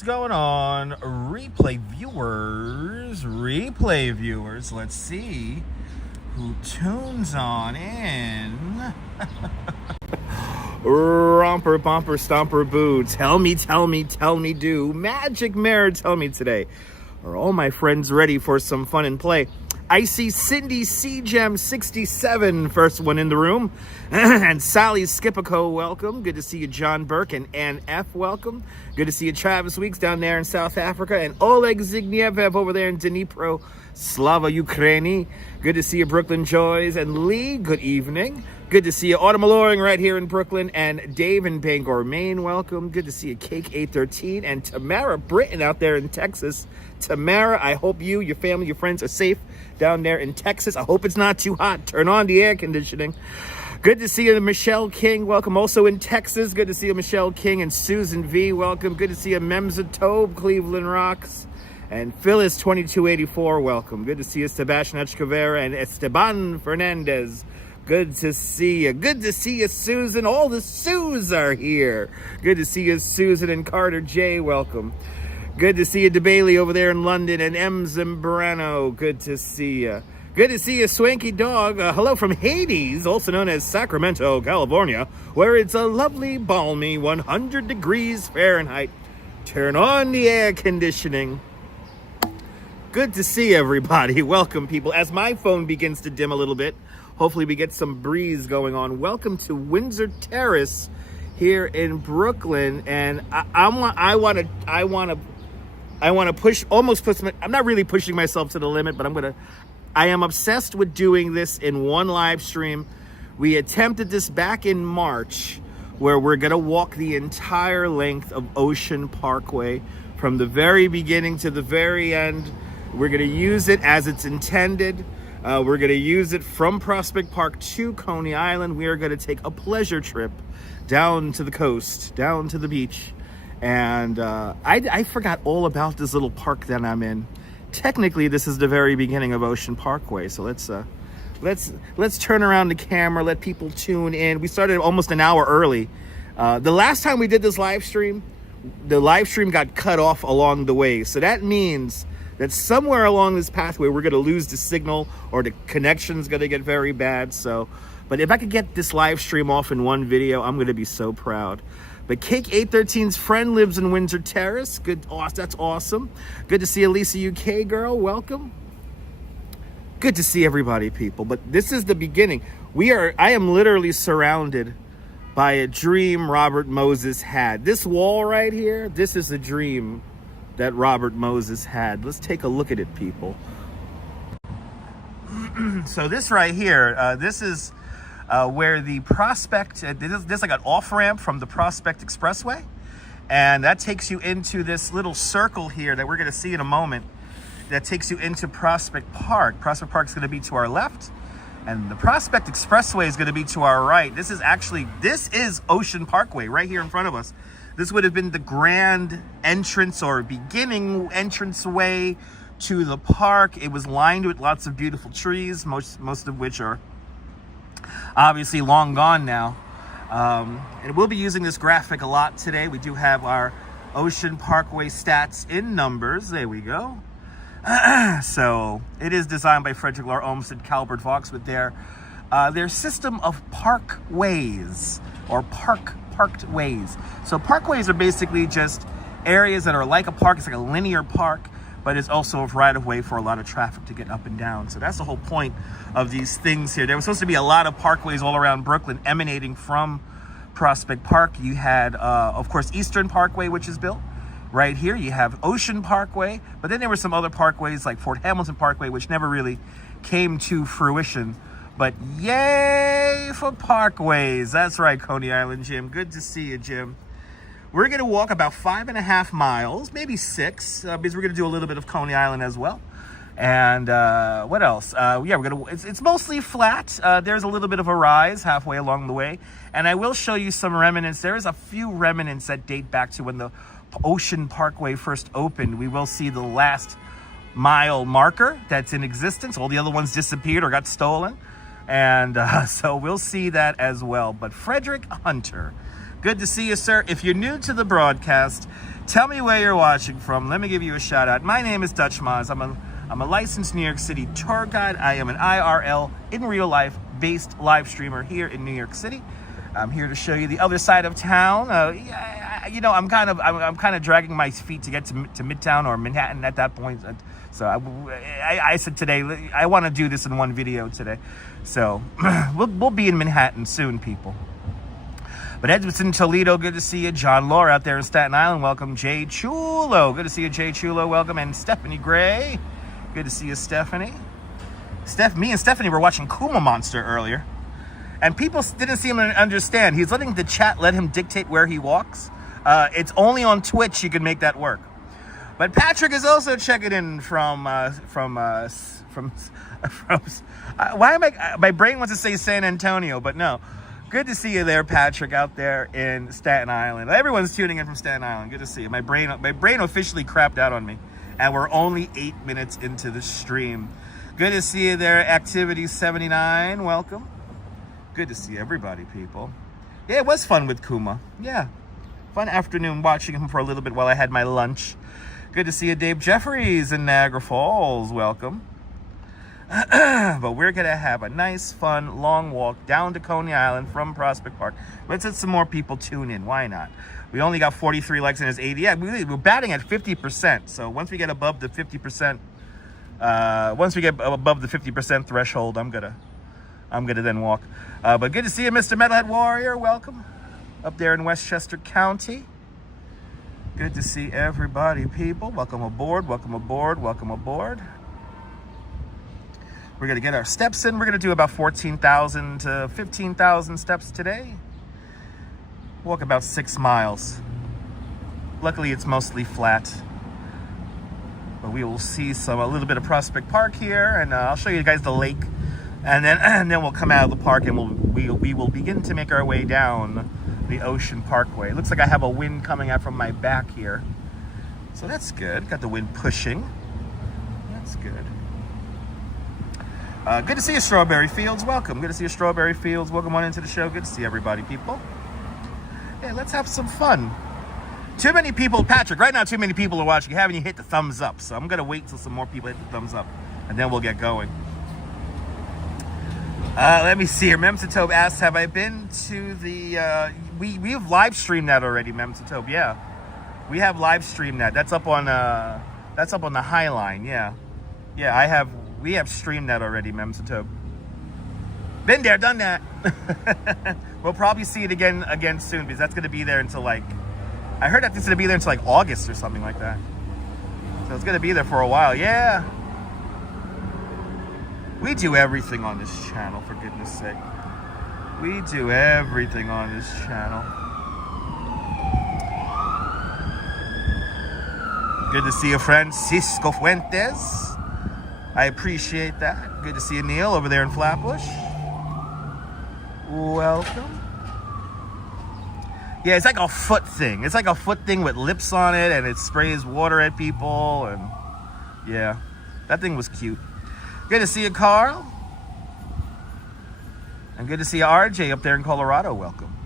What's going on, replay viewers? Let's see who tunes on in. Romper, bumper, stomper, boo. Tell me, do. Magic mirror, tell me today. Are all my friends ready for some fun and play? I see Cindy C-Gem 67, first one in the room. And Sally Skipico, welcome. Good to see you, John Burke and Ann F, welcome. Good to see you, Travis Weeks down there in South Africa. And Oleg Zigniew over there in Dnipro, Slava Ukraini. Good to see you, Brooklyn Joys. And Lee, good evening. Good to see you, Autumn Alluring right here in Brooklyn. And Dave in Bangor, Maine, welcome. Good to see you, Cake 813. And Tamara Britton out there in Texas. Tamara, I hope you, your family, your friends are safe down there in Texas. I hope it's not too hot. Turn on the air conditioning. Good to see you, Michelle King. Welcome. Also in Texas. Good to see you, Michelle King and Susan V. Welcome. Good to see you, Memza Tobe, Cleveland Rocks. And Phyllis 2284. Welcome. Good to see you, Sebastian Echkavera and Esteban Fernandez. Good to see you. Good to see you, Susan. All the Sues are here. Good to see you, Susan and Carter J. Welcome. Good to see you, DeBailey over there in London, and M. Zambrano. Good to see you. Good to see you, Swanky Dog. Hello from Hades, also known as Sacramento, California, where it's a lovely, balmy 100 degrees Fahrenheit. Turn on the air conditioning. Good to see everybody. Welcome, people. As my phone begins to dim a little bit, hopefully we get some breeze going on. Welcome to Windsor Terrace here in Brooklyn, and I want to push, I'm not really pushing myself to the limit, but I am obsessed with doing this in one live stream. We attempted this back in March, where we're going to walk the entire length of Ocean Parkway from the very beginning to the very end. We're going to use it as it's intended. We're going to use it from Prospect Park to Coney Island. We are going to take a pleasure trip down to the coast, down to the beach. And I forgot all about this little park that I'm in. Technically, this is the very beginning of Ocean Parkway. So let's turn around the camera, let people tune in. We started almost an hour early. The last time we did this live stream, the live stream got cut off along the way. So that means that somewhere along this pathway, we're going to lose the signal or the connection's going to get very bad. But if I could get this live stream off in one video, I'm going to be so proud. But Cake 813's friend lives in Windsor Terrace. Good, that's awesome. Good to see Elisa UK girl. Welcome. Good to see everybody, people. But this is the beginning. I am literally surrounded by a dream Robert Moses had. This wall right here, this is a dream that Robert Moses had. Let's take a look at it, people. So this right here, this is where the Prospect, there's like an off-ramp from the Prospect Expressway, and that takes you into this little circle here that we're going to see in a moment that takes you into Prospect Park. Prospect Park is going to be to our left, and the Prospect Expressway is going to be to our right. This is Ocean Parkway right here in front of us. This would have been the grand entrance or beginning entranceway to the park. It was lined with lots of beautiful trees, most of which are obviously long gone now. And we'll be using this graphic a lot today. We do have our Ocean Parkway stats in numbers. There we go. So it is designed by Frederick Lahr Olmsted, Calvert Vaux with their system of parkways or parked ways. So parkways are basically just areas that are like a park. It's like a linear park, but it's also a right-of-way for a lot of traffic to get up and down. So that's the whole point of these things here. There was supposed to be a lot of parkways all around Brooklyn emanating from Prospect Park. You had, of course, Eastern Parkway, which is built right here. You have Ocean Parkway, but then there were some other parkways like Fort Hamilton Parkway, which never really came to fruition. But yay for parkways. That's right, Coney Island Jim. Good to see you, Jim. We're going to walk about 5.5 miles, maybe 6, because we're going to do a little bit of Coney Island as well. And what else? Yeah, it's mostly flat. There's a little bit of a rise halfway along the way. And I will show you some remnants. There is a few remnants that date back to when the Ocean Parkway first opened. We will see the last mile marker that's in existence. All the other ones disappeared or got stolen. And so we'll see that as well. But Frederick Hunter, Good to see you, sir. If you're new to the broadcast, tell me where you're watching from. Let me give you a shout out. My name is Dutch Maz. I'm a licensed New York City tour guide. I am an IRL, in real life, based live streamer here in New York City. I'm here to show you the other side of town. You know, I'm kind of dragging my feet to get to Midtown or Manhattan at that point. So I said today I want to do this in one video today. So we'll be in Manhattan soon, people. But Edmonton, Toledo, good to see you. John Law out there in Staten Island, welcome. Jay Chulo, good to see you. Jay Chulo, welcome. And Stephanie Gray, good to see you, Stephanie. Me and Stephanie were watching Kuma Monster earlier, and people didn't seem to understand. He's letting the chat let him dictate where he walks. It's only on Twitch you can make that work. But Patrick is also checking in from why am I? My brain wants to say San Antonio, but no. Good to see you there, Patrick, out there in Staten Island. Everyone's tuning in from Staten Island. Good to see you. My brain officially crapped out on me, and we're only 8 minutes into the stream. Good to see you there, Activity 79. Welcome. Good to see everybody, people. Yeah, it was fun with Kuma. Yeah, fun afternoon watching him for a little bit while I had my lunch. Good to see you, Dave Jeffries in Niagara Falls. Welcome. But we're gonna have a nice, fun, long walk down to Coney Island from Prospect Park. Let's let some more people tune in. Why not? We only got 43 likes and it's 80. Yeah, we're batting at 50%. So once we get above the 50%, threshold, I'm gonna then walk. But good to see you, Mr. Metalhead Warrior. Welcome up there in Westchester County. Good to see everybody, people. Welcome aboard. Welcome aboard. Welcome aboard. We're going to get our steps in. We're going to do about 14,000 to 15,000 steps today. Walk about 6 miles. Luckily, it's mostly flat. But we will see a little bit of Prospect Park here, and I'll show you guys the lake. And then we'll come out of the park, and we will begin to make our way down the Ocean Parkway. It looks like I have a wind coming out from my back here. So that's good. Got the wind pushing. That's good. Good to see you, Strawberry Fields. Welcome. Good to see you, Strawberry Fields. Welcome on into the show. Good to see everybody, people. Yeah, let's have some fun. Too many people, Patrick, right now too many people are watching. You haven't even hit the thumbs up. So I'm going to wait till some more people hit the thumbs up, and then we'll get going. Let me see here. Memsatobe asks, have I been to the... We've live streamed that already, Memsatobe. Yeah. We have live streamed that. That's up on the High Line. Yeah. Yeah, we have streamed that already, Memsatobe. Been there, done that. We'll probably see it again soon, because that's going to be there until I heard that it's going to be there until August or something like that. So it's going to be there for a while. Yeah. We do everything on this channel, for goodness sake. We do everything on this channel. Good to see you, Francisco Fuentes. I appreciate that. Good to see you, Neil, over there in Flatbush. Welcome. Yeah, it's like a foot thing. It's like a foot thing with lips on it, and it sprays water at people, and yeah, that thing was cute. Good to see you, Carl. And good to see you, RJ, up there in Colorado. Welcome.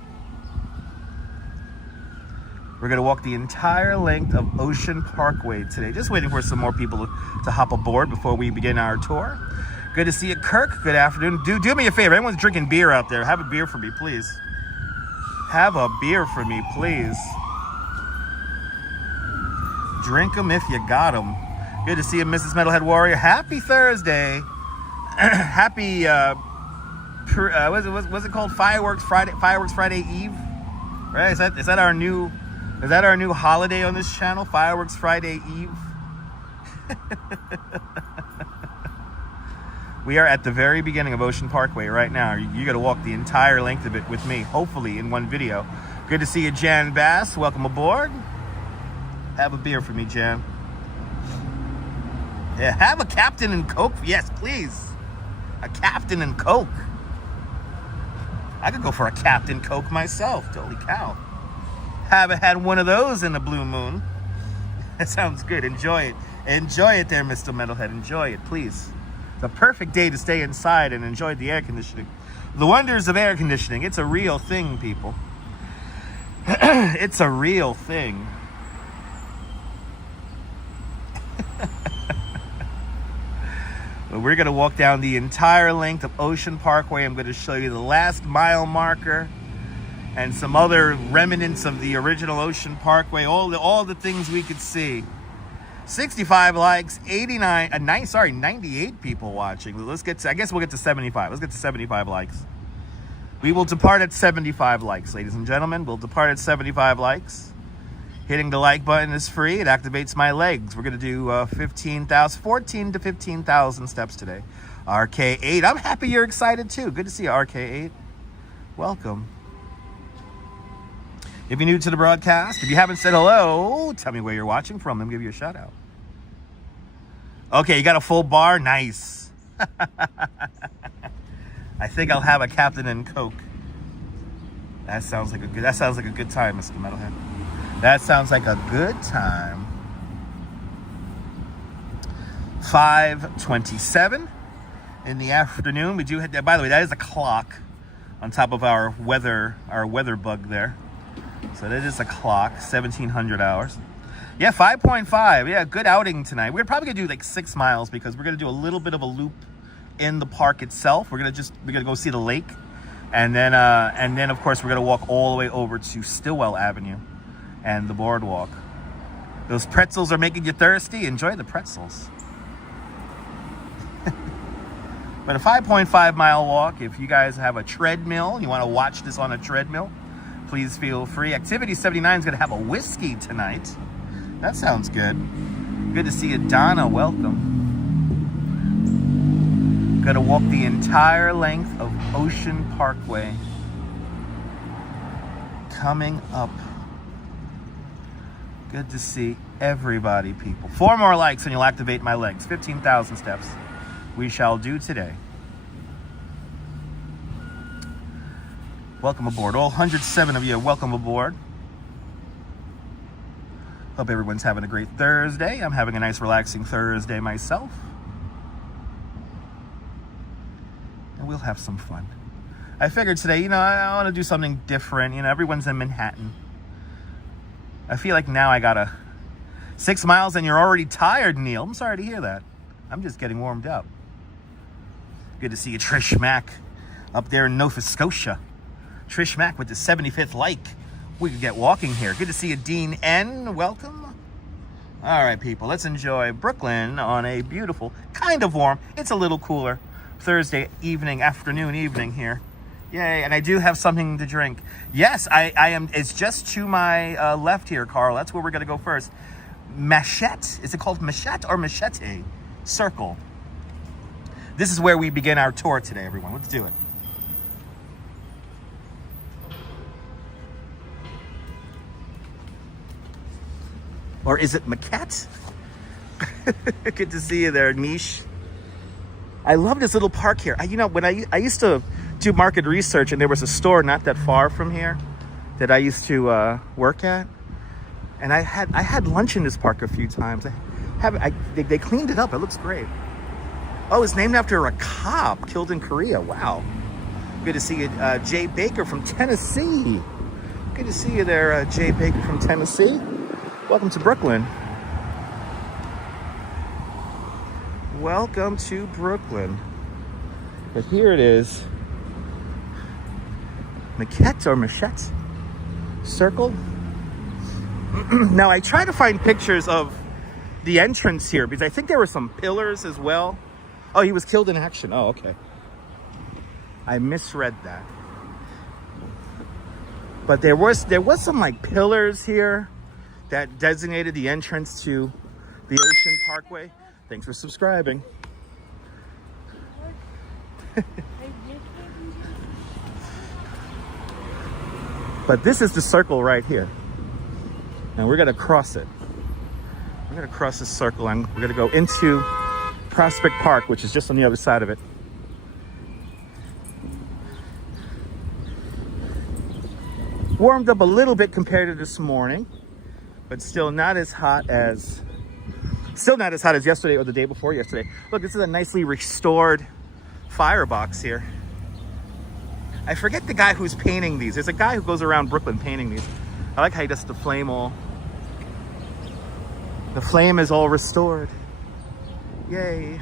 We're going to walk the entire length of Ocean Parkway today. Just waiting for some more people to hop aboard before we begin our tour. Good to see you, Kirk. Good afternoon. Do me a favor. Everyone's drinking beer out there. Have a beer for me, please. Have a beer for me, please. Drink them if you got them. Good to see you, Mrs. Metalhead Warrior. Happy Thursday. Happy, what's it called? Fireworks Friday Eve? Right? Is that our new holiday on this channel? Fireworks Friday Eve? We are at the very beginning of Ocean Parkway right now. You got to walk the entire length of it with me, hopefully in one video. Good to see you, Jan Bass. Welcome aboard. Have a beer for me, Jan. Yeah, have a Captain and Coke. Yes, please. A Captain and Coke. I could go for a Captain Coke myself. Holy cow. Haven't had one of those in the blue moon. That sounds good. Enjoy it. Enjoy it there, Mr. Metalhead. Enjoy it, please. It's a perfect day to stay inside and enjoy the air conditioning. The wonders of air conditioning. It's a real thing, people. It's a real thing. But we're going to walk down the entire length of Ocean Parkway. I'm going to show you the last mile marker and some other remnants of the original Ocean Parkway, all the things we could see. 65 likes, 98 people watching. Let's get to, I guess we'll get to 75. Let's get to 75 likes. We will depart at 75 likes, ladies and gentlemen. We'll depart at 75 likes. Hitting the like button is free. It activates my legs. We're going to do 14 to 15,000 steps today. RK8. I'm happy you're excited too. Good to see you, RK8. Welcome. If you're new to the broadcast, if you haven't said hello, tell me where you're watching from. Let me give you a shout out. Okay, you got a full bar? Nice. I think I'll have a Captain and Coke. That sounds like a good time, Mr. Metalhead. That sounds like a good time. 5:27 in the afternoon. We do hit that. By the way, that is a clock on top of our weather bug there. So that is a clock, 1700 hours. Yeah, 5.5. Yeah, good outing tonight. We're probably gonna do like 6 miles because we're gonna do a little bit of a loop in the park itself. We're gonna go see the lake, and then of course we're gonna walk all the way over to Stillwell Avenue and the boardwalk. Those pretzels are making you thirsty. Enjoy the pretzels. But a 5.5 mile walk. If you guys have a treadmill, you want to watch this on a treadmill, please feel free. Activity 79 is going to have a whiskey tonight. That sounds good. Good to see you, Donna. Welcome. Going to walk the entire length of Ocean Parkway. Coming up. Good to see everybody, people. 4 more likes and you'll activate my legs. 15,000 steps we shall do today. Welcome aboard. All 107 of you, welcome aboard. Hope everyone's having a great Thursday. I'm having a nice, relaxing Thursday myself. And we'll have some fun. I figured today, I want to do something different. Everyone's in Manhattan. I feel like now I gotta 6 miles and you're already tired, Neil. I'm sorry to hear that. I'm just getting warmed up. Good to see you, Trish Mack, up there in Nova Scotia. Trish Mack with the 75th like. We could get walking here. Good to see you, Dean N. Welcome. All right, people, let's enjoy Brooklyn on a beautiful, kind of warm, it's a little cooler, Thursday afternoon, evening here. Yay, and I do have something to drink. Yes, I am. It's just to my left here, Carl. That's where we're going to go first. Machette. Is it called Machette or Machete? Circle. This is where we begin our tour today, everyone. Let's do it. Or is it Maquette? Good to see you there, Niche. I love this little park here. When I used to do market research, and there was a store not that far from here that I used to work at, and I had lunch in this park a few times. They cleaned it up. It looks great. Oh, it's named after a cop killed in Korea. Wow. Good to see you, Jay Baker from Tennessee. Good to see you there, Jay Baker from Tennessee. Welcome to Brooklyn. Welcome to Brooklyn. But here it is. Maquette or Machette Circle. Now I try to find pictures of the entrance here because I think there were some pillars as well. Oh, he was killed in action. Oh, okay. I misread that. But there was some like pillars here that designated the entrance to the Ocean Parkway. Thanks for subscribing. But this is the circle right here. And we're gonna cross it. We're gonna cross this circle and we're gonna go into Prospect Park, which is just on the other side of it. Warmed up a little bit compared to this morning, but still not as hot as yesterday or the day before yesterday. Look, this is a nicely restored firebox here. I forget the guy who's painting these. There's a guy who goes around Brooklyn painting these. I like how he does the flame all. The flame is all restored. Yay.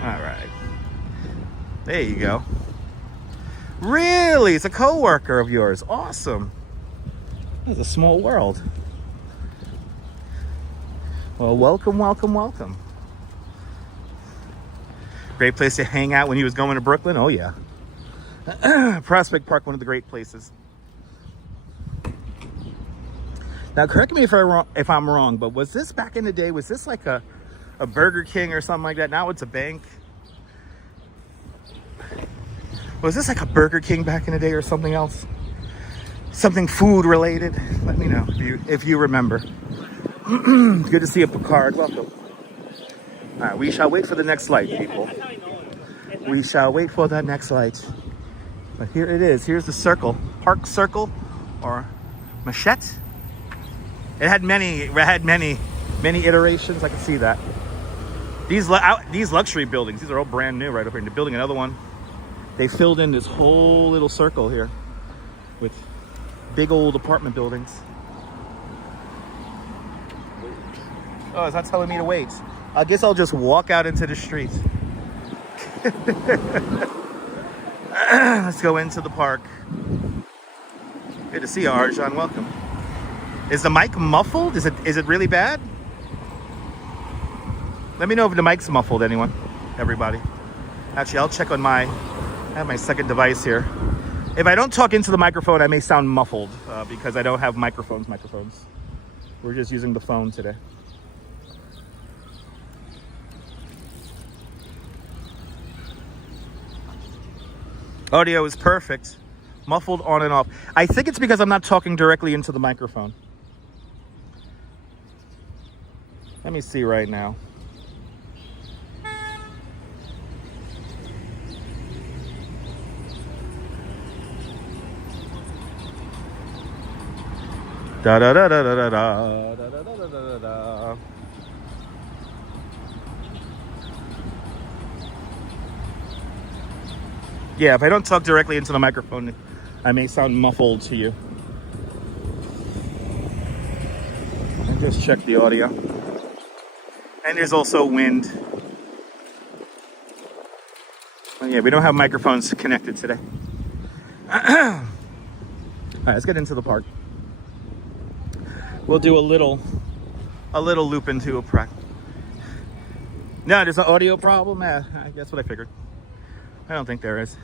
All right. There you go. Really? It's a coworker of yours. Awesome. It's a small world. Well, welcome, welcome, welcome. Great place to hang out when he was going to Brooklyn. Oh, yeah. Prospect Park, one of the great places. Now, correct me if I'm wrong, but was this back in the day, was this like a Burger King or something like that? Now it's a bank. Was this like a Burger King back in the day or something else? Something food related? Let me know if you remember. Good to see you, Picard. Welcome. All right, we shall wait for the next light, people. We shall wait for that next light. But here it is. Here's the circle. Park Circle or Machette. It had many iterations. I can see that. These luxury buildings, these are all brand new right over here. And they're building another one. They filled in this whole little circle here with big old apartment buildings. Oh, it's not telling me to wait. I guess I'll just walk out into the street. Let's go into the park. Good to see you, Arjan. Welcome. Is the mic muffled? Is it really bad? Let me know if the mic's muffled, anyone. Everybody. Actually, I'll check on I have my second device here. If I don't talk into the microphone, I may sound muffled because I don't have microphones. We're just using the phone today. Audio is perfect. Muffled on and off. I think it's because I'm not talking directly into the microphone. Let me see right now. Da da da da da da da da da da da da. Yeah, if I don't talk directly into the microphone, I may sound muffled to you. And just check the audio. And there's also wind. Oh, yeah, we don't have microphones connected today. All right, let's get into the park. We'll do a little loop into a park. No, there's an audio problem. That's what I figured. I don't think there is.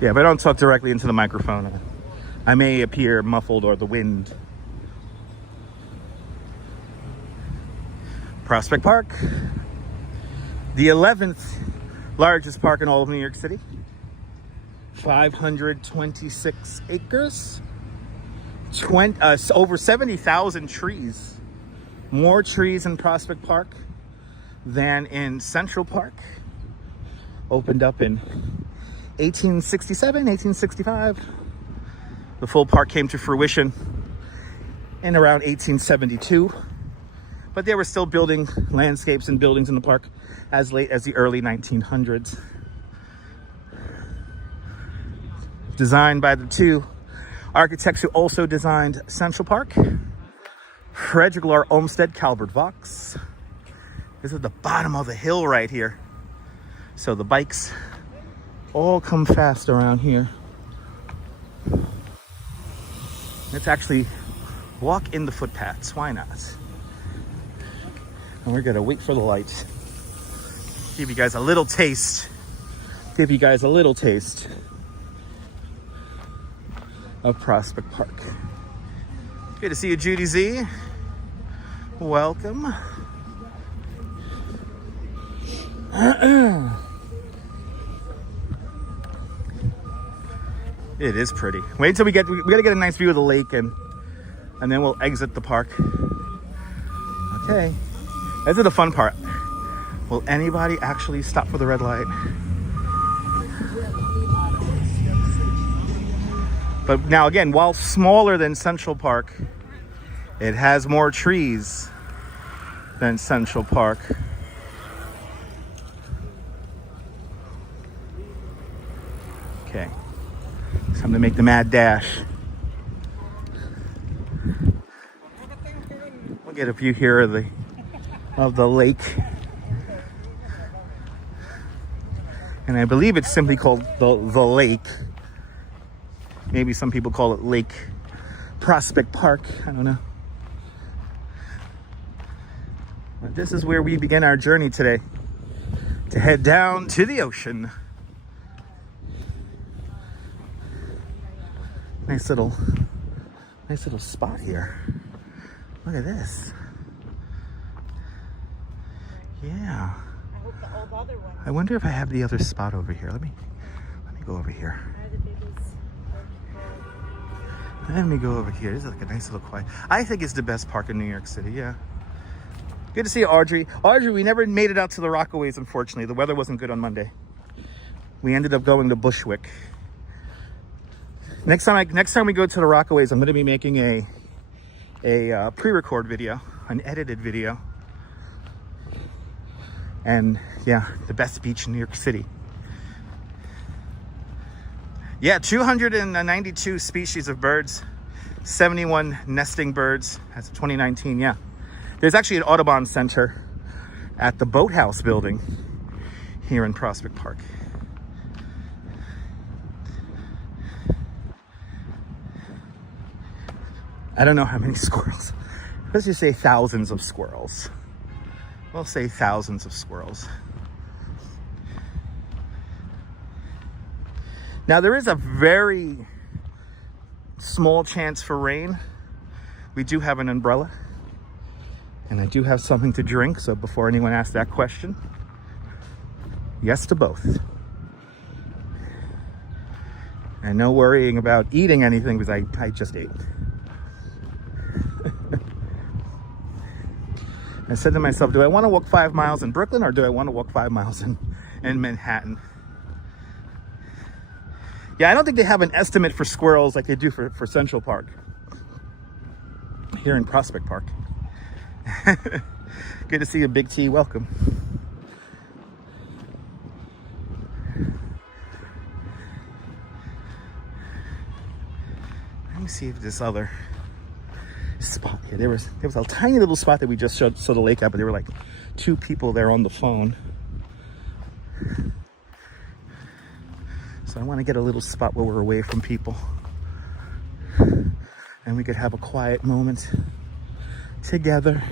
Yeah, if I don't talk directly into the microphone, I may appear muffled or the wind. Prospect Park, the 11th largest park in all of New York City. 526 acres, over 70,000 trees. More trees in Prospect Park than in Central Park. Opened up in 1867, 1865. The full park came to fruition in around 1872. But they were still building landscapes and buildings in the park as late as the early 1900s. Designed by the two architects who also designed Central Park, Frederick Lahr Olmsted, Calvert Vaux. This is the bottom of the hill right here. So the bikes all come fast around here. Let's actually walk in the footpaths. Why not? And we're gonna wait for the lights. Give you guys a little taste. Of Prospect Park. Good to see you, Judy Z. Welcome. It is pretty. Wait till we gotta get a nice view of the lake and then we'll exit the park. Okay. This is the fun part. Will anybody actually stop for the red light? But now again, while smaller than Central Park, it has more trees than Central Park. Okay, it's time to make the mad dash. We'll get a view here of the lake. And I believe it's simply called the lake. Maybe some people call it Lake Prospect Park. I don't know. But this is where we begin our journey today, to head down to the ocean. Nice little spot here. Look at this. Yeah. I hope the old other one. I wonder if I have the other spot over here. Let me go over here. Let me go over here. This is like a nice little quiet. I think it's the best park in New York City, yeah. Good to see you, Audrey. Audrey, we never made it out to the Rockaways, unfortunately. The weather wasn't good on Monday. We ended up going to Bushwick. Next time we go to the Rockaways, I'm going to be making a pre-record video, an edited video. And yeah, the best beach in New York City. Yeah, 292 species of birds, 71 nesting birds as of 2019, yeah. There's actually an Audubon Center at the Boathouse building here in Prospect Park. I don't know how many squirrels. Let's just say thousands of squirrels. We'll say thousands of squirrels. Now there is a very small chance for rain. We do have an umbrella and I do have something to drink. So before anyone asks that question, yes to both. And no worrying about eating anything because I just ate. I said to myself, do I want to walk 5 miles in Brooklyn or do I want to walk 5 miles in Manhattan? Yeah, I don't think they have an estimate for squirrels like they do for Central Park here in Prospect Park. Good to see you, Big T. Welcome. Let me see if this other spot here. There was a tiny little spot that we just saw the lake at, but there were like 2 people there on the phone. So I want to get a little spot where we're away from people and we could have a quiet moment together.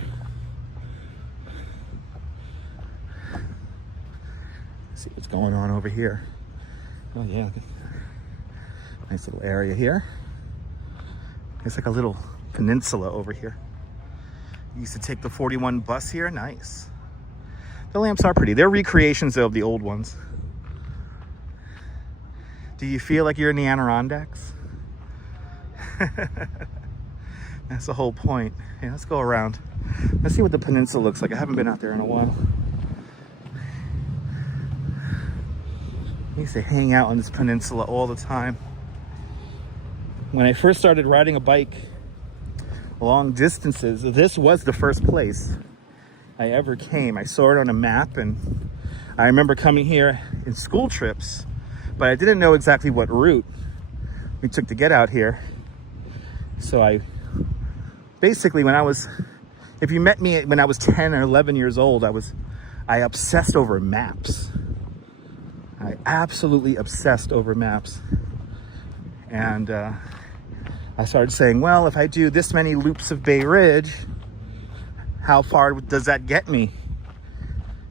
Let's see what's going on over here. Oh yeah, nice little area here. It's like a little peninsula over here. You used to take the 41 bus here. Nice. The lamps are pretty. They're recreations though of the old ones. Do you feel like you're in the Adirondacks? That's the whole point. Yeah, let's go around. Let's see what the peninsula looks like. I haven't been out there in a while. I used to hang out on this peninsula all the time. When I first started riding a bike long distances, this was the first place I ever came. I saw it on a map and I remember coming here in school trips, but I didn't know exactly what route we took to get out here. So I basically, if you met me when I was 10 or 11 years old, I obsessed over maps. I absolutely obsessed over maps. And I started saying, well, if I do this many loops of Bay Ridge, how far does that get me?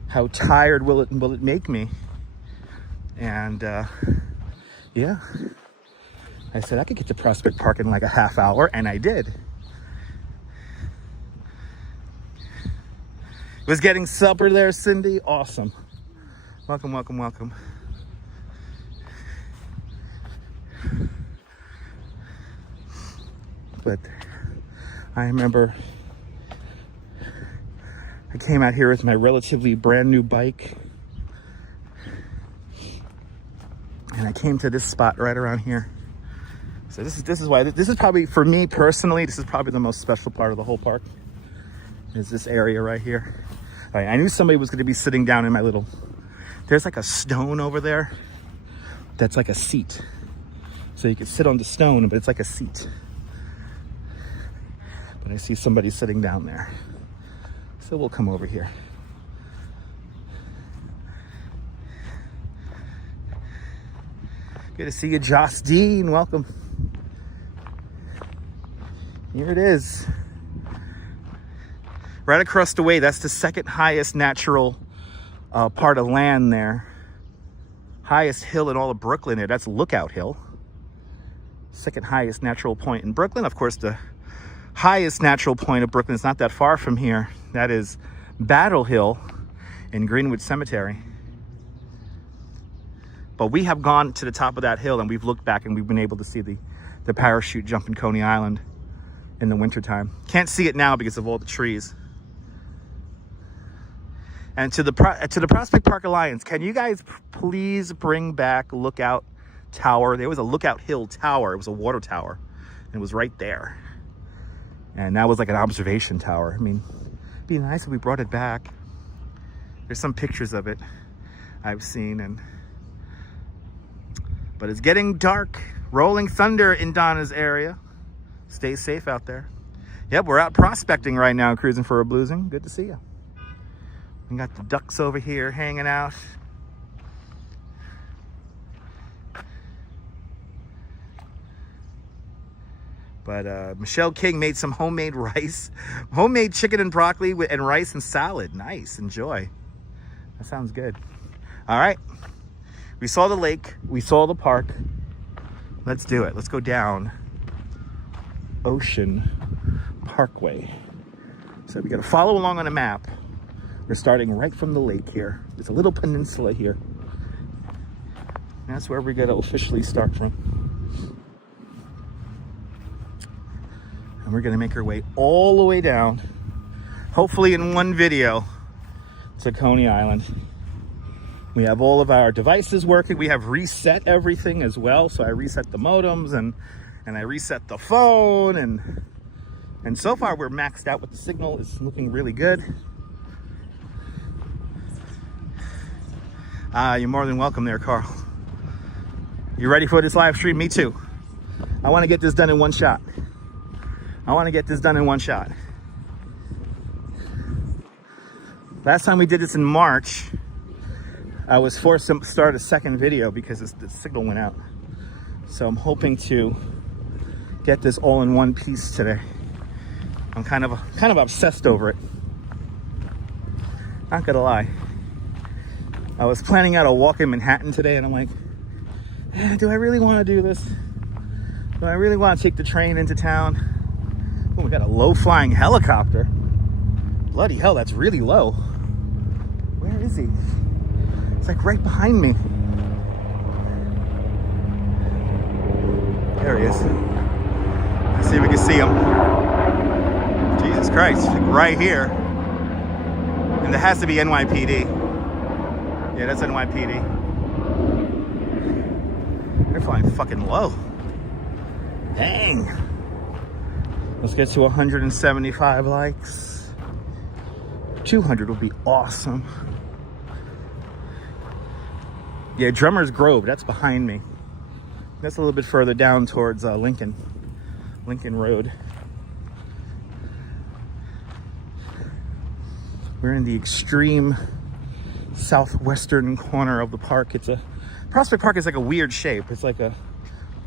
How tired will it make me? And yeah, I said I could get to Prospect Park in like a half hour, and I did. Was getting supper there, Cindy? Awesome. Welcome, welcome, welcome. But I remember I came out here with my relatively brand new bike. And I came to this spot right around here. So this is why this is probably, for me personally, this is probably the most special part of the whole park. Is this area right here. All right, I knew somebody was going to be sitting down in my little. There's like a stone over there. That's like a seat. So you could sit on the stone, but it's like a seat. But I see somebody sitting down there. So we'll come over here. Good to see you, Joss Dean. Welcome. Here it is. Right across the way, that's the second highest natural part of land there. Highest hill in all of Brooklyn there. That's Lookout Hill. Second highest natural point in Brooklyn. Of course, the highest natural point of Brooklyn is not that far from here. That is Battle Hill in Greenwood Cemetery. But we have gone to the top of that hill and we've looked back and we've been able to see the parachute jump in Coney Island in the wintertime. Can't see it now because of all the trees. And to the Prospect Park Alliance, can you guys please bring back Lookout Tower? There was a Lookout Hill Tower. It was a water tower. And it was right there. And that was like an observation tower. I mean, it'd be nice if we brought it back. There's some pictures of it I've seen. But it's getting dark. Rolling thunder in Donna's area. Stay safe out there. Yep, we're out prospecting right now, cruising for a bluesing. Good to see you. We got the ducks over here hanging out. But Michelle King made some homemade rice, homemade chicken and broccoli and rice and salad. Nice, enjoy. That sounds good. All right, we saw the lake, we saw the park. Let's do it. Let's go down Ocean Parkway. So we got to follow along on a map. We're starting right from the lake here. There's a little peninsula here. That's where we're going to officially start from. And we're going to make our way all the way down, hopefully in one video, to Coney Island. We have all of our devices working. We have reset everything as well. So I reset the modems and I reset the phone. And so far we're maxed out with the signal. It's looking really good. You're more than welcome there, Carl. You ready for this live stream? Me too. I want to get this done in one shot. Last time we did this in March, I was forced to start a second video because the signal went out. So I'm hoping to get this all in one piece today. I'm kind of obsessed over it. Not gonna lie. I was planning out a walk in Manhattan today and I'm like, do I really want to do this? Do I really want to take the train into town? Oh, we got a low-flying helicopter. Bloody hell, that's really low. Where is he? It's like right behind me. There he is. Let's see if we can see him. Jesus Christ, like right here. And there has to be NYPD. Yeah, that's NYPD. They're flying fucking low. Dang. Let's get to 175 likes. 200 would be awesome. Yeah, Drummers Grove, that's behind me. That's a little bit further down towards Lincoln Road. We're in the extreme southwestern corner of the park. Prospect Park is like a weird shape. It's like a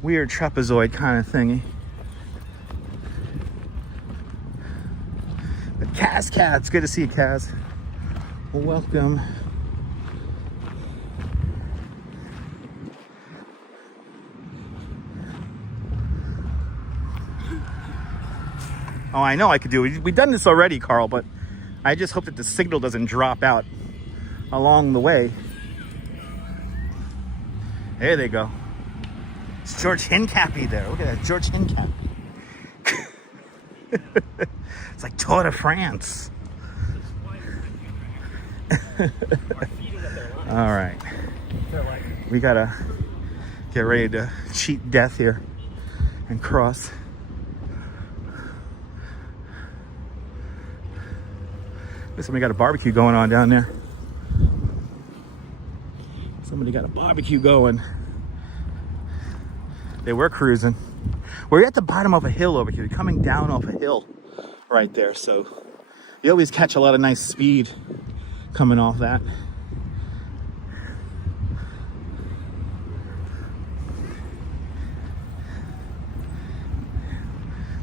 weird trapezoid kind of thingy. But Kaz, it's good to see you, Kaz. Well, welcome. Oh, I know I could do it. We've done this already, Carl, but I just hope that the signal doesn't drop out along the way. There they go. It's George Hincapie there. Look at that, George Hincapie. It's like Tour de France. All right. We gotta get ready to cheat death here. and cross. Somebody got a barbecue going on down there. Somebody got a barbecue going. They were cruising. We're at the bottom of a hill over here, coming down off a hill right there. So you always catch a lot of nice speed coming off that.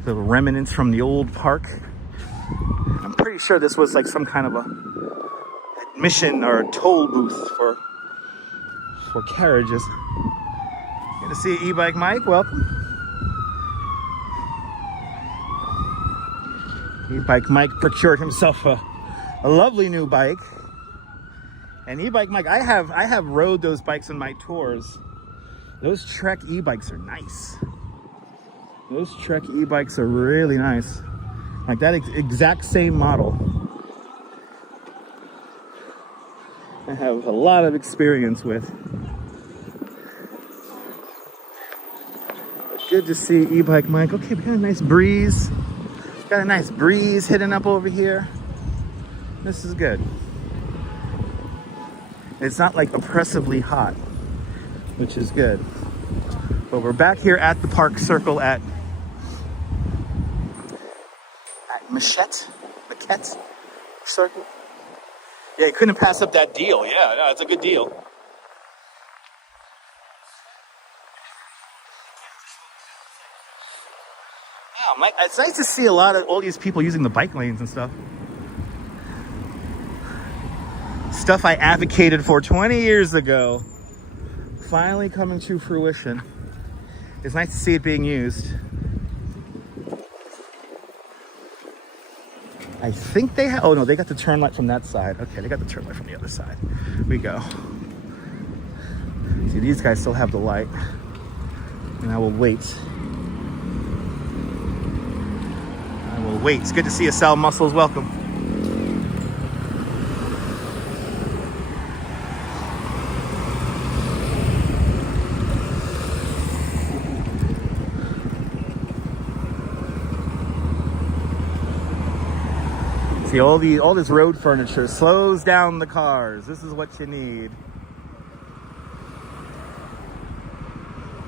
The remnants from the old park. I'm pretty sure this was like some kind of a admission or a toll booth for carriages. Good to see you, E-Bike Mike. Welcome. E-Bike Mike procured himself a lovely new bike. And E-Bike Mike, I have rode those bikes on my tours. Those Trek e-bikes are nice. Those Trek e-bikes are really nice. Like that exact same model. I have a lot of experience with. But good to see E-Bike Mike. Okay, we got a nice breeze. Got a nice breeze hitting up over here. This is good. It's not like oppressively hot, which is good. But we're back here at the park circle at Maquette Circle. Yeah, you couldn't pass up that deal. Yeah, no, it's a good deal. Yeah, Mike, it's nice to see all these people using the bike lanes and stuff. Stuff I advocated for 20 years ago, finally coming to fruition. It's nice to see it being used. I think they have, oh no, they got the turn light from that side. Okay, they got the turn light from the other side. We go. See, these guys still have the light. And I will wait. I will wait. It's good to see you, Sal Muscles. Welcome. See, all this road furniture slows down the cars. This is what you need.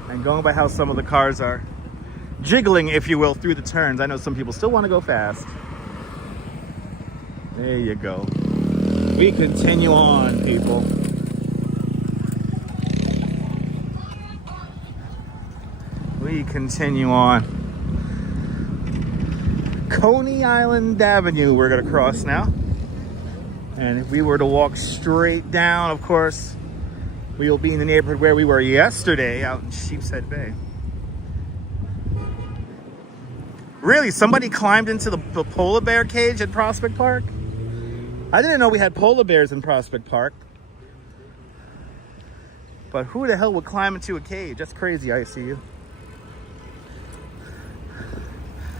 And going by how some of the cars are jiggling, if you will, through the turns, I know some people still want to go fast. There you go. We continue on, people. We continue on. Coney Island Avenue we're going to cross now. And if we were to walk straight down, of course, we will be in the neighborhood where we were yesterday out in Sheepshead Bay. Really, somebody climbed into the polar bear cage at Prospect Park? I didn't know we had polar bears in Prospect Park. But who the hell would climb into a cage? That's crazy, I see you.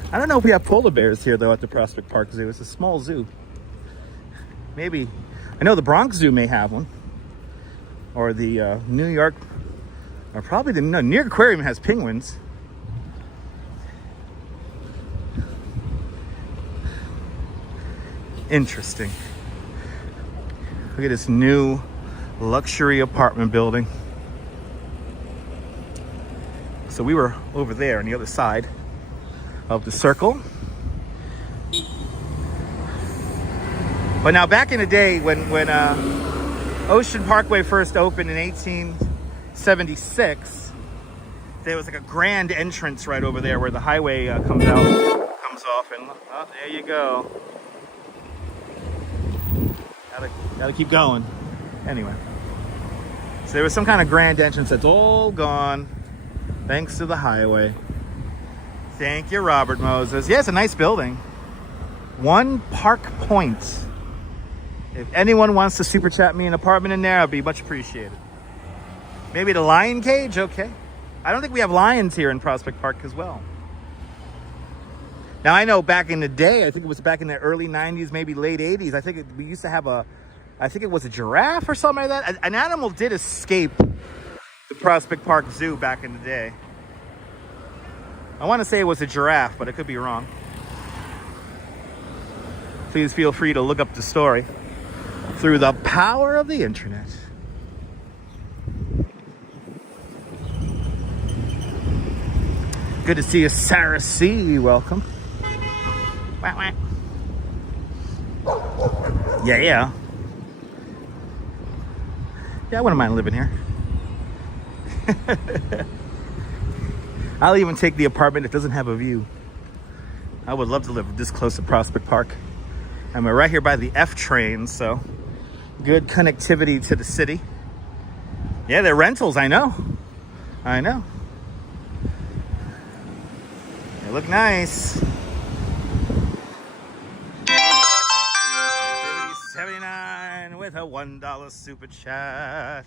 I don't know if we have polar bears here, though, at the Prospect Park Zoo. It's a small zoo. Maybe. I know the Bronx Zoo may have one. Or the New York... Or probably the New York Aquarium has penguins. Interesting. Look at this new luxury apartment building. So we were over there on the other side of the circle. But now back in the day when Ocean Parkway first opened in 1876, there was like a grand entrance right over there where the highway comes off, and oh, there you go. Gotta keep going. Anyway, so there was some kind of grand entrance that's all gone thanks to the highway. Thank you, Robert Moses. Yeah, it's a nice building. One Park Point. If anyone wants to super chat me an apartment in there, I'd be much appreciated. Maybe the lion cage? Okay. I don't think we have lions here in Prospect Park as well. Now, I know back in the day, I think it was back in the early 90s, maybe late 80s, we used to have I think it was a giraffe or something like that. An animal did escape the Prospect Park Zoo back in the day. I want to say it was a giraffe, but I could be wrong. Please feel free to look up the story through the power of the internet. Good to see you, Sarah C. Welcome. Wah, wah. Yeah. Yeah, I wouldn't mind living here. I'll even take the apartment that doesn't have a view. I would love to live this close to Prospect Park. And we're right here by the F train, so good connectivity to the city. Yeah, they're rentals, I know. They look nice. 79 with a $1 super chat.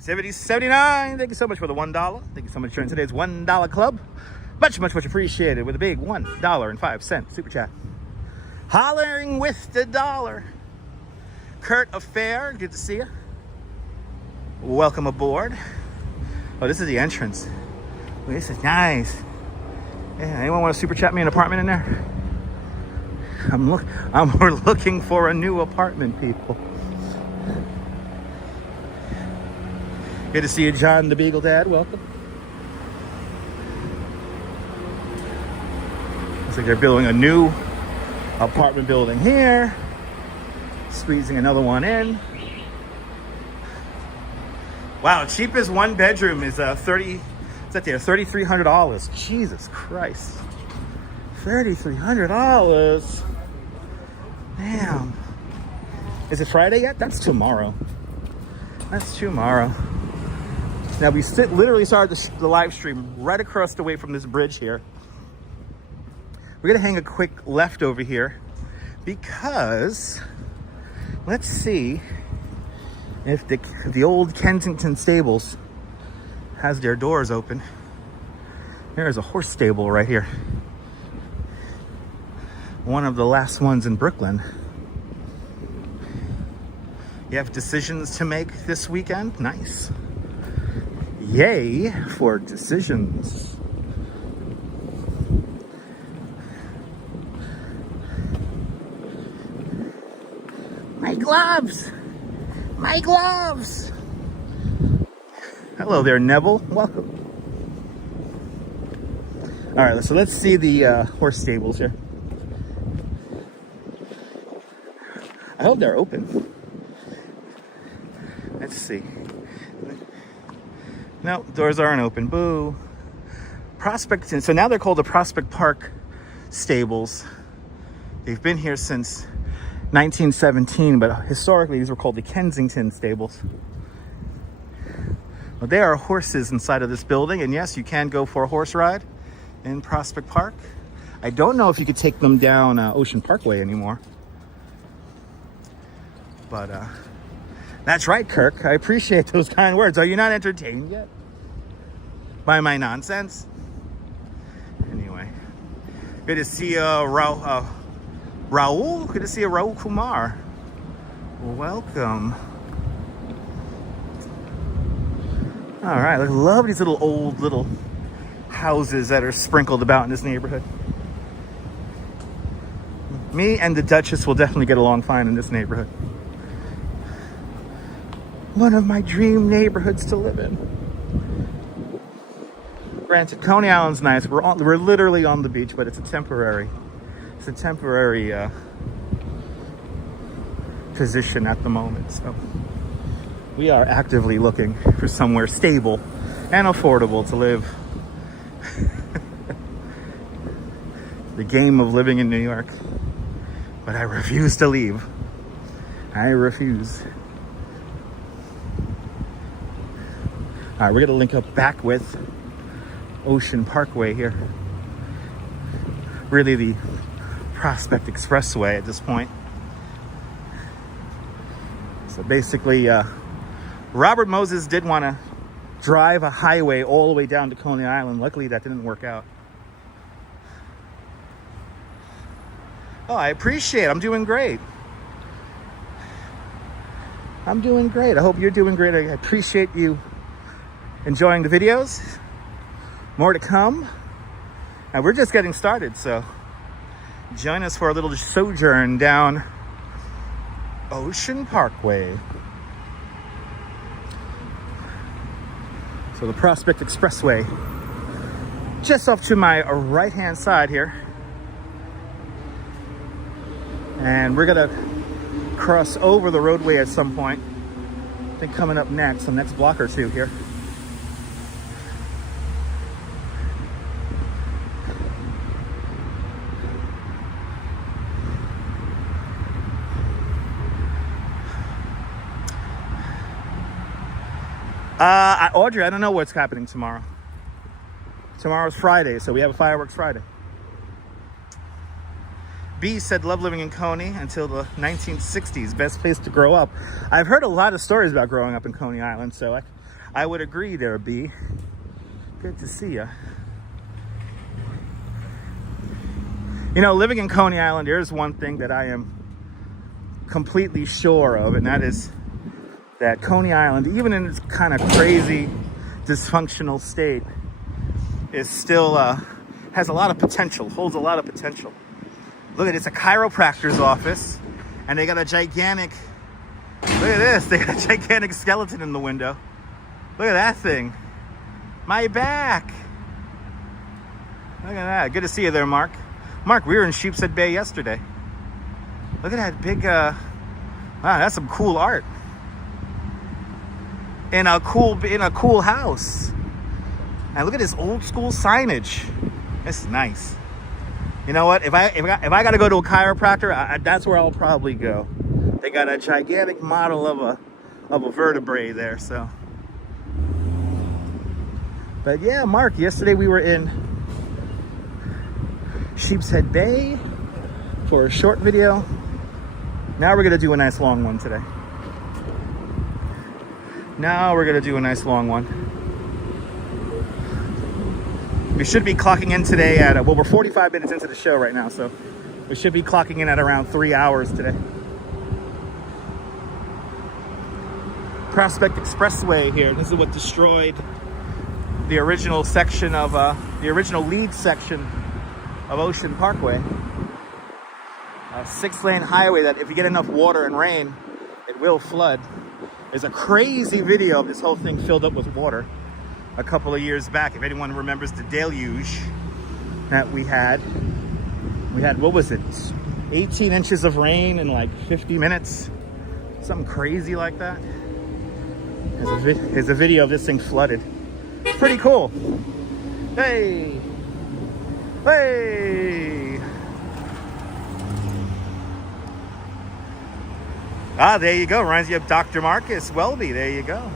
79, thank you so much for the $1. Thank you so much for joining today's $1 club. Much appreciated with a big $1.05 super chat. Hollering with the dollar. Kurt Affair, good to see you. Welcome aboard. Oh, this is the entrance. Oh, this is nice. Yeah, anyone want to super chat me an apartment in there? We're looking for a new apartment, people. Good to see you, John the Beagle Dad. Welcome. Looks like they're building a new apartment building here. Squeezing another one in. Wow, cheapest one bedroom is $3,300. Jesus Christ. $3,300. Damn. Is it Friday yet? That's tomorrow. Now we literally started the live stream right across the way from this bridge here. We're gonna hang a quick left over here because let's see if the old Kensington stables has their doors open. There's a horse stable right here. One of the last ones in Brooklyn. You have decisions to make this weekend? Nice. Yay for decisions. My gloves! My gloves! Hello there, Neville. Welcome. All right, so let's see the horse stables here. I hope they're open. Let's see. No, doors aren't open. Boo. Prospect. So now they're called the Prospect Park Stables. They've been here since 1917, but historically these were called the Kensington Stables. Well, there are horses inside of this building, and yes, you can go for a horse ride in Prospect Park. I don't know if you could take them down Ocean Parkway anymore. But that's right, Kirk. I appreciate those kind words. Are you not entertained yet by my nonsense? Anyway, good to see Raul. Good to see you, Raul Kumar. Welcome. All right, I love these little houses that are sprinkled about in this neighborhood. Me and the Duchess will definitely get along fine in this neighborhood. One of my dream neighborhoods to live in. Granted, Coney Island's nice. We're literally on the beach, but it's a temporary position at the moment. So we are actively looking for somewhere stable and affordable to live. The game of living in New York. But I refuse to leave. I refuse. All right, we're gonna link up back with Ocean Parkway here. Really the Prospect Expressway at this point. So basically, Robert Moses did want to drive a highway all the way down to Coney Island. Luckily, that didn't work out. Oh, I appreciate it. I'm doing great. I hope you're doing great. I appreciate you enjoying the videos. More to come. And we're just getting started, so join us for a little sojourn down Ocean Parkway. So the Prospect Expressway, just off to my right-hand side here. And we're gonna cross over the roadway at some point. I think coming up next, the next block or two here. Audrey, I don't know what's happening tomorrow. Tomorrow's Friday, so we have a Fireworks Friday. B said, love living in Coney until the 1960s. Best place to grow up. I've heard a lot of stories about growing up in Coney Island, so I would agree there, B. Good to see ya. You know, living in Coney Island, there's one thing that I am completely sure of, and that is that Coney Island, even in its kind of crazy, dysfunctional state, is still, has a lot of potential, holds a lot of potential. Look at it, it's a chiropractor's office, and they got a gigantic, look at this, they got a gigantic skeleton in the window. Look at that thing. My back. Look at that. Good to see you there, Mark. Mark, we were in Sheepshead Bay yesterday. Look at that big, wow, that's some cool art. In a cool house. And look at this old school signage. This is nice. You know what? If I got to go to a chiropractor, that's where I'll probably go. They got a gigantic model of a vertebrae there. So, but yeah, Mark. Yesterday we were in Sheepshead Bay for a short video. Now we're gonna do a nice long one today. Now we're gonna do a nice long one. We should be clocking in today at, well, we're 45 minutes into the show right now, so we should be clocking in at around 3 hours today. Prospect Expressway here. This is what destroyed the original section of, the original lead section of Ocean Parkway. A 6-lane highway that if you get enough water and rain, it will flood. There's a crazy video of this whole thing filled up with water a couple of years back. If anyone remembers the deluge that we had, what was it? 18 inches of rain in like 50 minutes. Something crazy like that. There's a video of this thing flooded. It's pretty cool. Hey! Hey! Ah, there you go. Reminds you of Dr. Marcus Welby. There you go.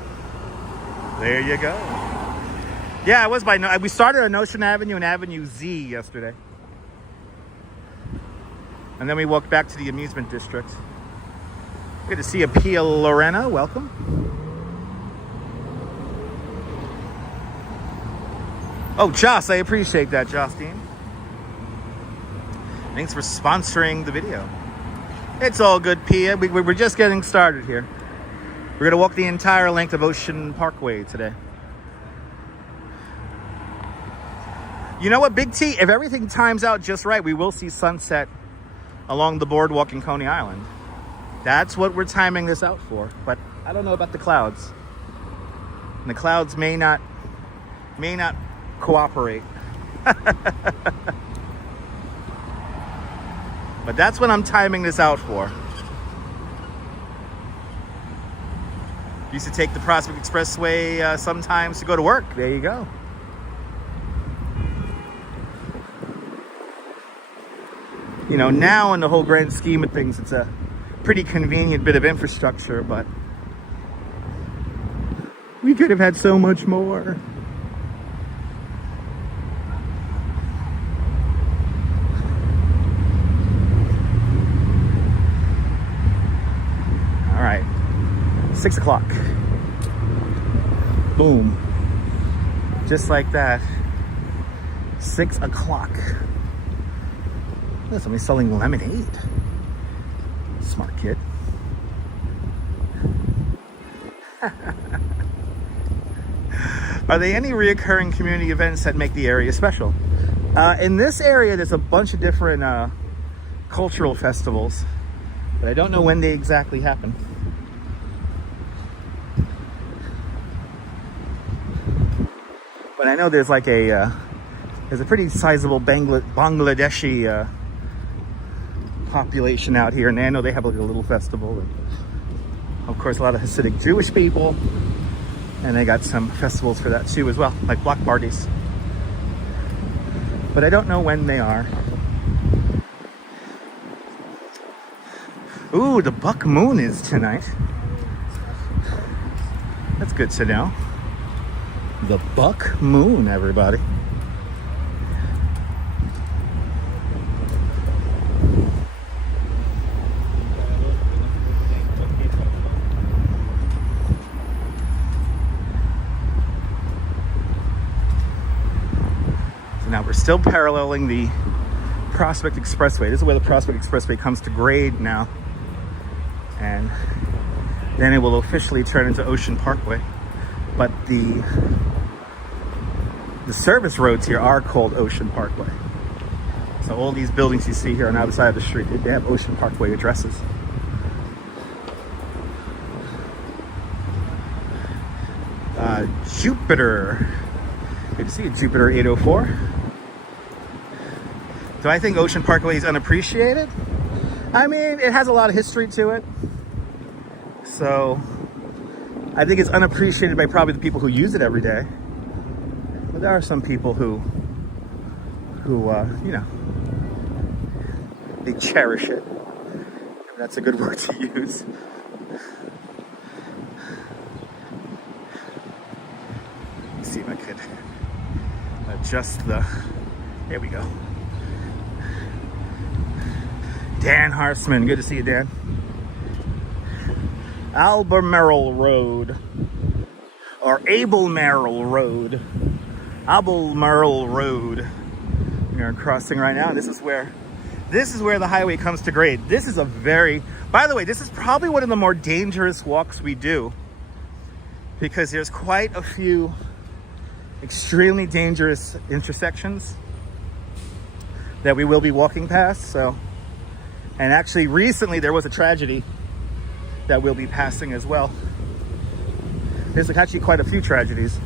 There you go. Yeah, it was we started on Ocean Avenue and Avenue Z yesterday. And then we walked back to the amusement district. Good to see you, Pia Lorena. Welcome. Oh, Joss, I appreciate that, Justine. Thanks for sponsoring the video. It's all good, Pia. We're just getting started here. We're going to walk the entire length of Ocean Parkway today. You know what, Big T? If everything times out just right, we will see sunset along the boardwalk in Coney Island. That's what we're timing this out for. But I don't know about the clouds. And the clouds may not cooperate. But that's what I'm timing this out for. Used to take the Prospect Expressway sometimes to go to work. There you go. You know, now in the whole grand scheme of things, it's a pretty convenient bit of infrastructure, but we could have had so much more. All right, 6 o'clock. Boom. Just like that. 6 o'clock. Look, somebody's selling lemonade. Smart kid. Are there any reoccurring community events that make the area special? In this area, there's a bunch of different cultural festivals, but I don't know when they exactly happen. But I know there's like there's a pretty sizable Bangladeshi population out here, and I know they have like a little festival, and of course a lot of Hasidic Jewish people, and they got some festivals for that too as well, like block parties. But I don't know when they are. Ooh, the buck moon is tonight. That's good to know. The buck moon, everybody. So now we're still paralleling the Prospect Expressway. This is where the Prospect Expressway comes to grade now. And then it will officially turn into Ocean Parkway. But the service roads here are called Ocean Parkway. So all these buildings you see here on the other side of the street, they have Ocean Parkway addresses. Jupiter. Good to see you, Jupiter 804. Do I think Ocean Parkway is unappreciated? I mean, it has a lot of history to it. So I think it's unappreciated by probably the people who use it every day. But there are some people who you know, they cherish it. That's a good word to use. Let's see if I could adjust the, there we go. Dan Harsman, good to see you, Dan. Albemarle Road, or Albemarle Road. Albemarle Road. We are crossing right now. This is where the highway comes to grade. This is a very, by the way, this is probably one of the more dangerous walks we do, because there's quite a few extremely dangerous intersections that we will be walking past. So, and actually recently there was a tragedy that we'll be passing as well. There's actually quite a few tragedies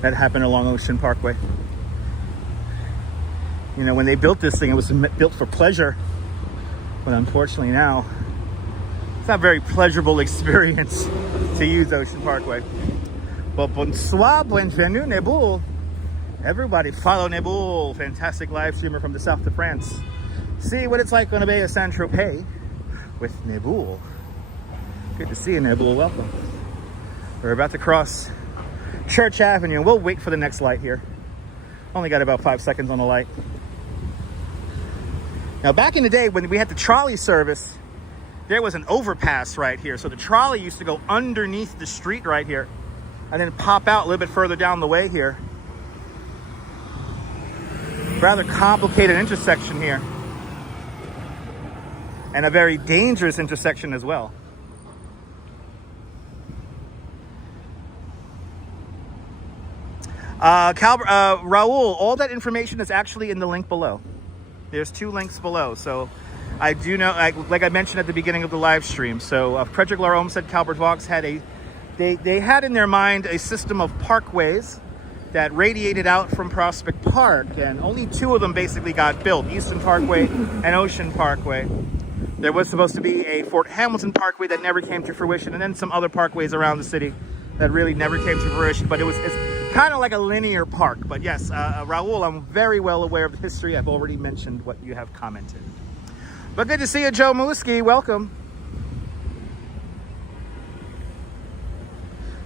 that happened along Ocean Parkway. You know, when they built this thing, it was built for pleasure, but unfortunately now it's not a very pleasurable experience to use Ocean Parkway. But bonsoir, bienvenue, Neboul. Everybody follow Neboul, fantastic live streamer from the south of France. See what it's like on the Bay of Saint-Tropez with Neboul. Good to see you, Neboul. Welcome. We're about to cross Church Avenue. We'll wait for the next light here. Only got about 5 seconds on the light. Now, back in the day when we had the trolley service, there was an overpass right here. So the trolley used to go underneath the street right here and then pop out a little bit further down the way here. Rather complicated intersection here. And a very dangerous intersection as well. Raul, all that information is actually in the link below. There's 2 links below. So I do know, like I mentioned at the beginning of the live stream. So Frederick Larome said Calvert Vaux had they had in their mind a system of parkways that radiated out from Prospect Park, and only 2 of them basically got built, Eastern Parkway and Ocean Parkway. There was supposed to be a Fort Hamilton Parkway that never came to fruition, and then some other parkways around the city that really never came to fruition, but it's kind of like a linear park. But yes, Raul, I'm very well aware of the history. I've already mentioned what you have commented. But good to see you, Joe Mooski. Welcome.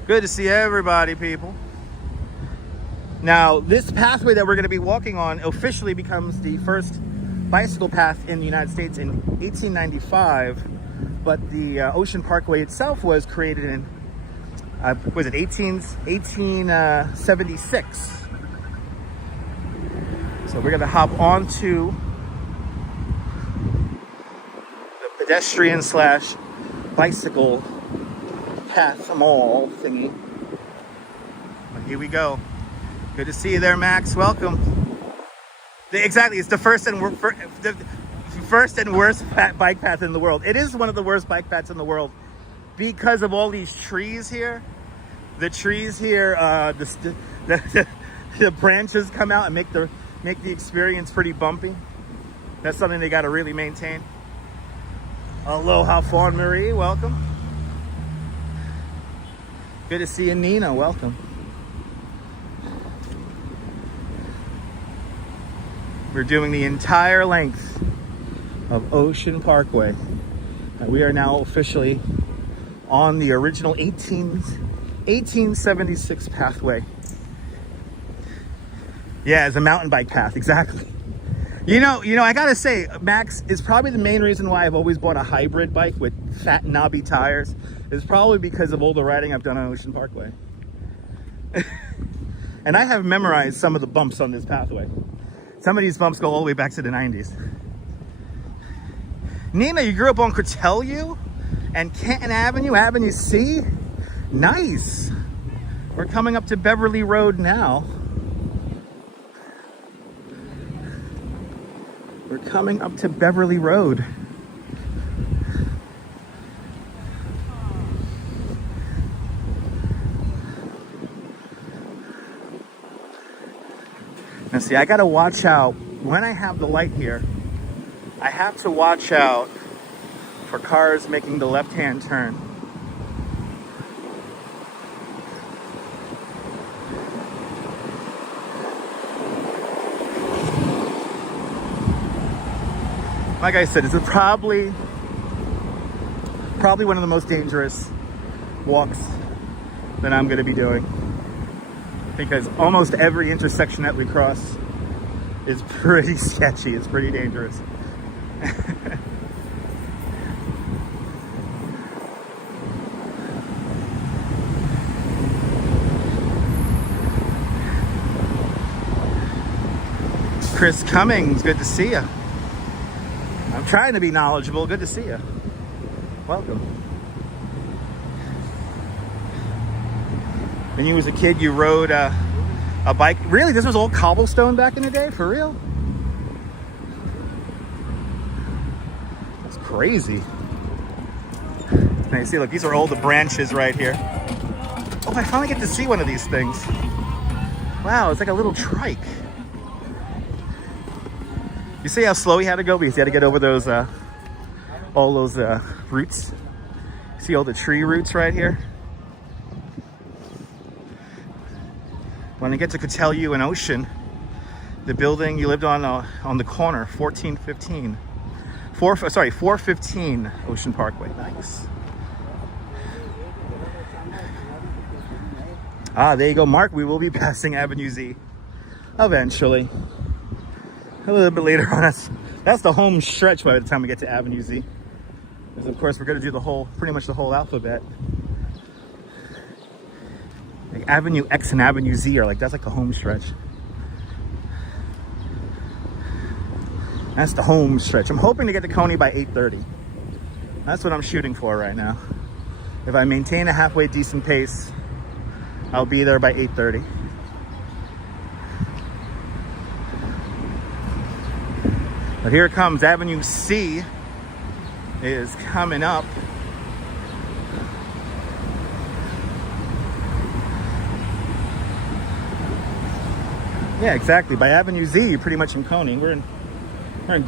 Good to see everybody, people. Now, this pathway that we're going to be walking on officially becomes the first bicycle path in the United States in 1895. But the Ocean Parkway itself was created in was it 1876. So we're gonna hop onto the pedestrian slash bicycle path mall thingy. But here we go. Good to see you there, Max. Welcome. Exactly, it's the first and worst bike path in the world. It is one of the worst bike paths in the world because of all these trees here. The trees here, the branches come out and make the experience pretty bumpy. That's something they got to really maintain. Aloha, Fawn Marie, welcome. Good to see you, Nina, welcome. We're doing the entire length of Ocean Parkway. And we are now officially on the original 1876 pathway. Yeah, it's a mountain bike path, exactly. You know, I gotta say, Max is probably the main reason why I've always bought a hybrid bike with fat knobby tires. Is probably because of all the riding I've done on Ocean Parkway. And I have memorized some of the bumps on this pathway. Some of these bumps go all the way back to the 90s. Nina, you grew up on Cortelliu and Canton Avenue, Avenue C? Nice. We're coming up to Beverly Road now. We're coming up to Beverly Road. Now see, I gotta watch out. When I have the light here, I have to watch out for cars making the left-hand turn. Like I said, it's probably one of the most dangerous walks that I'm going to be doing, because almost every intersection that we cross is pretty sketchy. It's pretty dangerous. Chris Cummings, good to see you. I'm trying to be knowledgeable. Good to see you. Welcome. When you was a kid, you rode a bike. Really? This was all cobblestone back in the day? For real? That's crazy. Now you see, look, these are all the branches right here. Oh, I finally get to see one of these things. Wow, it's like a little trike. You see how slow he had to go because he had to get over those, all those roots. See all the tree roots right here? When I get to Cortelliu and Ocean, the building you lived on the corner, 415 Ocean Parkway. Nice. Ah, there you go, Mark. We will be passing Avenue Z eventually. A little bit later on. That's the home stretch by the time we get to Avenue Z. Because of course we're going to do pretty much the whole alphabet. Like Avenue X and Avenue Z are that's like the home stretch. That's the home stretch. I'm hoping to get to Coney by 8:30. That's what I'm shooting for right now. If I maintain a halfway decent pace, I'll be there by 8:30. But here it comes. Avenue C is coming up. Yeah, exactly. By Avenue Z, you're pretty much in Coney. We're in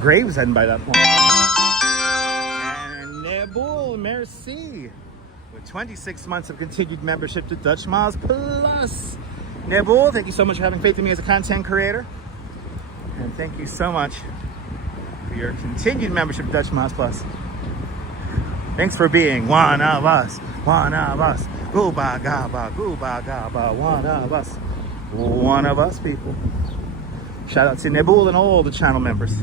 Gravesend by that point. And Nebul, merci. With 26 months of continued membership to Dutch Miles Plus. Nebul, thank you so much for having faith in me as a content creator. And thank you so much for your continued membership to Dutch Miles Plus. Thanks for being one of us. One of us. Gooba gaba, gooba gaba, one of us. One of us, people. Shout out to Nebul and all the channel members.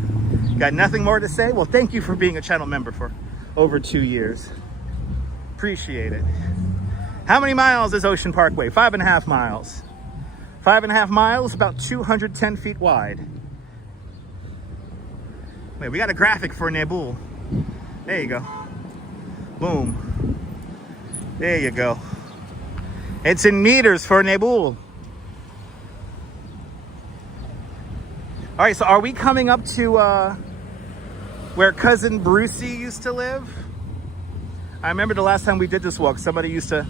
Got nothing more to say? Well, thank you for being a channel member for over 2 years. Appreciate it. How many miles is Ocean Parkway? 5.5 miles. 5.5 miles, about 210 feet wide. Wait, we got a graphic for Nebul. There you go. Boom. There you go. It's in meters for Nebul. All right, so are we coming up to where cousin Brucey used to live? I remember the last time we did this walk, somebody used to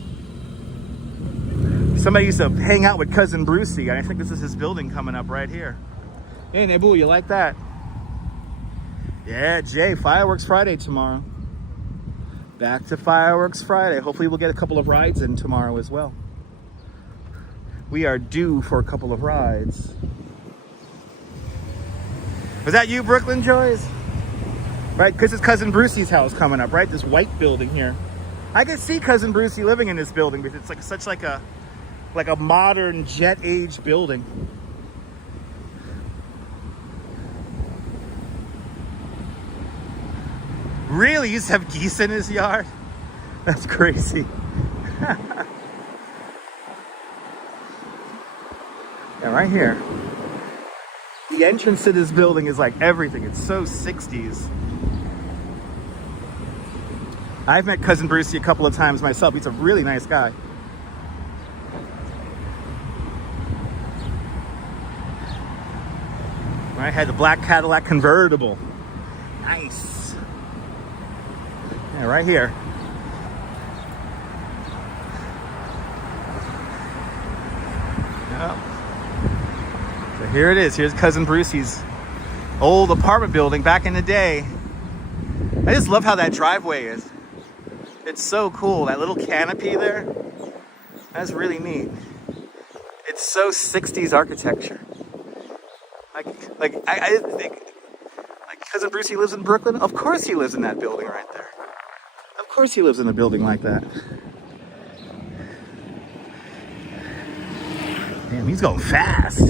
hang out with cousin Brucey. I think this is his building coming up right here. Hey, Nebu, you like that? Yeah, Jay, Fireworks Friday tomorrow. Back to Fireworks Friday. Hopefully we'll get a couple of rides in tomorrow as well. We are due for a couple of rides. Was that you, Brooklyn Joys? Right, because it's cousin Brucey's house coming up, right? This white building here. I could see cousin Brucey living in this building because it's like such like a modern jet age building. Really? He used to have geese in his yard? That's crazy. Yeah, right here. The entrance to this building is like everything. It's so 60s. I've met cousin Brucey a couple of times myself. He's a really nice guy. I had the black Cadillac convertible. Nice. Yeah, right here. Yep. So here it is. Here's cousin Brucey's old apartment building back in the day. I just love how that driveway is. It's so cool. That little canopy there. That's really neat. It's so 60s architecture. I think cousin Brucey lives in Brooklyn. Of course he lives in that building right there. Of course he lives in a building like that. Damn, he's going fast.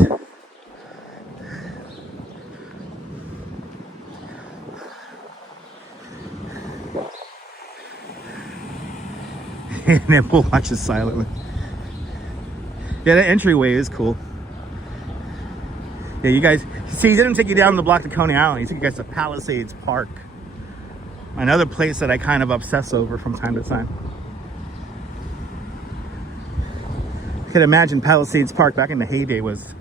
And then we'll watch it silently. Yeah, that entryway is cool. Yeah, you guys, see, he didn't take you down the block to Coney Island. He took you guys to Palisades Park. Another place that I kind of obsess over from time to time. I can imagine Palisades Park back in the heyday was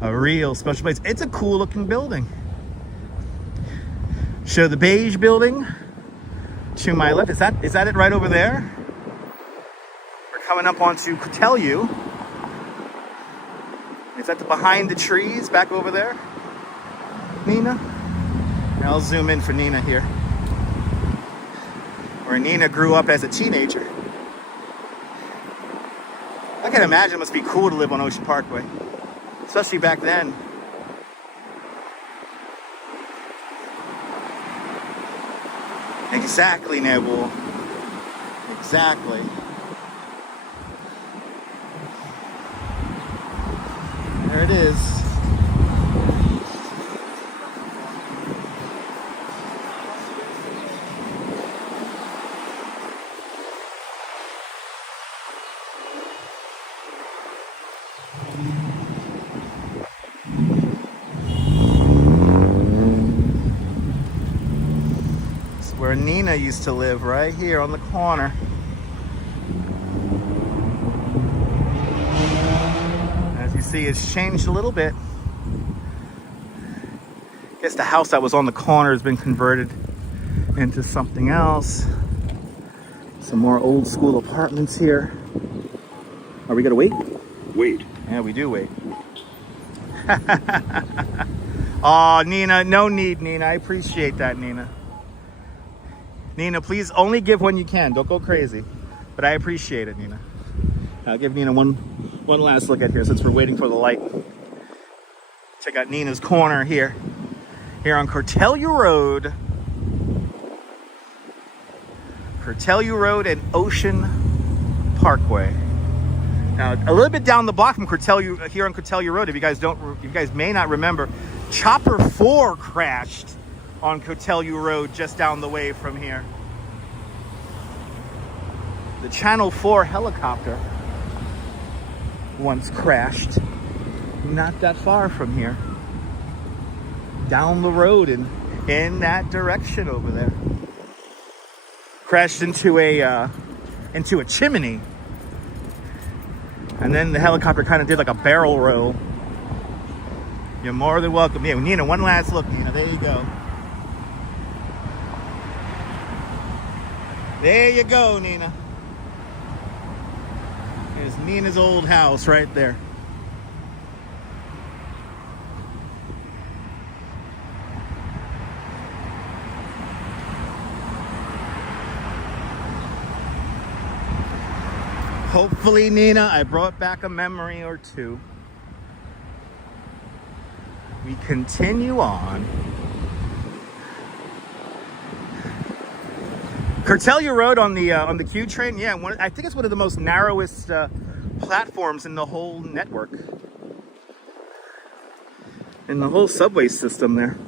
a real special place. It's a cool looking building. Show the beige building to my left. Is that it right over there? We're coming up onto Cotelliu. Is that the behind the trees back over there? Nina? I'll zoom in for Nina here. Where Nina grew up as a teenager. I can imagine it must be cool to live on Ocean Parkway. Especially back then. Exactly, Nebul. Exactly. There it is. It's where Nina used to live, right here on the corner. See, it's changed a little bit. Guess the house that was on the corner has been converted into something else. Some more old school apartments here. Are we gonna wait? Wait. Yeah, we do wait. Oh, Nina, no need, Nina. I appreciate that, Nina. Nina, please only give when you can. Don't go crazy. But I appreciate it, Nina. I'll give Nina one last look at here since we're waiting for the light. Check out Nina's corner here on Cotelliu Road. Cotelliu Road and Ocean Parkway. Now, a little bit down the block from Cotelliu, here on Cotelliu Road, if you guys may not remember, Chopper 4 crashed on Cotelliu Road just down the way from here. The Channel 4 helicopter once crashed not that far from here, down the road and in that direction over there. Crashed into a chimney, and then the helicopter kind of did like a barrel roll You're more than welcome. Yeah, Nina, one last look, Nina. There you go. There you go, Nina. There's Nina's old house right there. Hopefully, Nina, I brought back a memory or two. We continue on. Cortelia Road on the Q train, yeah, I think it's one of the most narrowest platforms in the whole network, in the whole subway system there.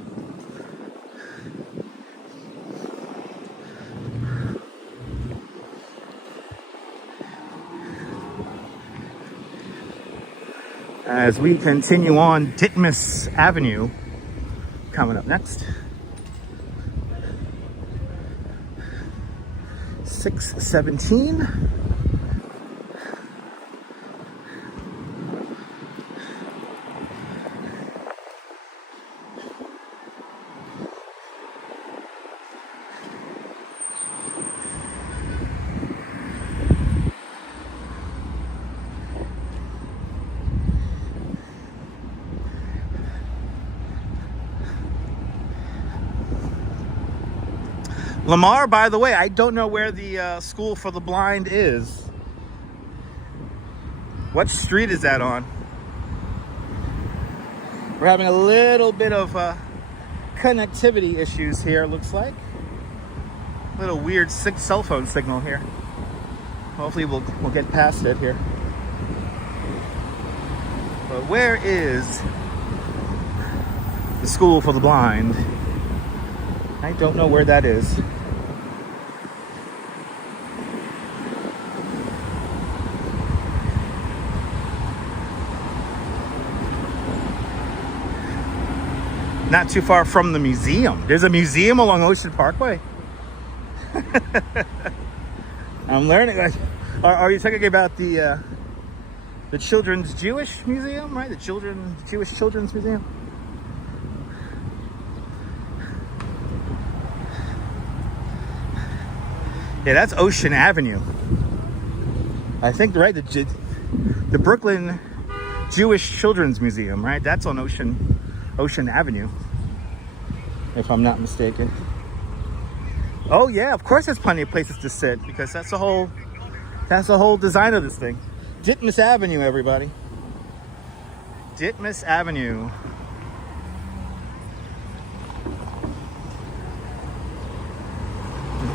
As we continue on, Titmus Avenue coming up next. 617. Lamar, by the way, I don't know where the School for the Blind is. What street is that on? We're having a little bit of connectivity issues here, looks like. A little weird cell phone signal here. Hopefully we'll get past it here. But where is the School for the Blind? I don't know where that is. Not too far from the museum. There's a museum along Ocean Parkway. I'm learning. Like, are you talking about the Children's Jewish Museum, right? The Jewish Children's Museum. Yeah, that's Ocean Avenue. I think, right? The Brooklyn Jewish Children's Museum, right? That's on Ocean Avenue, if I'm not mistaken. Oh yeah, of course there's plenty of places to sit, because that's the whole design of this thing. Titmus Avenue, everybody. Titmus Avenue.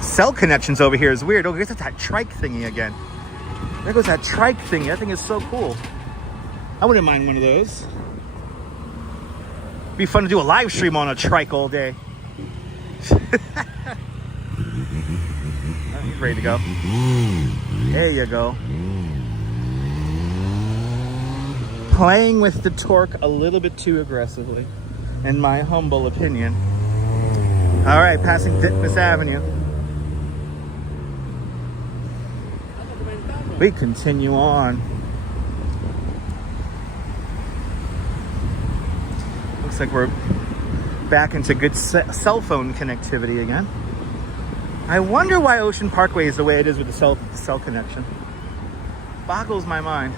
Cell connections over here is weird. Oh, I guess it's that trike thingy again. There goes that trike thingy. That thing is so cool. I wouldn't mind one of those. Be fun to do a live stream on a trike all day. He's ready to go. There you go. Playing with the torque a little bit too aggressively, in my humble opinion. All right, passing Titmus Avenue. We continue on. Looks like we're back into good cell phone connectivity again. I wonder why Ocean Parkway is the way it is with the cell connection. Boggles my mind.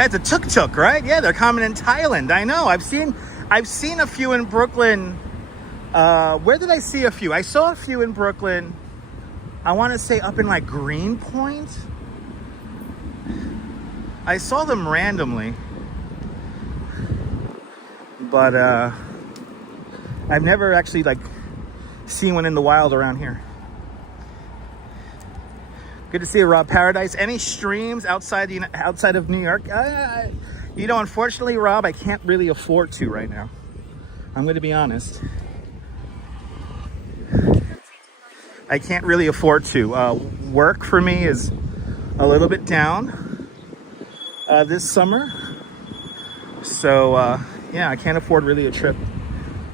It's a tuk-tuk, right? Yeah, they're common in Thailand. I know. I've seen a few in Brooklyn. Where did I see a few? I saw a few in Brooklyn. I want to say up in like Greenpoint. I saw them randomly, but I've never actually like seen one in the wild around here. Good to see you, Rob Paradise. Any streams outside of New York? You know, unfortunately, Rob, I can't really afford to right now. I'm going to be honest. I can't really afford to. Work for me is a little bit down this summer. So yeah, I can't afford really a trip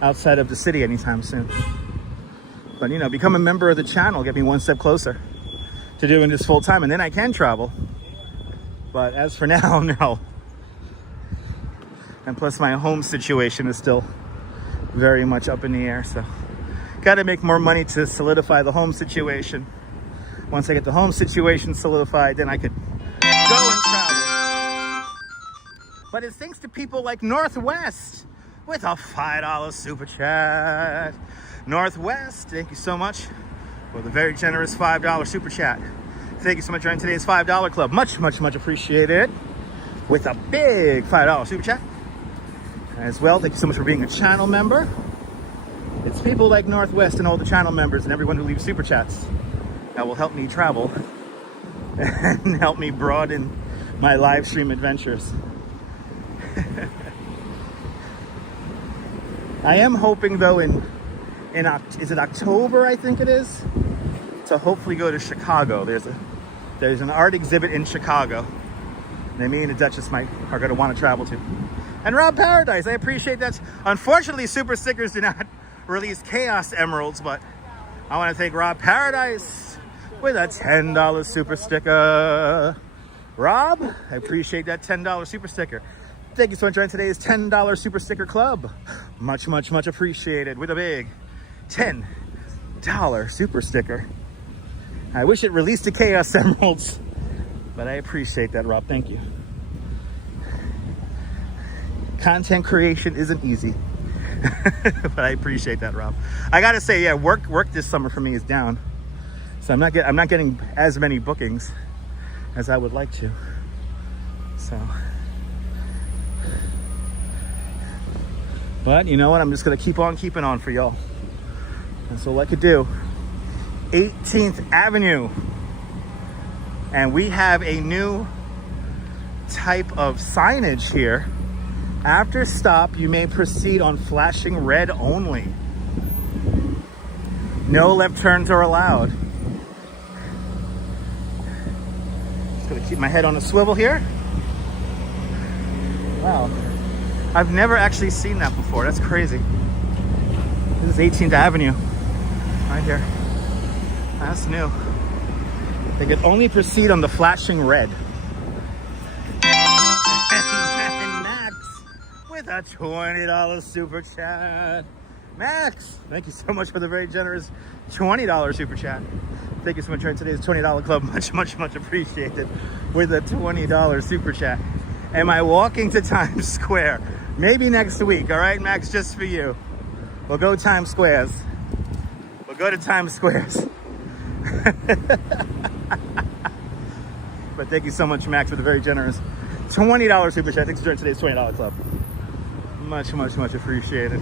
outside of the city anytime soon. But you know, become a member of the channel, get me one step closer to doing this full time, and then I can travel. But as for now, no. And plus my home situation is still very much up in the air, so got to make more money to solidify the home situation. Once I get the home situation solidified, then I could go and travel. But it's thanks to people like Northwest with a $5 super chat. Northwest, thank you so much for the very generous $5 super chat. Thank you so much for joining today's $5 club. Much, much, much appreciated. With a big $5 super chat. As well, thank you so much for being a channel member. It's people like Northwest and all the channel members and everyone who leaves super chats that will help me travel and help me broaden my live stream adventures. I am hoping though is it October, I think it is, to hopefully go to Chicago. There's an art exhibit in Chicago that me and the Duchess are going to want to travel to. And Rob Paradise, I appreciate that. Unfortunately, Super Stickers do not release Chaos Emeralds, but I want to thank Rob Paradise with a $10 super sticker. Rob, I appreciate that $10 super sticker. Thank you so much for joining today's $10 super sticker club. Much, much, much appreciated with a big $10 super sticker. I wish it released the Chaos Emeralds, but I appreciate that, Rob. Thank you. Content creation isn't easy, but I appreciate that, Rob. I gotta say, yeah, work this summer for me is down, so I'm not getting as many bookings as I would like to. So, but you know what? I'm just gonna keep on keeping on for y'all. That's all I could do. 18th Avenue, and we have a new type of signage here. After stop, you may proceed on flashing red only. No left turns are allowed. Just gonna keep my head on a swivel here. Wow, I've never actually seen that before. That's crazy. This is 18th Avenue, right here. That's new. They can only proceed on the flashing red. With a $20 super chat. Max, thank you so much for the very generous $20 super chat. Thank you so much for today's $20 club. Much, much, much appreciated with a $20 super chat. Am I walking to Times Square? Maybe next week, all right, Max, just for you. We'll go Times Squares. We'll go to Times Squares. But thank you so much, Max, for the very generous $20 super chat. Thanks for joining today's $20 club. Much, much, much appreciated.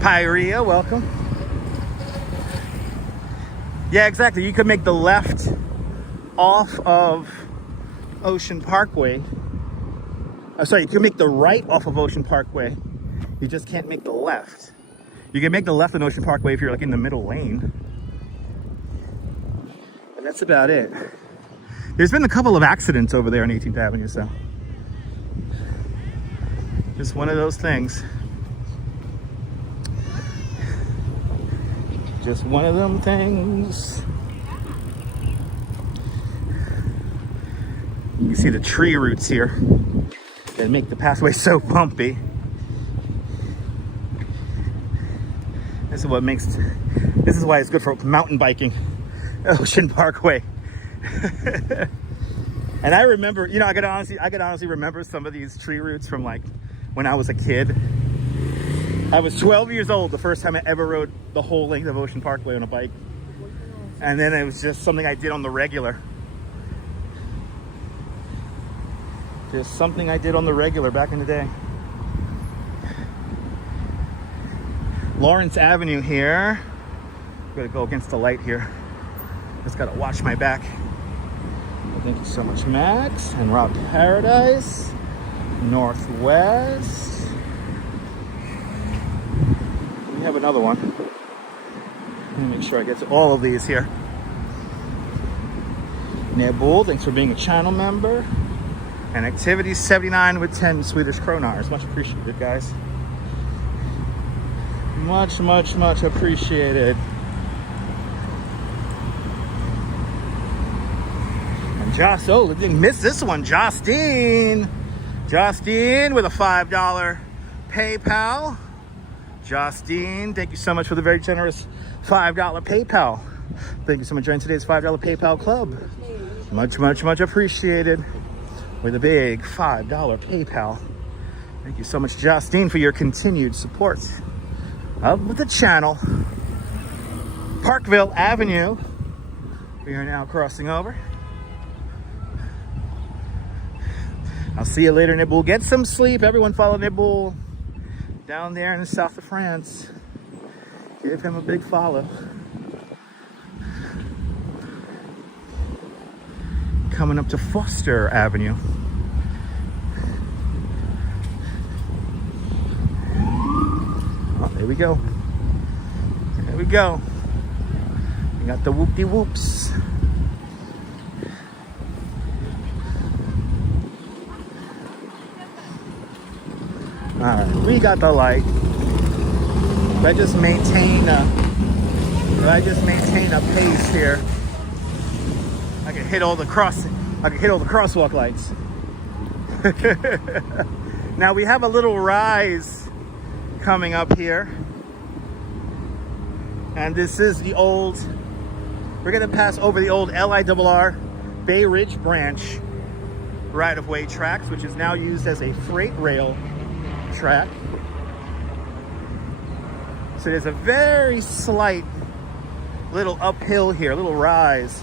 Pyrea, welcome. Yeah, exactly. You could make the left off of Ocean Parkway. Oh, sorry, you can make the right off of Ocean Parkway. You just can't make the left. You can make the left on Ocean Parkway if you're like in the middle lane. But that's about it. There's been a couple of accidents over there on 18th Avenue, so just one of those things. Just one of them things. You can see the tree roots here that make the pathway so bumpy. This is why it's good for mountain biking. Ocean Parkway. And I remember, you know, I could honestly remember some of these tree roots from like when I was a kid. I was 12 years old the first time I ever rode the whole length of Ocean Parkway on a bike. And then it was just something I did on the regular. Just something I did on the regular back in the day. Lawrence Avenue here. I'm gonna go against the light here. Just gotta watch my back. Thank you so much, Max and Rob Paradise. Northwest. another one. Let me make sure I get to all of these here. Nebul, thanks for being a channel member. And Activity 79 with 10 Swedish kronors. Much appreciated, guys. Much, much, much appreciated. And Joss, oh, didn't miss this one. Justine with a $5 PayPal. Justine, thank you so much for the very generous $5 PayPal. Thank you so much for joining today's $5 PayPal club. Much, much, much appreciated. With a big $5 PayPal. Thank you so much, Justine, for your continued support of the channel. Parkville Avenue. We are now crossing over. I'll see you later, Nibble. Get some sleep. Everyone follow Nibble down there in the south of France. Give him a big follow. Coming up to Foster Avenue. Oh, there we go. There we go. We got the whoop-de-whoops. All right, we got the light. If I just maintain a pace here, I can hit all the crosswalk lights. Now we have a little rise coming up here. And this is the old, we're gonna pass over the old LIRR Bay Ridge branch right-of-way tracks, which is now used as a freight rail track. So there's a very slight little uphill here, a little rise.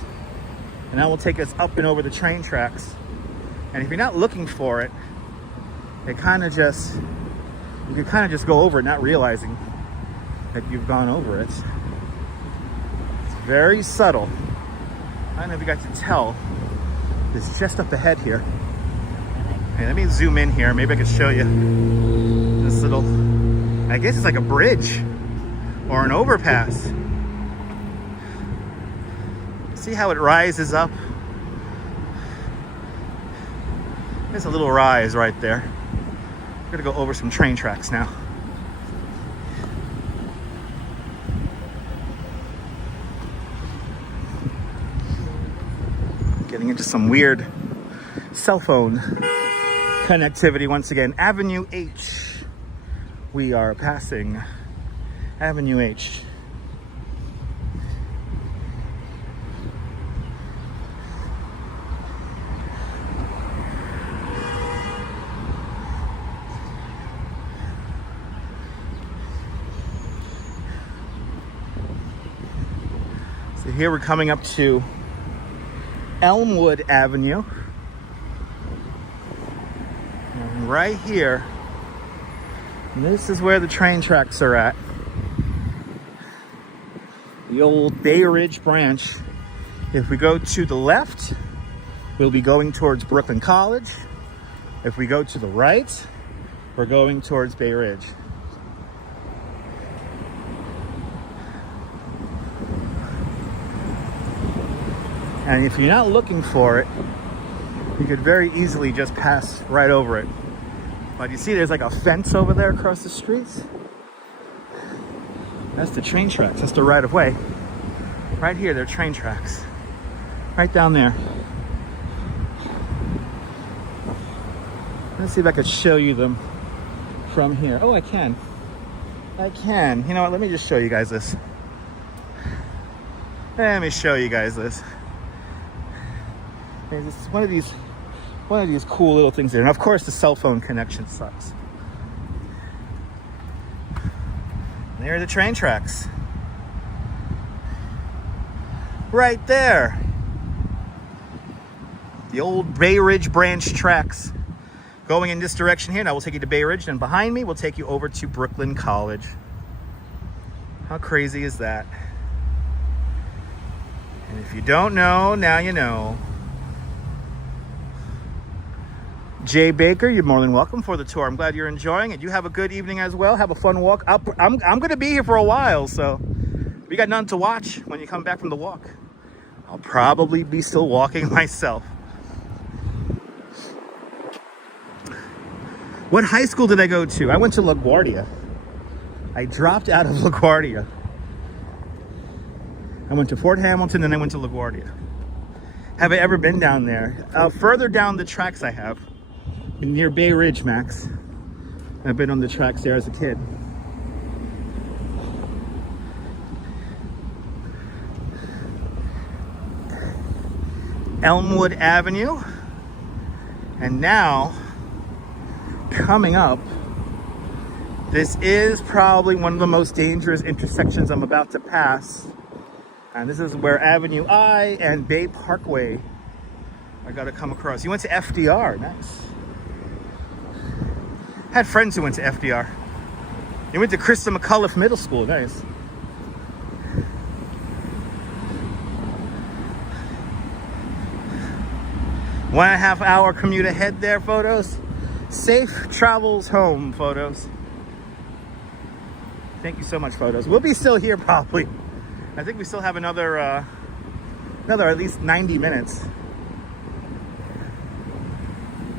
And that will take us up and over the train tracks. And if you're not looking for it, you can kind of just go over it, not realizing that you've gone over it. It's very subtle. I don't know if you guys can tell. It's just up ahead here. Hey, let me zoom in here. Maybe I can show you this little, I guess it's like a bridge or an overpass. See how it rises up? There's a little rise right there. We're gonna go over some train tracks now. Getting into some weird cell phone connectivity once again. Avenue H. We are passing Avenue H. So here we're coming up to Elmwood Avenue. And right here, this is where the train tracks are at. The old Bay Ridge branch. If we go to the left, we'll be going towards Brooklyn College. If we go to the right, we're going towards Bay Ridge. And if you're not looking for it, you could very easily just pass right over it. But you see there's like a fence over there across the streets? That's the train tracks, that's the right of way. Right here, they're train tracks. Right down there. Let's see if I could show you them from here. Oh, I can. I can. You know what, let me just show you guys this. Let me show you guys this. It's one of these cool little things there. And of course the cell phone connection sucks. And there are the train tracks. Right there. The old Bay Ridge branch tracks. Going in this direction here, now we'll take you to Bay Ridge, and behind me we'll take you over to Brooklyn College. How crazy is that? And if you don't know, now you know. Jay Baker, you're more than welcome for the tour. I'm glad you're enjoying it. You have a good evening as well. Have a fun walk. I'm going to be here for a while, so if you got nothing to watch when you come back from the walk, I'll probably be still walking myself. What high school did I go to? I went to LaGuardia. I dropped out of LaGuardia. I went to Fort Hamilton and I went to LaGuardia. Have I ever been down there? Further down the tracks I have. Near Bay Ridge, Max. I've been on the tracks there as a kid. Elmwood Avenue. And now, coming up, this is probably one of the most dangerous intersections I'm about to pass. And this is where Avenue I and Bay Parkway I gotta come across. You went to FDR, nice. Had friends who went to FDR. You went to Krista McCullough Middle School, nice. One and a half hour commute ahead there, photos. Safe travels home, photos. Thank you so much, photos. We'll be still here probably. I think we still have another at least 90 minutes.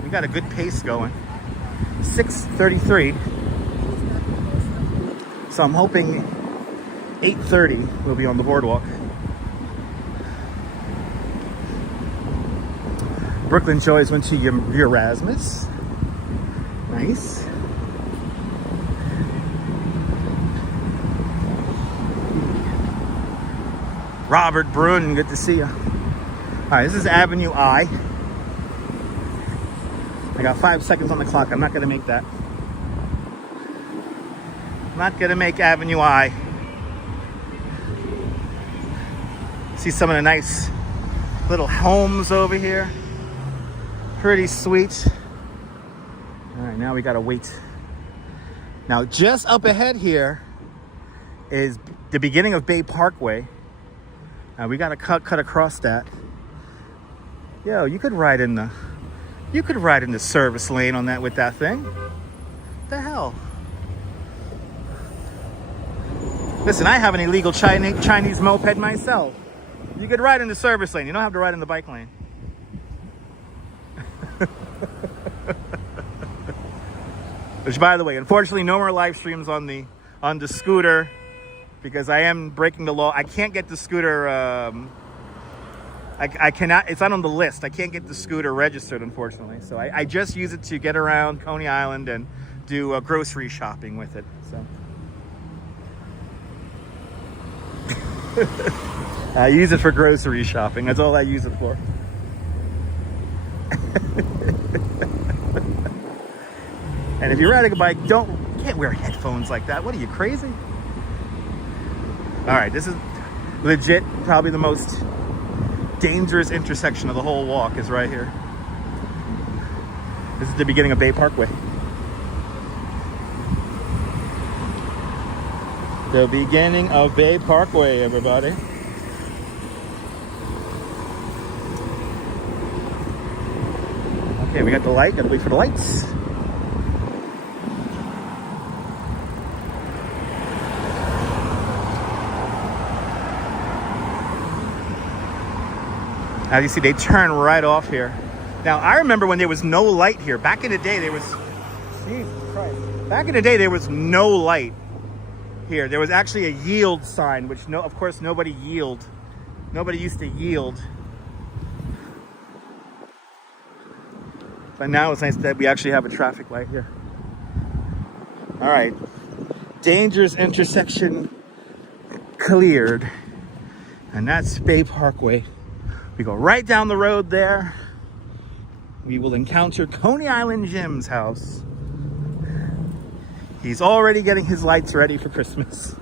We got a good pace going. 6:33. So I'm hoping 8:30 we'll be on the boardwalk. Brooklyn Joys went to Erasmus. Nice. Robert Brun, good to see you. All right, this is Avenue I. I got 5 seconds on the clock. I'm not gonna make that. I'm not gonna make Avenue I. See some of the nice little homes over here. Pretty sweet. All right, now we gotta wait. Now, just up ahead here is the beginning of Bay Parkway. We gotta cut across that. Yo, you could ride in the service lane on that with that thing. What the hell? Listen, I have an illegal Chinese moped myself. You could ride in the service lane. You don't have to ride in the bike lane. Which, by the way, unfortunately, no more live streams on the scooter because I am breaking the law. I can't get the scooter. I cannot. It's not on the list. I can't get the scooter registered, unfortunately. So I just use it to get around Coney Island and do grocery shopping with it. So I use it for grocery shopping. That's all I use it for. And if you're riding a bike, you can't wear headphones like that. What are you, crazy? All right, this is legit probably the most dangerous intersection of the whole walk is right here. This is the beginning of Bay Parkway. The beginning of Bay Parkway, everybody. Okay, we got the light. Gotta wait for the lights. As you see, they turn right off here. Now, I remember when there was no light here. Back in the day, there was... Jesus Christ. Back in the day, there was no light here. There was actually a yield sign, which, of course, nobody used to yield. But now it's nice that we actually have a traffic light here. All right. Dangerous intersection cleared. And that's Bay Parkway. We go right down the road there. We will encounter Coney Island Jim's house. He's already getting his lights ready for Christmas.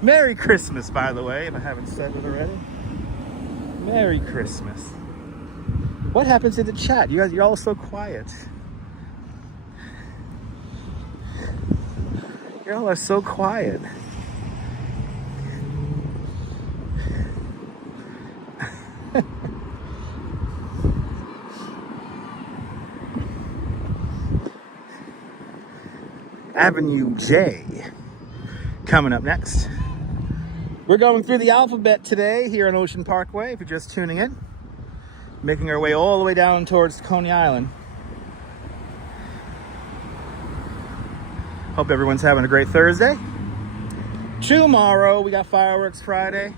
Merry Christmas, by the way, if I haven't said it already. Merry Christmas. What happened to the chat? You guys, you're all so quiet. You all are so quiet. Avenue J coming up next. We're going through the alphabet today here on Ocean Parkway, if you're just tuning in. Making our way all the way down towards Coney Island. Hope everyone's having a great Thursday. Tomorrow, we got Fireworks Friday.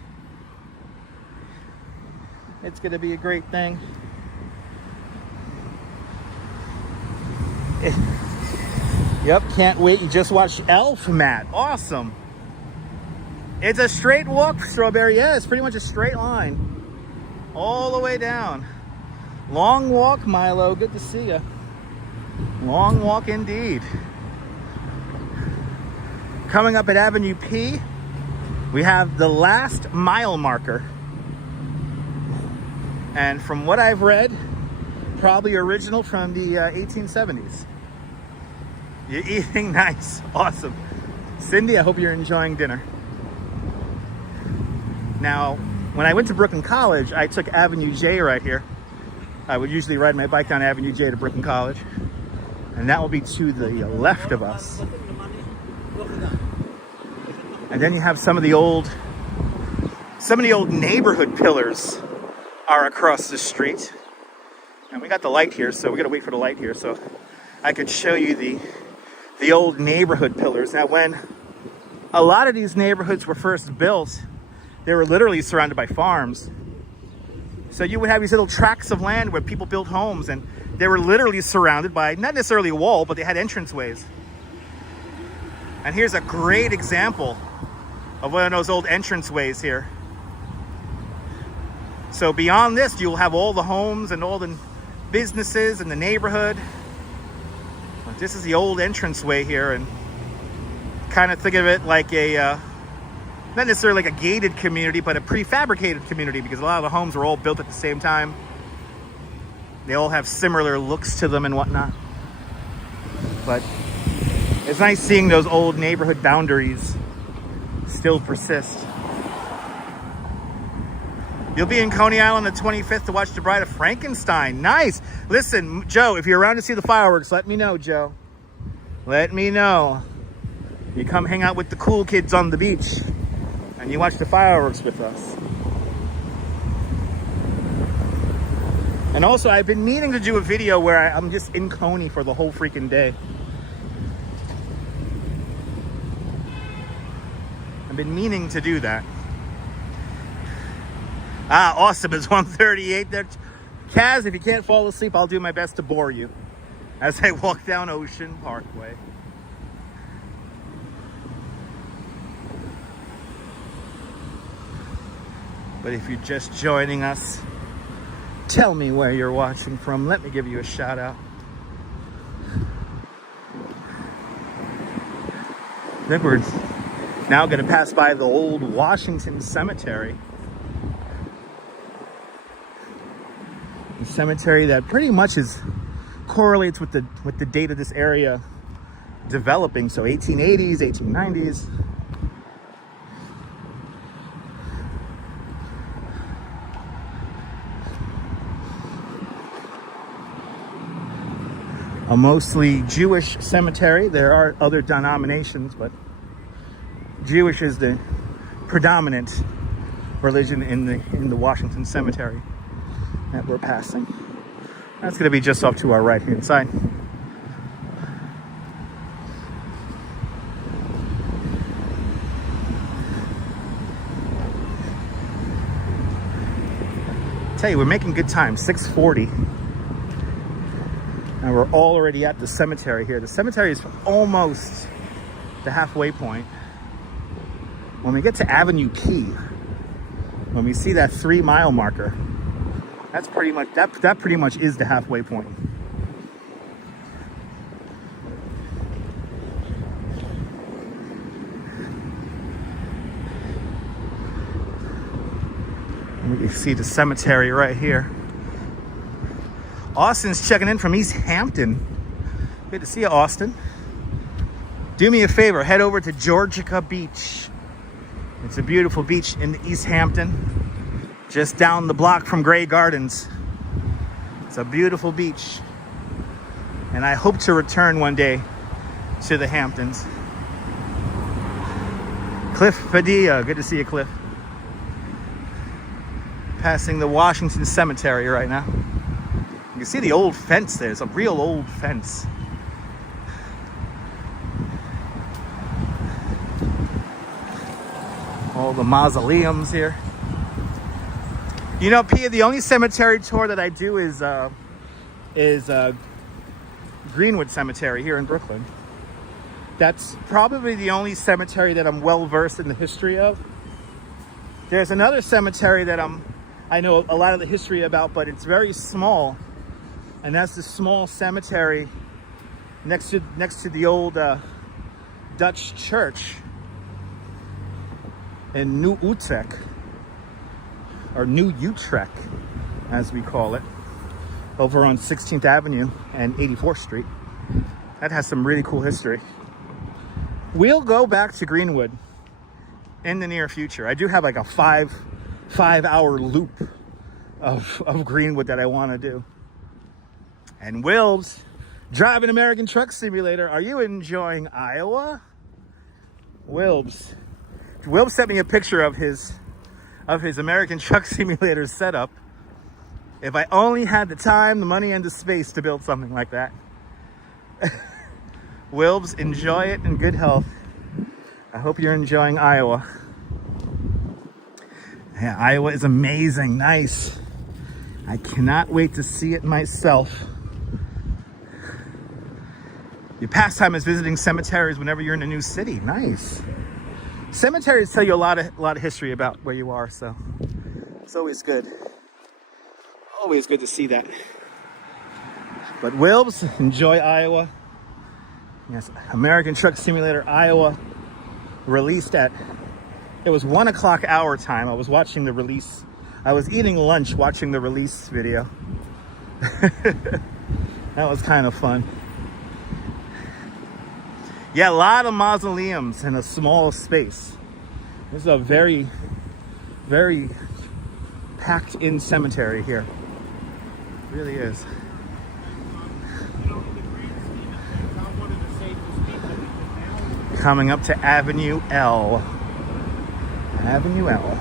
It's gonna be a great thing. Yep, can't wait. You just watched Elf, Matt. Awesome. It's a straight walk, Strawberry. Yeah, it's pretty much a straight line. All the way down. Long walk, Milo. Good to see you. Long walk indeed. Coming up at Avenue P, we have the last mile marker. And from what I've read, probably original from the 1870s. You're eating nice. Awesome. Cindy, I hope you're enjoying dinner. Now, when I went to Brooklyn College, I took Avenue J right here. I would usually ride my bike down Avenue J to Brooklyn College. And that will be to the left of us. And then you have some of the old neighborhood pillars are across the street. And we got the light here, so we gotta wait for the light here so I could show you the old neighborhood pillars. Now, when a lot of these neighborhoods were first built, they were literally surrounded by farms. So you would have these little tracts of land where people built homes, and they were literally surrounded by, not necessarily a wall, but they had entranceways. And here's a great example of one of those old entranceways here. So beyond this, you'll have all the homes and all the businesses in the neighborhood. But this is the old entranceway here, and kind of think of it like a, not necessarily like a gated community, but a prefabricated community, because a lot of the homes were all built at the same time. They all have similar looks to them and whatnot. But it's nice seeing those old neighborhood boundaries still persist. You'll be in Coney Island the 25th to watch The Bride of Frankenstein. Nice. Listen, Joe, if you're around to see the fireworks, let me know, Joe. Let me know. You come hang out with the cool kids on the beach and you watch the fireworks with us. And also, I've been meaning to do a video where I'm just in Coney for the whole freaking day. I've been meaning to do that. Ah, awesome. It's 1:38 there. Kaz, if you can't fall asleep, I'll do my best to bore you as I walk down Ocean Parkway. But if you're just joining us, tell me where you're watching from. Let me give you a shout out. Then we're now going to pass by the old Washington Cemetery. A cemetery that pretty much correlates with the date of this area developing. So 1880s, 1890s. A mostly Jewish cemetery. There are other denominations, but Jewish is the predominant religion in the Washington Cemetery that we're passing. That's going to be just off to our right hand side. Tell you, we're making good time. 6:40. And we're already at the cemetery here. The cemetery is almost the halfway point. When we get to Avenue Key, when we see that 3-mile marker, that's pretty much that pretty much is the halfway point. And we can see the cemetery right here. Austin's checking in from East Hampton. Good to see you, Austin. Do me a favor, head over to Georgia Beach. It's a beautiful beach in East Hampton, just down the block from Grey Gardens. It's a beautiful beach. And I hope to return one day to the Hamptons. Cliff Padilla, good to see you, Cliff. Passing the Washington Cemetery right now. You can see the old fence there. It's a real old fence. All the mausoleums here. You know, Pia, the only cemetery tour that I do is Greenwood Cemetery here in Brooklyn. That's probably the only cemetery that I'm well versed in the history of. There's another cemetery that I know a lot of the history about, but it's very small, and that's the small cemetery next to the old Dutch church in New Utrecht, or New Utrecht, as we call it, over on 16th Avenue and 84th Street. That has some really cool history. We'll go back to Greenwood in the near future. I do have like a five-hour loop of Greenwood that I want to do. And Will's driving American Truck Simulator. Are you enjoying Iowa? Wilb sent me a picture of his American Truck Simulator setup. If I only had the time, the money, and the space to build something like that. Wilbs, enjoy it in good health. I hope you're enjoying Iowa. Yeah, Iowa is amazing, nice. I cannot wait to see it myself. Your pastime is visiting cemeteries whenever you're in a new city. Nice. Cemeteries tell you a lot of history about where you are, so it's always good. Always good to see that. But Wilbs, enjoy Iowa. Yes, American Truck Simulator Iowa released at, it was 1 o'clock our time. I was watching the release. I was eating lunch watching the release video. That was kind of fun. Yeah, a lot of mausoleums in a small space. This is a very, very packed in cemetery here. It really is. Coming up to Avenue L. Avenue L.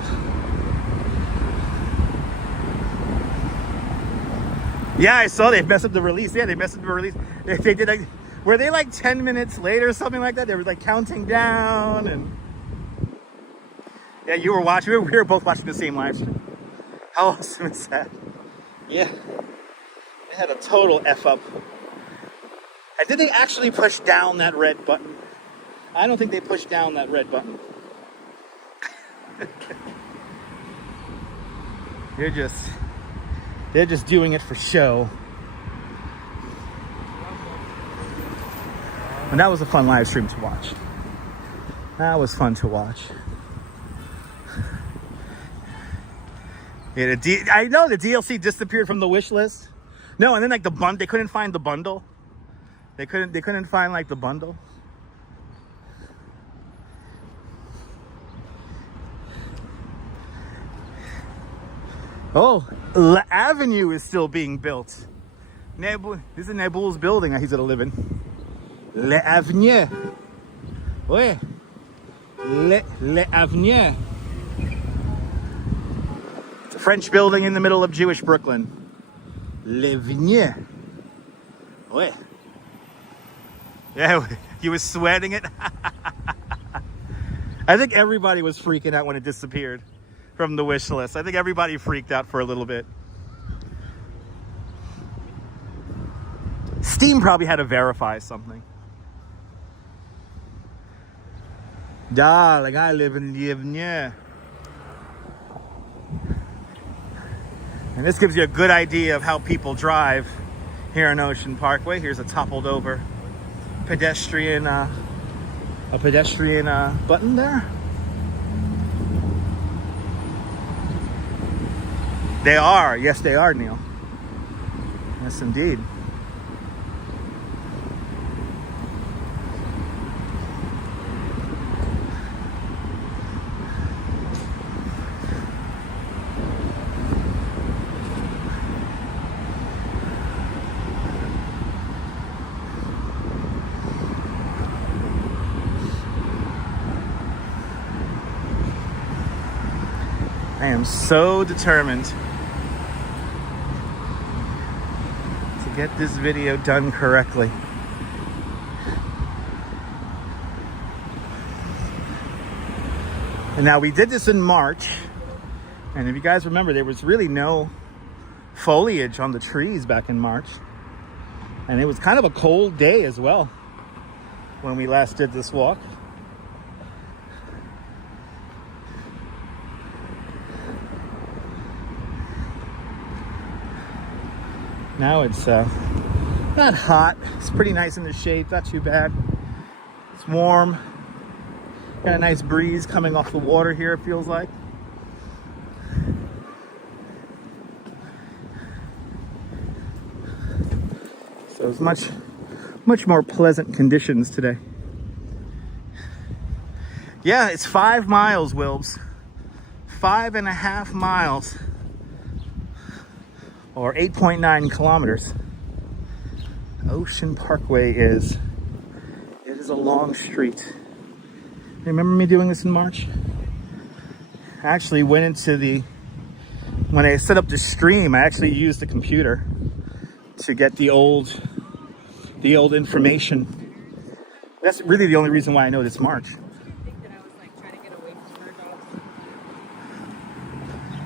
Yeah, I saw they messed up the release. Yeah, they messed up the release. They did like, were they like 10 minutes late or something like that? They were like counting down, and yeah, you were watching. We were both watching the same live stream. How awesome is that? Yeah, they had a total F up. And did they actually push down that red button? I don't think they pushed down that red button. They're just doing it for show. And that was a fun live stream to watch. That was fun to watch. Yeah, I know the DLC disappeared from the wish list. No, and then like they couldn't find the bundle. They couldn't find like the bundle. Oh, La Avenue is still being built. This is Nabul's building he's gonna live in. La Avenue. Ouais. Le Avenue. It's a French building in the middle of Jewish Brooklyn. L'Avenue. Ouais. Yeah, you was sweating it. I think everybody was freaking out when it disappeared from the wish list. I think everybody freaked out for a little bit. Steam probably had to verify something. Yeah, like I live in the Avenue. And this gives you a good idea of how people drive here on Ocean Parkway. Here's a toppled over pedestrian, button there. They are. Yes, they are, Neil. Yes, indeed. I am so determined to get this video done correctly. And now we did this in March, and if you guys remember, there was really no foliage on the trees back in March, and it was kind of a cold day as well when we last did this walk. Now it's not hot. It's pretty nice in the shade, not too bad. It's warm. Got a nice breeze coming off the water here, it feels like. So it's much more pleasant conditions today. Yeah, it's 5 miles, Wilbs. 5.5 miles. Or 8.9 kilometers. Ocean Parkway it is a long street. Remember me doing this in March? I actually went into when I set up the stream, I actually used the computer to get the old information. That's really the only reason why I know this March.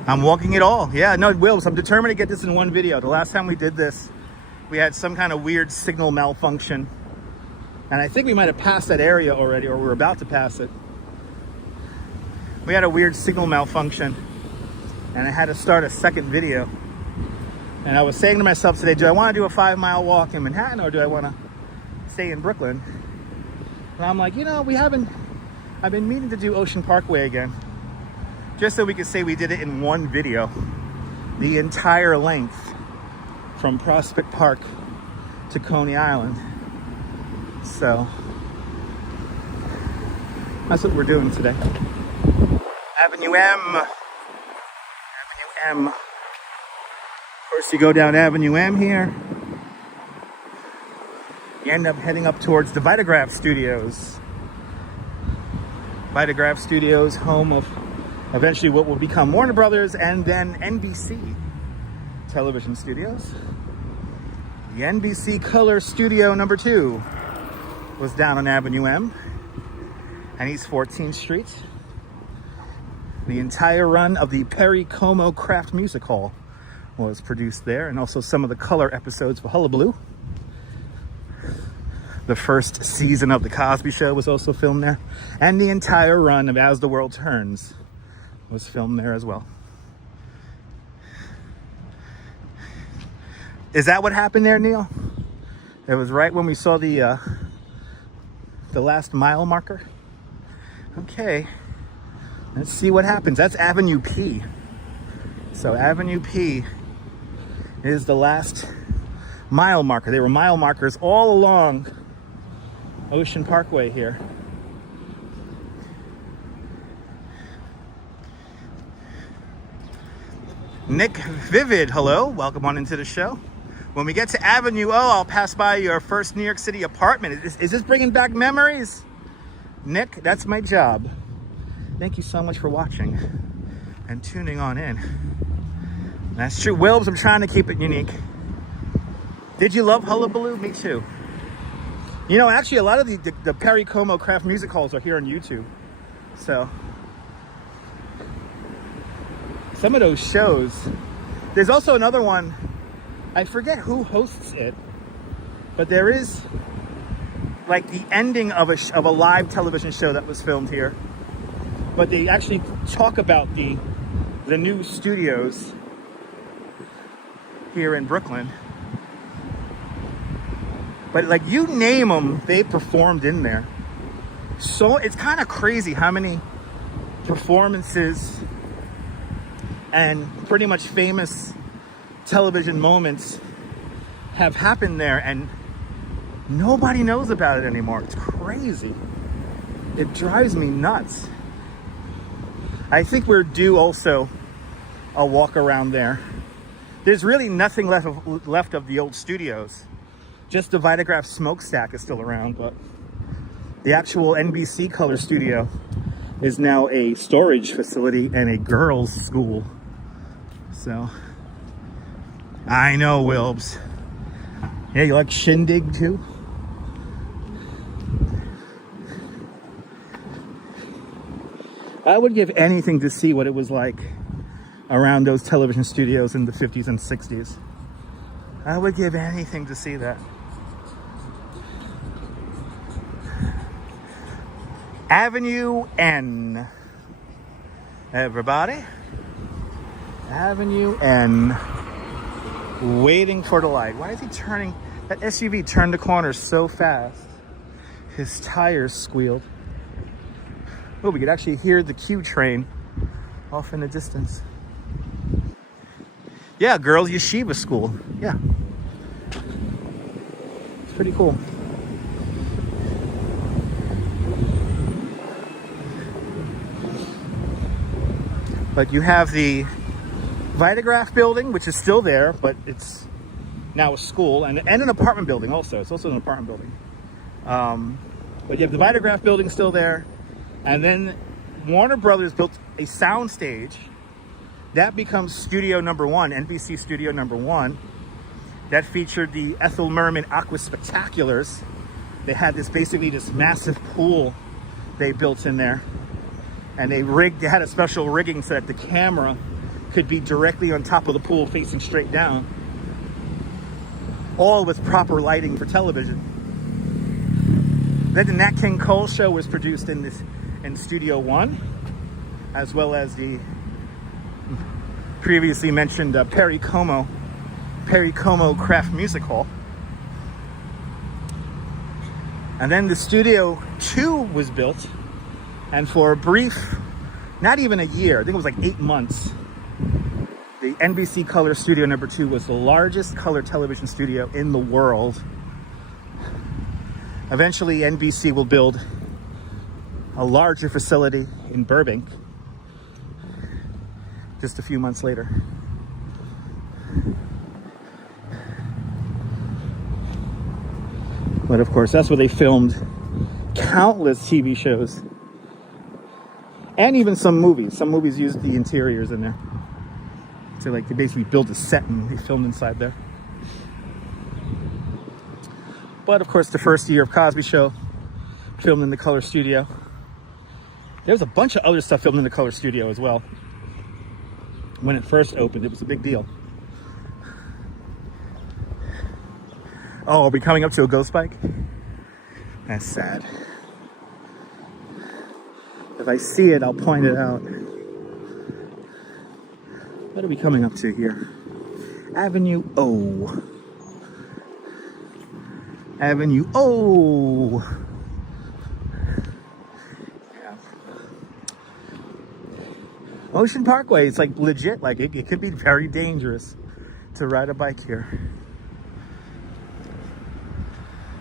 I'm walking it all. Yeah, no, Wills, I'm determined to get this in one video. The last time we did this, we had some kind of weird signal malfunction. And I think we might have passed that area already, or we were about to pass it. We had a weird signal malfunction, and I had to start a second video. And I was saying to myself today, do I want to do a 5-mile walk in Manhattan, or do I want to stay in Brooklyn? And I'm like, I've been meaning to do Ocean Parkway again, just so we could say we did it in one video, the entire length from Prospect Park to Coney Island. So that's what we're doing today. Avenue M. Of course, you go down Avenue M here. You end up heading up towards the Vitagraph Studios. Vitagraph Studios, home of eventually what will become Warner Brothers and then NBC television studios. The NBC Color Studio number 2 was down on Avenue M and East 14th Street. The entire run of the Perry Como Craft Music Hall was produced there, and also some of the color episodes for Hullabaloo. The first season of The Cosby Show was also filmed there, and the entire run of As the World Turns was filmed there as well. Is that what happened there, Neil? It was right when we saw the last mile marker. Okay, let's see what happens. That's Avenue P. So Avenue P is the last mile marker. There were mile markers all along Ocean Parkway here. Nick Vivid, hello, welcome on into the show. When we get to Avenue O, I'll pass by your first New York City apartment. Is this bringing back memories? Nick, that's my job. Thank you so much for watching and tuning on in. That's true, Wilbs, I'm trying to keep it unique. Did you love Hullabaloo? Me too. Actually, a lot of the Perry Como Craft Music Halls are here on YouTube. So, some of those shows. There's also another one, I forget who hosts it, but there is like the ending of a live television show that was filmed here. But they actually talk about the new studios here in Brooklyn. But like you name them, they performed in there. So it's kind of crazy how many performances and pretty much famous television moments have happened there, and nobody knows about it anymore. It's crazy. It drives me nuts. I think we're due also a walk around there. There's really nothing left of the old studios. Just the Vitagraph smokestack is still around, but the actual NBC Color Studio is now a storage facility and a girls' school. So, I know, Wilbs. Yeah, you like Shindig too? I would give anything to see what it was like around those television studios in the 50s and 60s. I would give anything to see that. Avenue N. Everybody. Avenue N. Waiting for the light. Why is he turning? That SUV turned the corner so fast. His tires squealed. Oh, we could actually hear the Q train off in the distance. Yeah, girls' yeshiva school. Yeah. It's pretty cool. But you have the Vitagraph building, which is still there, but it's now a school, and an apartment building also. It's also an apartment building. But you have the Vitagraph building still there. And then Warner Brothers built a sound stage. That becomes studio number one, NBC studio number one. That featured the Ethel Merman Aqua Spectaculars. They had basically this massive pool they built in there. And they had a special rigging so that the camera could be directly on top of the pool facing straight down. All with proper lighting for television. Then the Nat King Cole show was produced in Studio One, as well as the previously mentioned Perry Como Craft Music Hall. And then the Studio 2 was built, and for a brief, not even a year, I think it was like 8 months, the NBC Color Studio number 2 was the largest color television studio in the world. Eventually, NBC will build a larger facility in Burbank just a few months later. But of course, that's where they filmed countless TV shows and even some movies. Some movies used the interiors in there. So like they basically built a set and they filmed inside there. But of course, the first year of Cosby Show filmed in the Color Studio. There's a bunch of other stuff filmed in the Color Studio as well. When it first opened, it was a big deal. Oh, are we coming up to a ghost bike? That's sad. If I see it, I'll point it out. What are we coming up to here? Avenue O. Avenue O. Ocean Parkway, it's like legit, like it could be very dangerous to ride a bike here.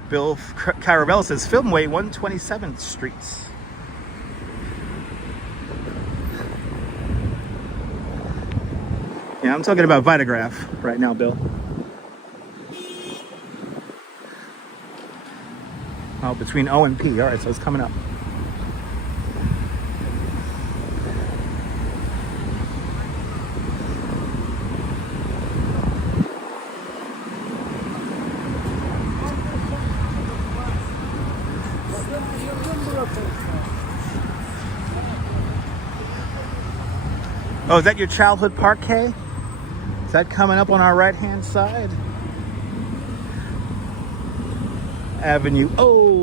Bill Carabella says, Filmway 127th Street. Yeah, I'm talking about Vitagraph right now, Bill. Oh, between O and P. All right, so it's coming up. Oh, is that your childhood parquet? Is that coming up on our right-hand side? Avenue O.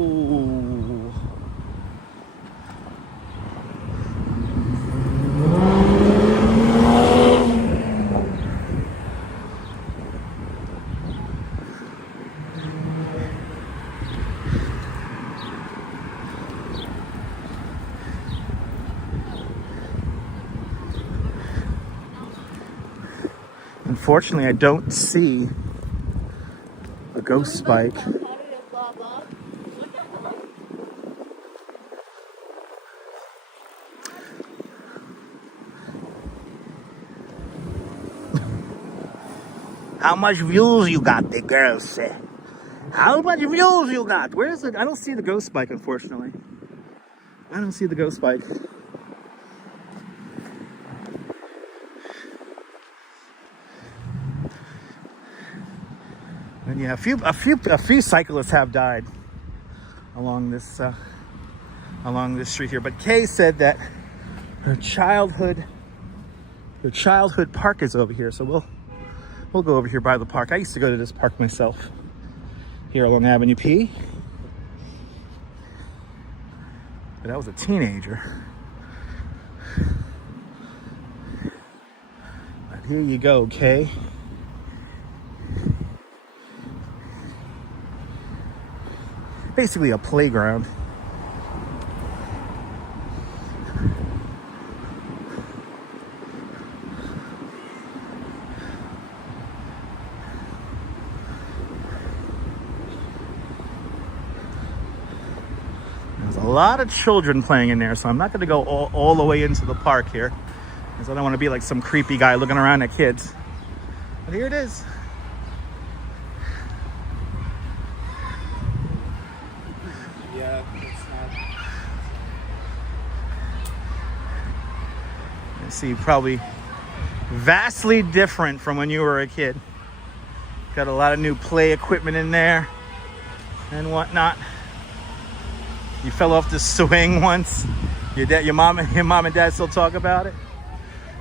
Unfortunately, I don't see a ghost bike. How much views you got, the girls say. How much views you got? Where is it? I don't see the ghost bike, unfortunately. I don't see the ghost bike. And yeah, a few cyclists have died along this street here. But Kay said that her childhood park is over here, so we'll go over here by the park. I used to go to this park myself here along Avenue P, but I was a teenager. But here you go, Kay. Basically a playground. There's a lot of children playing in there, so I'm not going to go all the way into the park here, because I don't want to be like some creepy guy looking around at kids. But here it is. Yeah, it's not. Let's see, probably vastly different from when you were a kid. Got a lot of new play equipment in there and whatnot. You fell off the swing once. Your mom and dad still talk about it.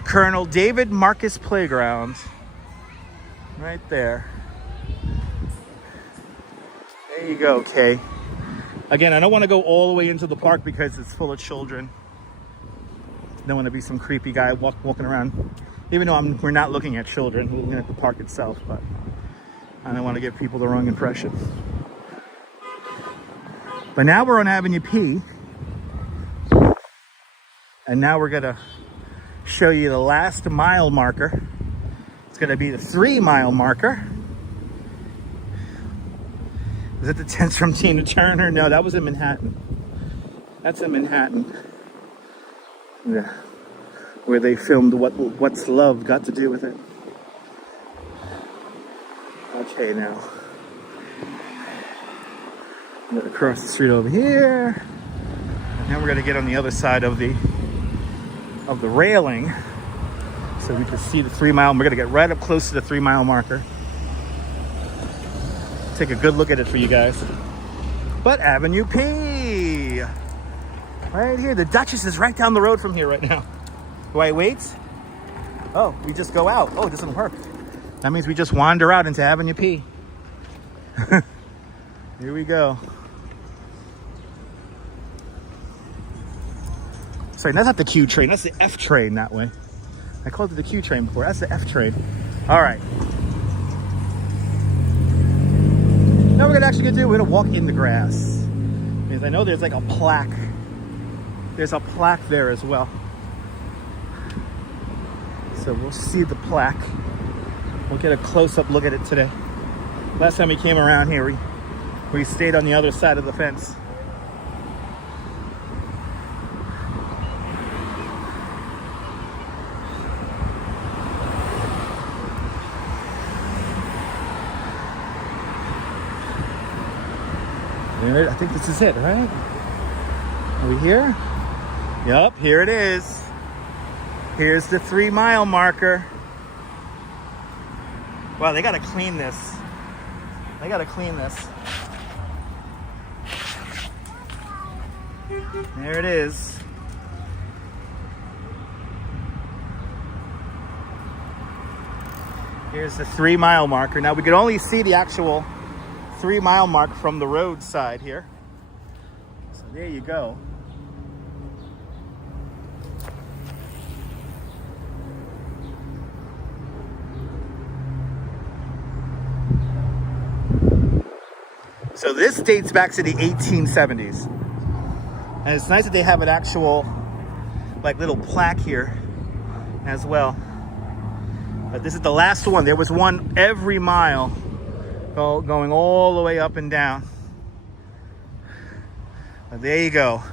Colonel David Marcus Playground, right there. There you go, Kay. Again, I don't want to go all the way into the park because it's full of children. Don't want to be some creepy guy walking around, even though we're not looking at children, we're looking at the park itself, but I don't want to give people the wrong impression. But now we're on Avenue P, and now we're gonna show you the last mile marker. It's gonna be the 3-mile marker. Is it the tents from Tina Turner? No, that was in Manhattan. That's in Manhattan. Yeah, where they filmed What's Love Got to Do with It. Okay, now I'm gonna cross the street over here, and then we're gonna get on the other side of the railing so we can see the 3-mile. We're gonna get right up close to the 3-mile marker. Take a good look at it for you guys. But Avenue P, right here. The Duchess is right down the road from here right now. Do I wait? Oh, we just go out. Oh, it doesn't work. That means we just wander out into Avenue P. Here we go. Sorry, that's not the Q train. That's the F train that way. I called it the Q train before. That's the F train. All right. Now we're actually gonna walk in the grass. Because I know there's like a plaque. There's a plaque there as well. So we'll see the plaque. We'll get a close-up look at it today. Last time we came around here, we stayed on the other side of the fence. There, I think this is it, right? Are we here? Yup, here it is. Here's the 3-mile marker. Wow, they gotta clean this. They gotta clean this. There it is. Here's the 3-mile marker. Now we could only see the actual 3-mile mark from the roadside here. So there you go. So this dates back to the 1870s. And it's nice that they have an actual like little plaque here as well. But this is the last one. There was one every mile going all the way up and down. But there you go.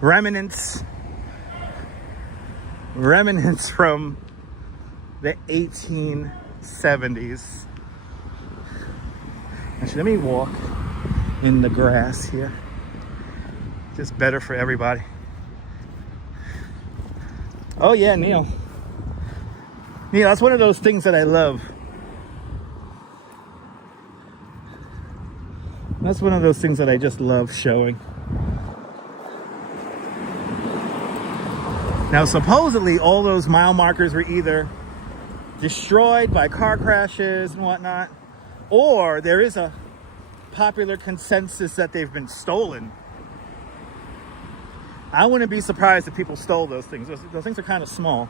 Remnants from the 1870s. Actually, let me walk in the grass here. Just better for everybody. Oh yeah, Neil. Neil, that's one of those things that I love. That's one of those things that I just love showing. Now, supposedly, all those mile markers were either destroyed by car crashes and whatnot, or there is a popular consensus that they've been stolen. I wouldn't be surprised if people stole those things. Those things are kind of small.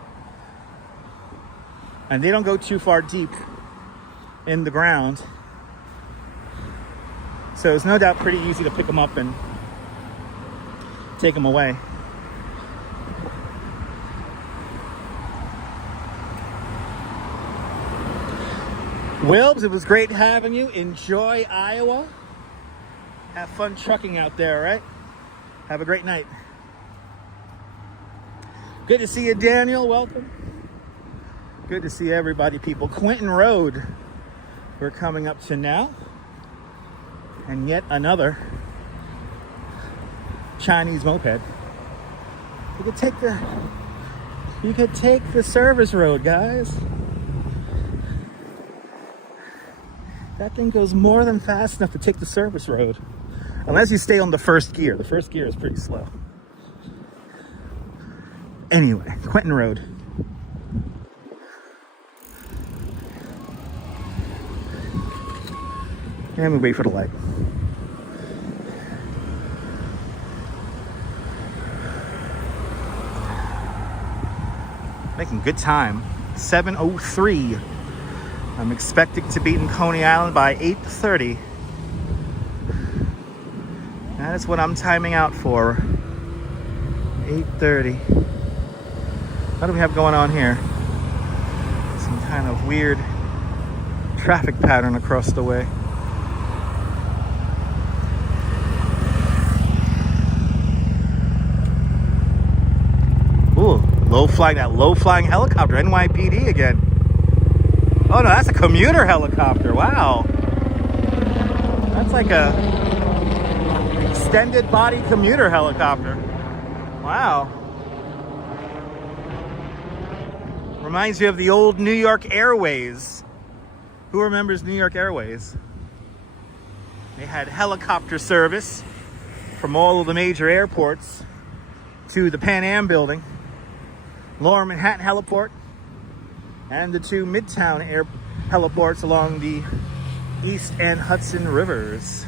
And they don't go too far deep in the ground. So it's no doubt pretty easy to pick them up and take them away. Wilbs, it was great having you. Enjoy Iowa. Have fun trucking out there, all right? Have a great night. Good to see you, Daniel. Welcome. Good to see everybody, people. Quentin Road, we're coming up to now. And yet another Chinese moped. You could take the service road, guys. That thing goes more than fast enough to take the service road. Unless you stay on the first gear. The first gear is pretty slow. Anyway, Quentin Road. And we wait for the light. Making good time. 7:03. I'm expecting to be in Coney Island by 8:30. That is what I'm timing out for. 8:30. What do we have going on here? Some kind of weird traffic pattern across the way. Ooh, low flying helicopter, NYPD again. Oh no, that's a commuter helicopter. Wow. That's like a extended body commuter helicopter. Wow. Reminds me of the old New York Airways. Who remembers New York Airways? They had helicopter service from all of the major airports to the Pan Am building, Lower Manhattan Heliport, and the two Midtown air heliports along the East and Hudson Rivers.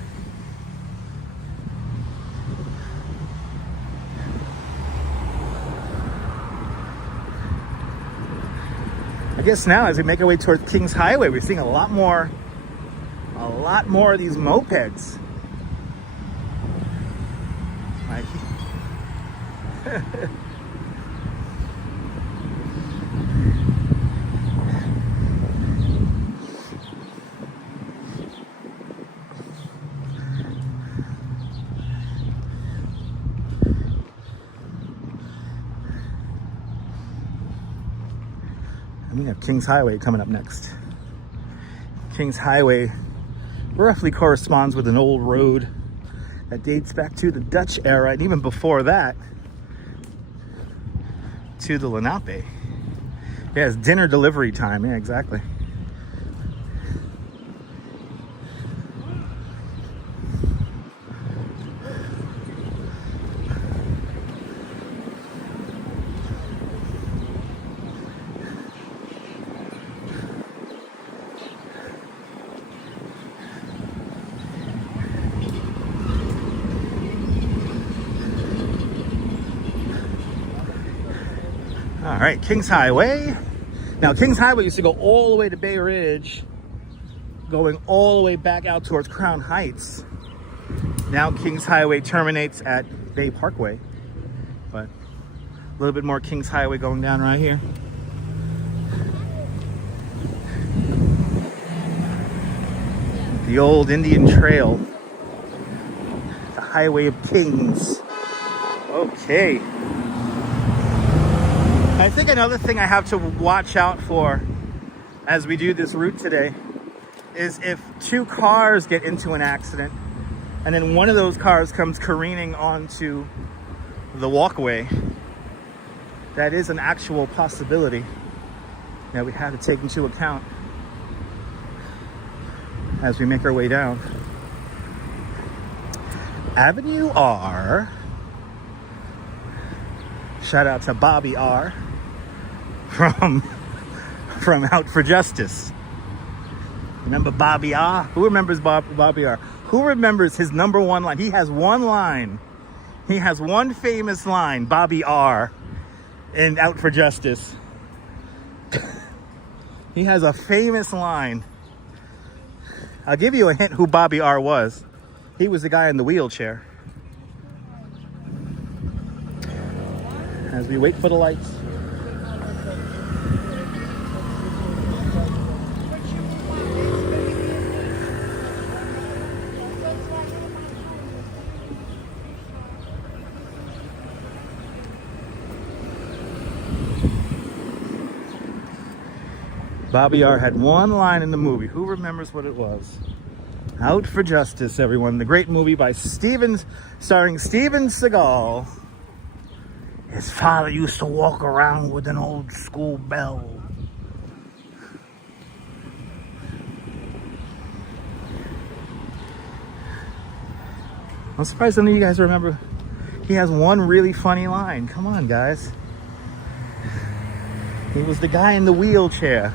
I guess now as we make our way towards Kings Highway, we're seeing a lot more of these mopeds. Like, and we have Kings Highway coming up next. Kings Highway roughly corresponds with an old road that dates back to the Dutch era, and even before that, to the Lenape. Yeah, it's dinner delivery time. Yeah, exactly. All right, Kings Highway. Now, Kings Highway used to go all the way to Bay Ridge, going all the way back out towards Crown Heights. Now, Kings Highway terminates at Bay Parkway, but a little bit more Kings Highway going down right here. The old Indian Trail, the Highway of Kings. Okay. I think another thing I have to watch out for as we do this route today is if two cars get into an accident and then one of those cars comes careening onto the walkway. That is an actual possibility that we have to take into account as we make our way down. Avenue R. Shout out to Bobby R. from Out for Justice. Remember Bobby R? Who remembers Bobby R? Who remembers his number one line? He has one line. He has one famous line, Bobby R, in Out for Justice. He has a famous line. I'll give you a hint who Bobby R was. He was the guy in the wheelchair. As we wait for the lights. Bobby R had one line in the movie. Who remembers what it was? Out for Justice, everyone. The great movie by starring Steven Seagal. His father used to walk around with an old school bell. I'm surprised none of you guys remember. He has one really funny line. Come on, guys. He was the guy in the wheelchair.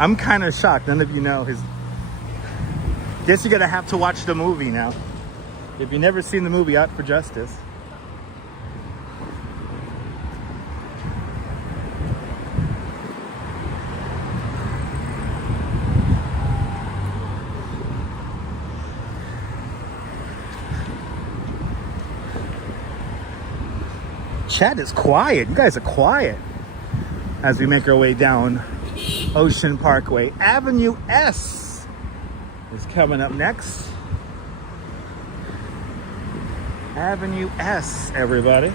I'm kind of shocked. None of you know his. Guess you're gonna have to watch the movie now. If you've never seen the movie Out for Justice. Chat is quiet. You guys are quiet as we make our way down Ocean Parkway. Avenue S is coming up next. Avenue S, everybody.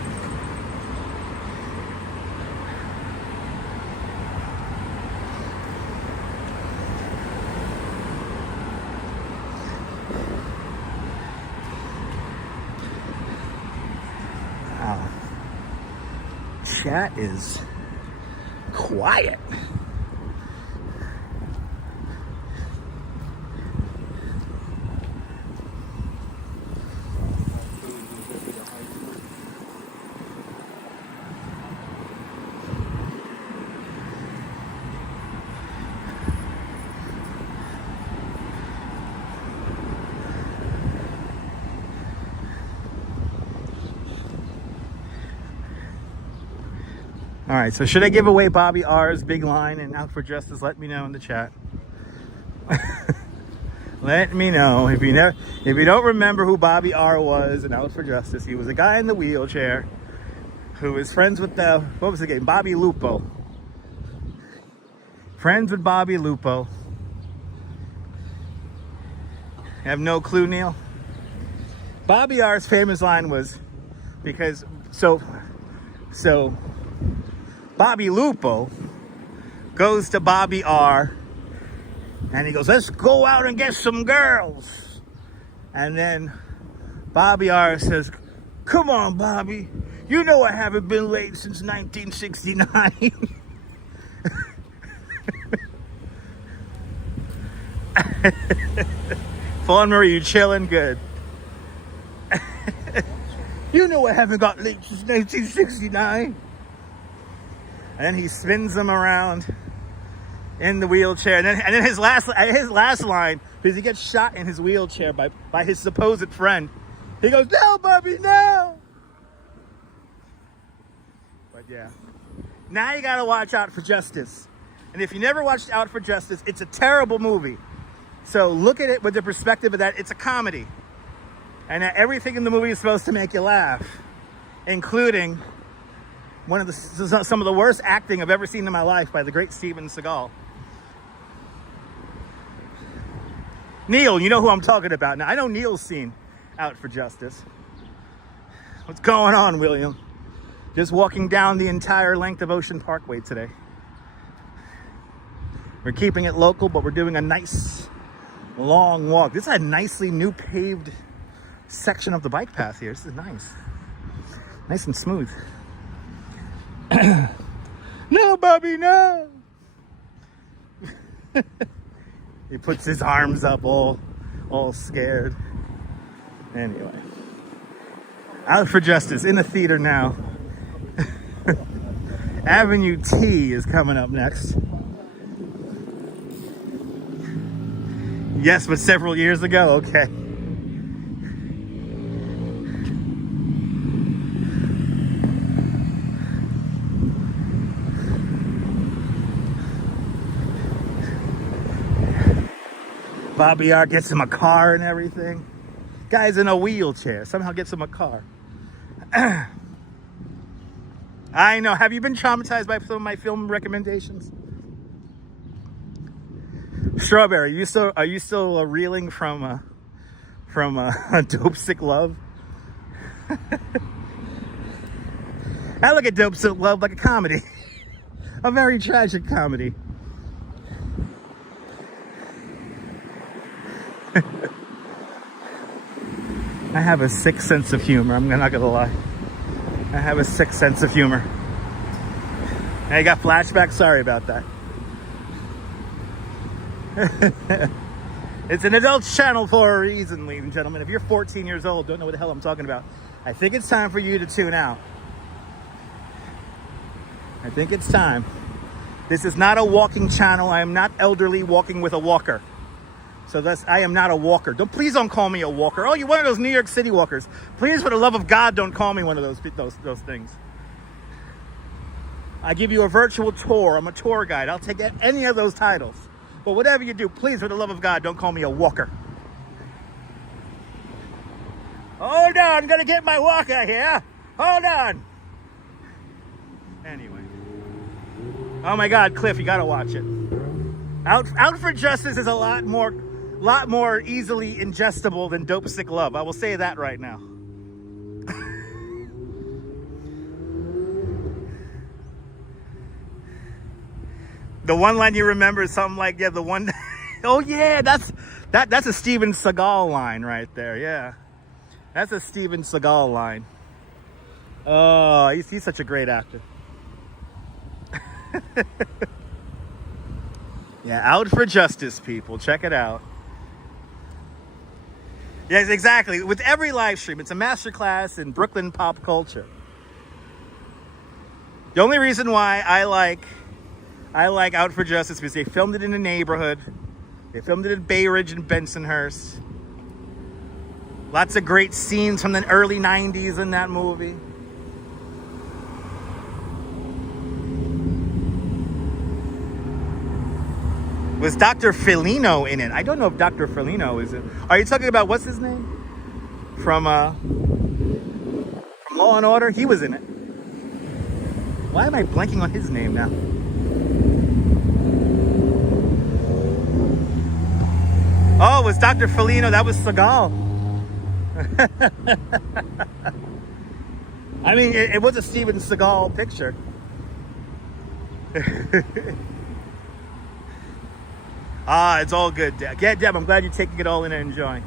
Wow. Chat is quiet. All right, so should I give away Bobby R's big line and Out for Justice? Let me know in the chat. Let me know if you don't remember who Bobby R was in Out for Justice. He was a guy in the wheelchair who was friends with what was the game? Bobby Lupo. Friends with Bobby Lupo. You have no clue, Neil? Bobby R's famous line was because so Bobby Lupo goes to Bobby R and he goes, "Let's go out and get some girls." And then Bobby R says, "Come on, Bobby. You know I haven't been late since 1969. Fawn Marie, you chilling? Good. You know I haven't got late since 1969. And then he spins them around in the wheelchair. And then his last line, because he gets shot in his wheelchair by his supposed friend, he goes, "No, Bobby, no." But yeah. Now you gotta watch Out for Justice. And if you never watched Out for Justice, it's a terrible movie. So look at it with the perspective of that it's a comedy. And that everything in the movie is supposed to make you laugh. Including some of the worst acting I've ever seen in my life by the great Steven Seagal. Neil, you know who I'm talking about. Now, I know Neil's seen Out for Justice. What's going on, William? Just walking down the entire length of Ocean Parkway today. We're keeping it local, but we're doing a nice long walk. This is a nicely new paved section of the bike path here. This is nice. Nice and smooth. No, Bobby, no. He puts his arms up all scared. Anyway. Out for Justice in the theater now. Avenue T is coming up next. Yes, but several years ago? Okay. Bobby R gets him a car and everything. Guy's in a wheelchair. Somehow gets him a car. I know. Have you been traumatized by some of my film recommendations? Strawberry, are you still reeling from Dope Sick Love? I look at Dope Sick Love like a comedy. A very tragic comedy. I have a sick sense of humor. I'm not gonna lie. I have a sick sense of humor. I got flashbacks. Sorry about that. It's an adult channel for a reason, ladies and gentlemen. If you're 14 years old, don't know what the hell I'm talking about, I think it's time for you to tune out. I think it's time. This is not a walking channel. I am not elderly walking with a walker. So I am not a walker. Please don't call me a walker. Oh, you're one of those New York City walkers. Please, for the love of God, don't call me one of those things. I give you a virtual tour. I'm a tour guide. I'll take any of those titles. But whatever you do, please, for the love of God, don't call me a walker. Hold on, I'm gonna get my walker here. Hold on. Anyway. Oh my God, Cliff, you gotta watch it. Out for Justice is a lot more easily ingestible than Dope Sick Love. I will say that right now. The one line you remember is something like, yeah, the one. Oh yeah, that's a Steven Seagal line right there. Yeah, that's a Steven Seagal line. Oh, he's such a great actor. Yeah, Out for Justice, people. Check it out. Yes, exactly. With every live stream, it's a masterclass in Brooklyn pop culture. The only reason why I like Out for Justice because they filmed it in the neighborhood. They filmed it in Bay Ridge and Bensonhurst. Lots of great scenes from the early 90s in that movie. Was Dr. Filino in it? I don't know if Dr. Filino is in. Are you talking about, what's his name? From Law and Order? He was in it. Why am I blanking on his name now? Oh, it was Dr. Filino. That was Seagal. I mean, it was a Steven Seagal picture. It's all good, Deb. Yeah, Deb, I'm glad you're taking it all in and enjoying.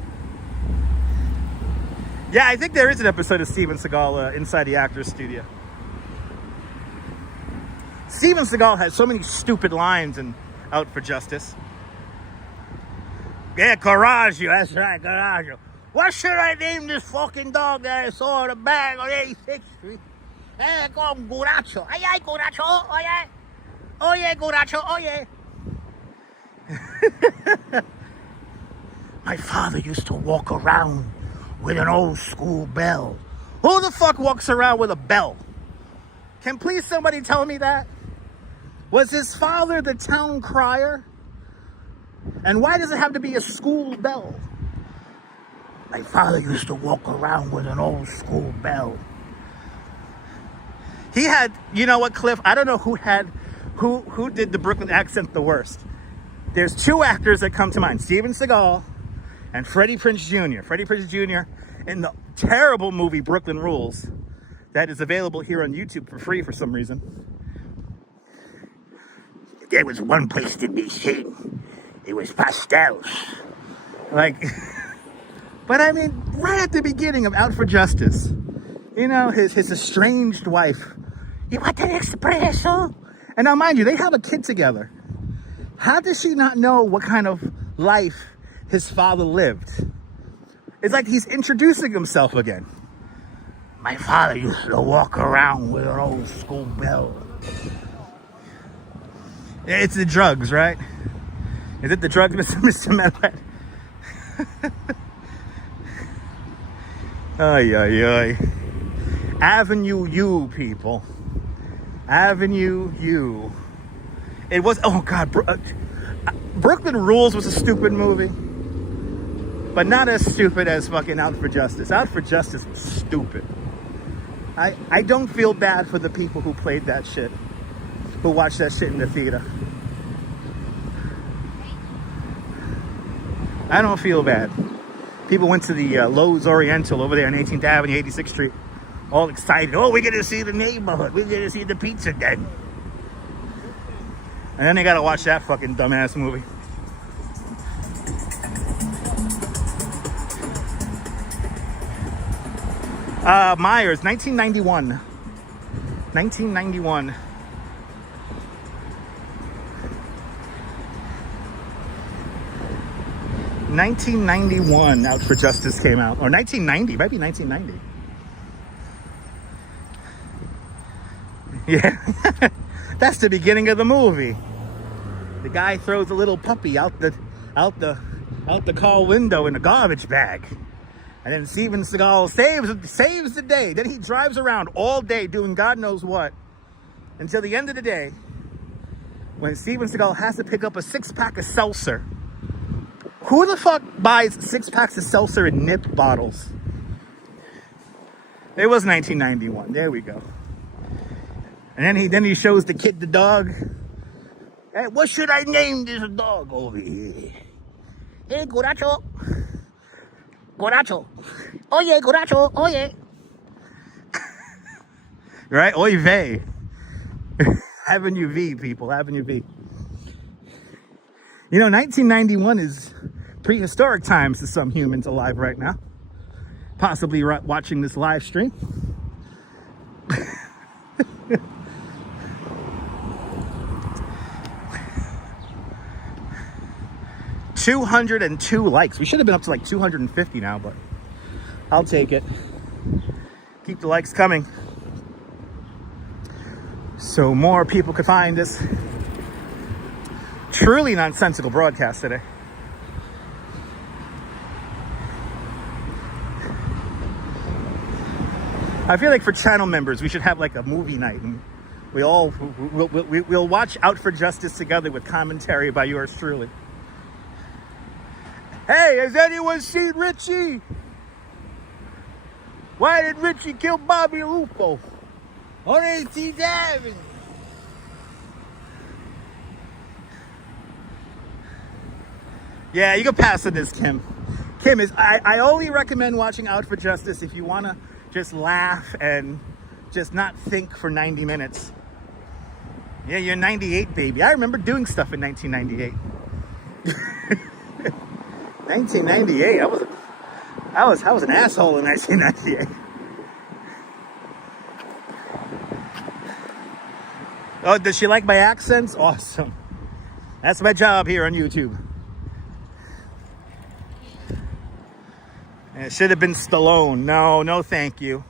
Yeah, I think there is an episode of Steven Seagal inside the actor's studio. Steven Seagal has so many stupid lines in Out for Justice. Yeah, Coraggio, that's right, Coraggio. What should I name this fucking dog that I saw in the bag on 86th Street? I call him Guracho. Ay, ay, Guracho. Oh, yeah. Oh, yeah, Guracho. Oh, yeah. My father used to walk around with an old school bell. Who the fuck walks around with a bell? Can please somebody tell me that? Was his father the town crier? And why does it have to be a school bell? My father used to walk around with an old school bell. He had, you know what, Cliff? I don't know who did the Brooklyn accent the worst. There's two actors that come to mind, Steven Seagal and Freddie Prinze Jr. Freddie Prinze Jr. in the terrible movie Brooklyn Rules that is available here on YouTube for free for some reason. There was one place to be seen. It was pastels. Like, but I mean, right at the beginning of Out for Justice, you know, his estranged wife, You want an espresso? And now, mind you, they have a kid together. How does she not know what kind of life his father lived? It's like he's introducing himself again. My father used to walk around with an old school bell. It's the drugs, right? Is it the drugs, Mr. Mellett? Ay, ay, ay. Avenue U, people. Avenue U. It was, oh God, Brooklyn Rules was a stupid movie. But not as stupid as fucking Out for Justice. Out for Justice was stupid. I don't feel bad for the people who played that shit. Who watched that shit in the theater. I don't feel bad. People went to the Lowe's Oriental over there on 18th Avenue, 86th Street. All excited. Oh, we're going to see the neighborhood. We're going to see the pizza den. And then they got to watch that fucking dumbass movie. Myers, 1991. 1991. Out for Justice came out. Or 1990, maybe 1990. Yeah. That's the beginning of the movie. The guy throws a little puppy out the car window in a garbage bag. And then Steven Seagal saves the day. Then he drives around all day doing God knows what. Until the end of the day, when Steven Seagal has to pick up a 6-pack of seltzer. Who the fuck buys 6 packs of seltzer in nip bottles? It was 1991. There we go. And then he shows the kid the dog. Hey, what should I name this dog over here? Hey, Coracho. Coracho. Oh yeah, Coracho. Oh yeah. Right? Oy vey. Avenue V, people. Avenue V. You know, 1991 is prehistoric times to some humans alive right now. Possibly watching this live stream. 202 likes. We should have been up to like 250 now, but I'll take it. Keep the likes coming so more people could find this truly nonsensical broadcast today. I feel like for channel members, we should have like a movie night, and we'll watch Out for Justice together with commentary by yours truly. Hey, has anyone seen Richie? Why did Richie kill Bobby Lupo on 18th Avenue? Yeah, you can pass on this, Kim. Kim, I only recommend watching Out for Justice if you want to just laugh and just not think for 90 minutes. Yeah, you're 98, baby. I remember doing stuff in 1998. 1998. I was an asshole in 1998. Oh, does she like my accents? Awesome. That's my job here on YouTube. And it should have been Stallone. No, thank you.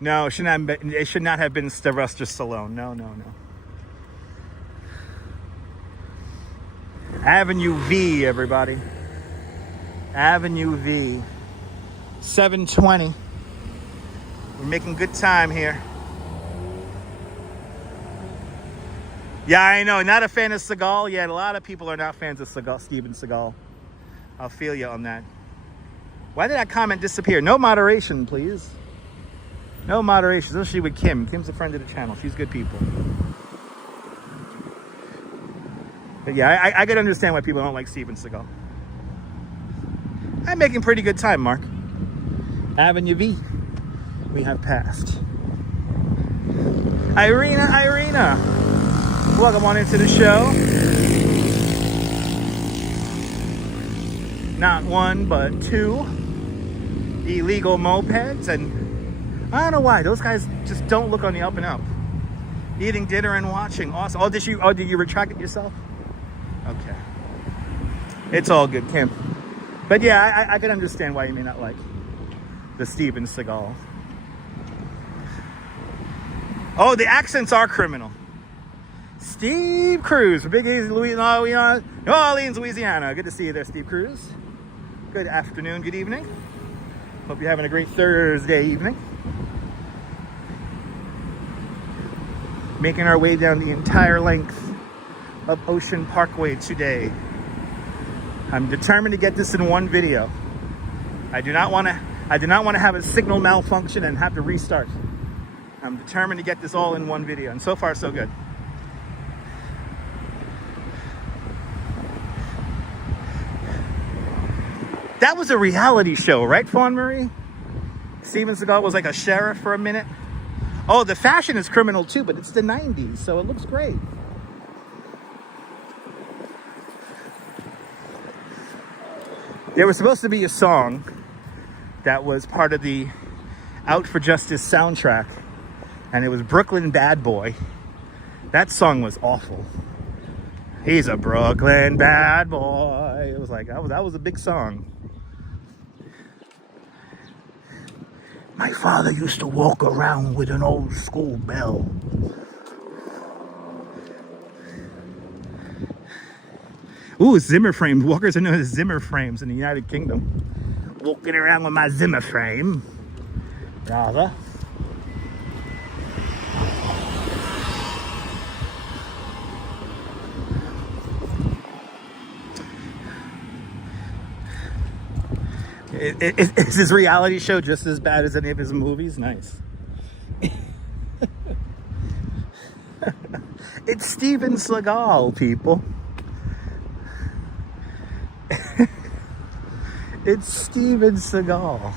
No, it should not have been Sylvester Stallone. No. Avenue V, everybody. Avenue V. 720. We're making good time here. Yeah, I know. Not a fan of Seagal. Yeah, a lot of people are not fans of Steven Seagal. I'll feel you on that. Why did that comment disappear? No moderation, please. No moderation, especially with Kim. Kim's a friend of the channel. She's good people. But yeah, I could understand why people don't like Steven Seagal. I'm making pretty good time, Mark. Avenue V. We have passed. Irina. Welcome on into the show. Not one, but two illegal mopeds. And I don't know why. Those guys just don't look on the up and up. Eating dinner and watching. Awesome. Oh, did you retract it yourself? Okay. It's all good, Kim. But yeah, I can understand why you may not like the Steven Seagal. Oh, the accents are criminal. Steve Cruz, Big Easy, New Orleans, Louisiana. Good to see you there, Steve Cruz. Good afternoon, good evening. Hope you're having a great Thursday evening. Making our way down the entire length of Ocean Parkway today. I'm determined to get this in one video. I do not want to have a signal malfunction and have to restart. I'm determined to get this all in one video, and so far so good. That was a reality show, right, Fawn Marie? Steven Seagal was like a sheriff for a minute. Oh, the fashion is criminal too, but it's the 90s, so it looks great. There was supposed to be a song that was part of the Out for Justice soundtrack, and it was Brooklyn Bad Boy. That song was awful. He's a Brooklyn bad boy. It was like, that was a big song. My father used to walk around with an old school bell. Ooh, Zimmer frames. Walkers are known as Zimmer frames in the United Kingdom. Walking around with my Zimmer frame. Rather. Is his reality show just as bad as any of his movies? Nice. It's Steven Seagal, people. It's Steven Seagal.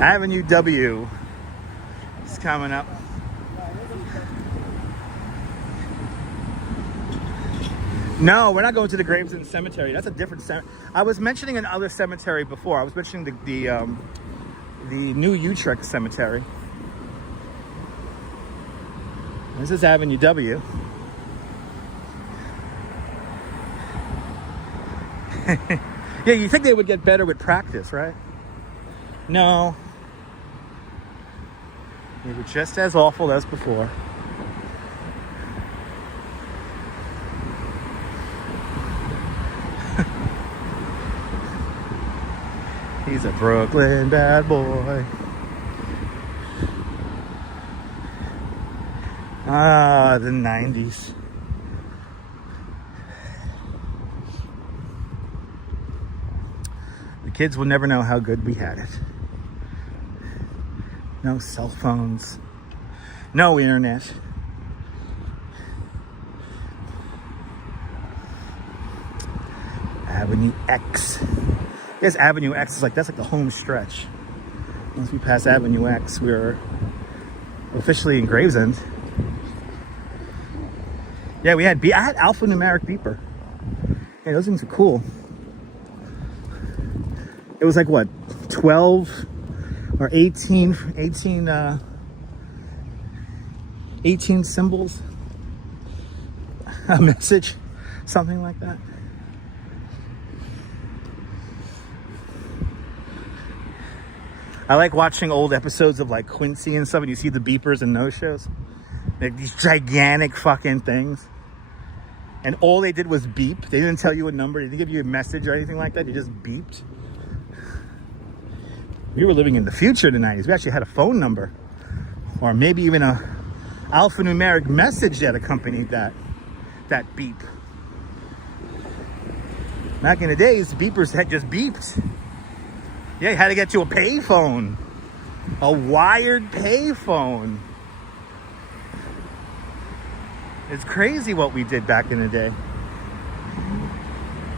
Avenue W is coming up. No, we're not going to the Gravesend Cemetery. That's a different cemetery. I was mentioning another cemetery before. I was mentioning the New Utrecht Cemetery. This is Avenue W. Yeah, you think they would get better with practice, right? No. They were just as awful as before. He's a Brooklyn bad boy. Ah, the 90s. The kids will never know how good we had it. No cell phones. No internet. Avenue X. I guess Avenue X is that's like the home stretch. Once we pass Avenue X, we're officially in Gravesend. Yeah, I had alphanumeric beeper. Yeah, those things are cool. It was like what, 12 or 18 symbols, a message, something like that. I like watching old episodes of like Quincy and stuff, and you see the beepers in those shows. Like these gigantic fucking things. And all they did was beep. They didn't tell you a number. They didn't give you a message or anything like that. They just beeped. We were living in the future in the 90s. We actually had a phone number. Or maybe even a alphanumeric message that accompanied that beep. Back in the days, beepers had just beeped. Yeah, you had to get to a payphone. A wired payphone. It's crazy what we did back in the day.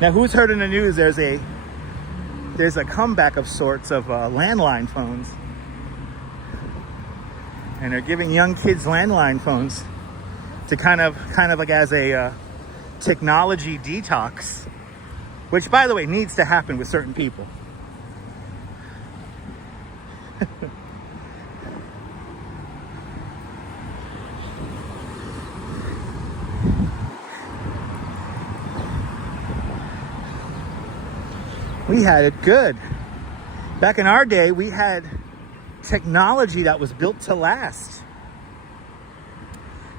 Now, who's heard in the news there's a comeback of sorts of landline phones. And they're giving young kids landline phones to kind of like as a technology detox. which, by the way, needs to happen with certain people. We had it good. Back in our day, we had technology that was built to last.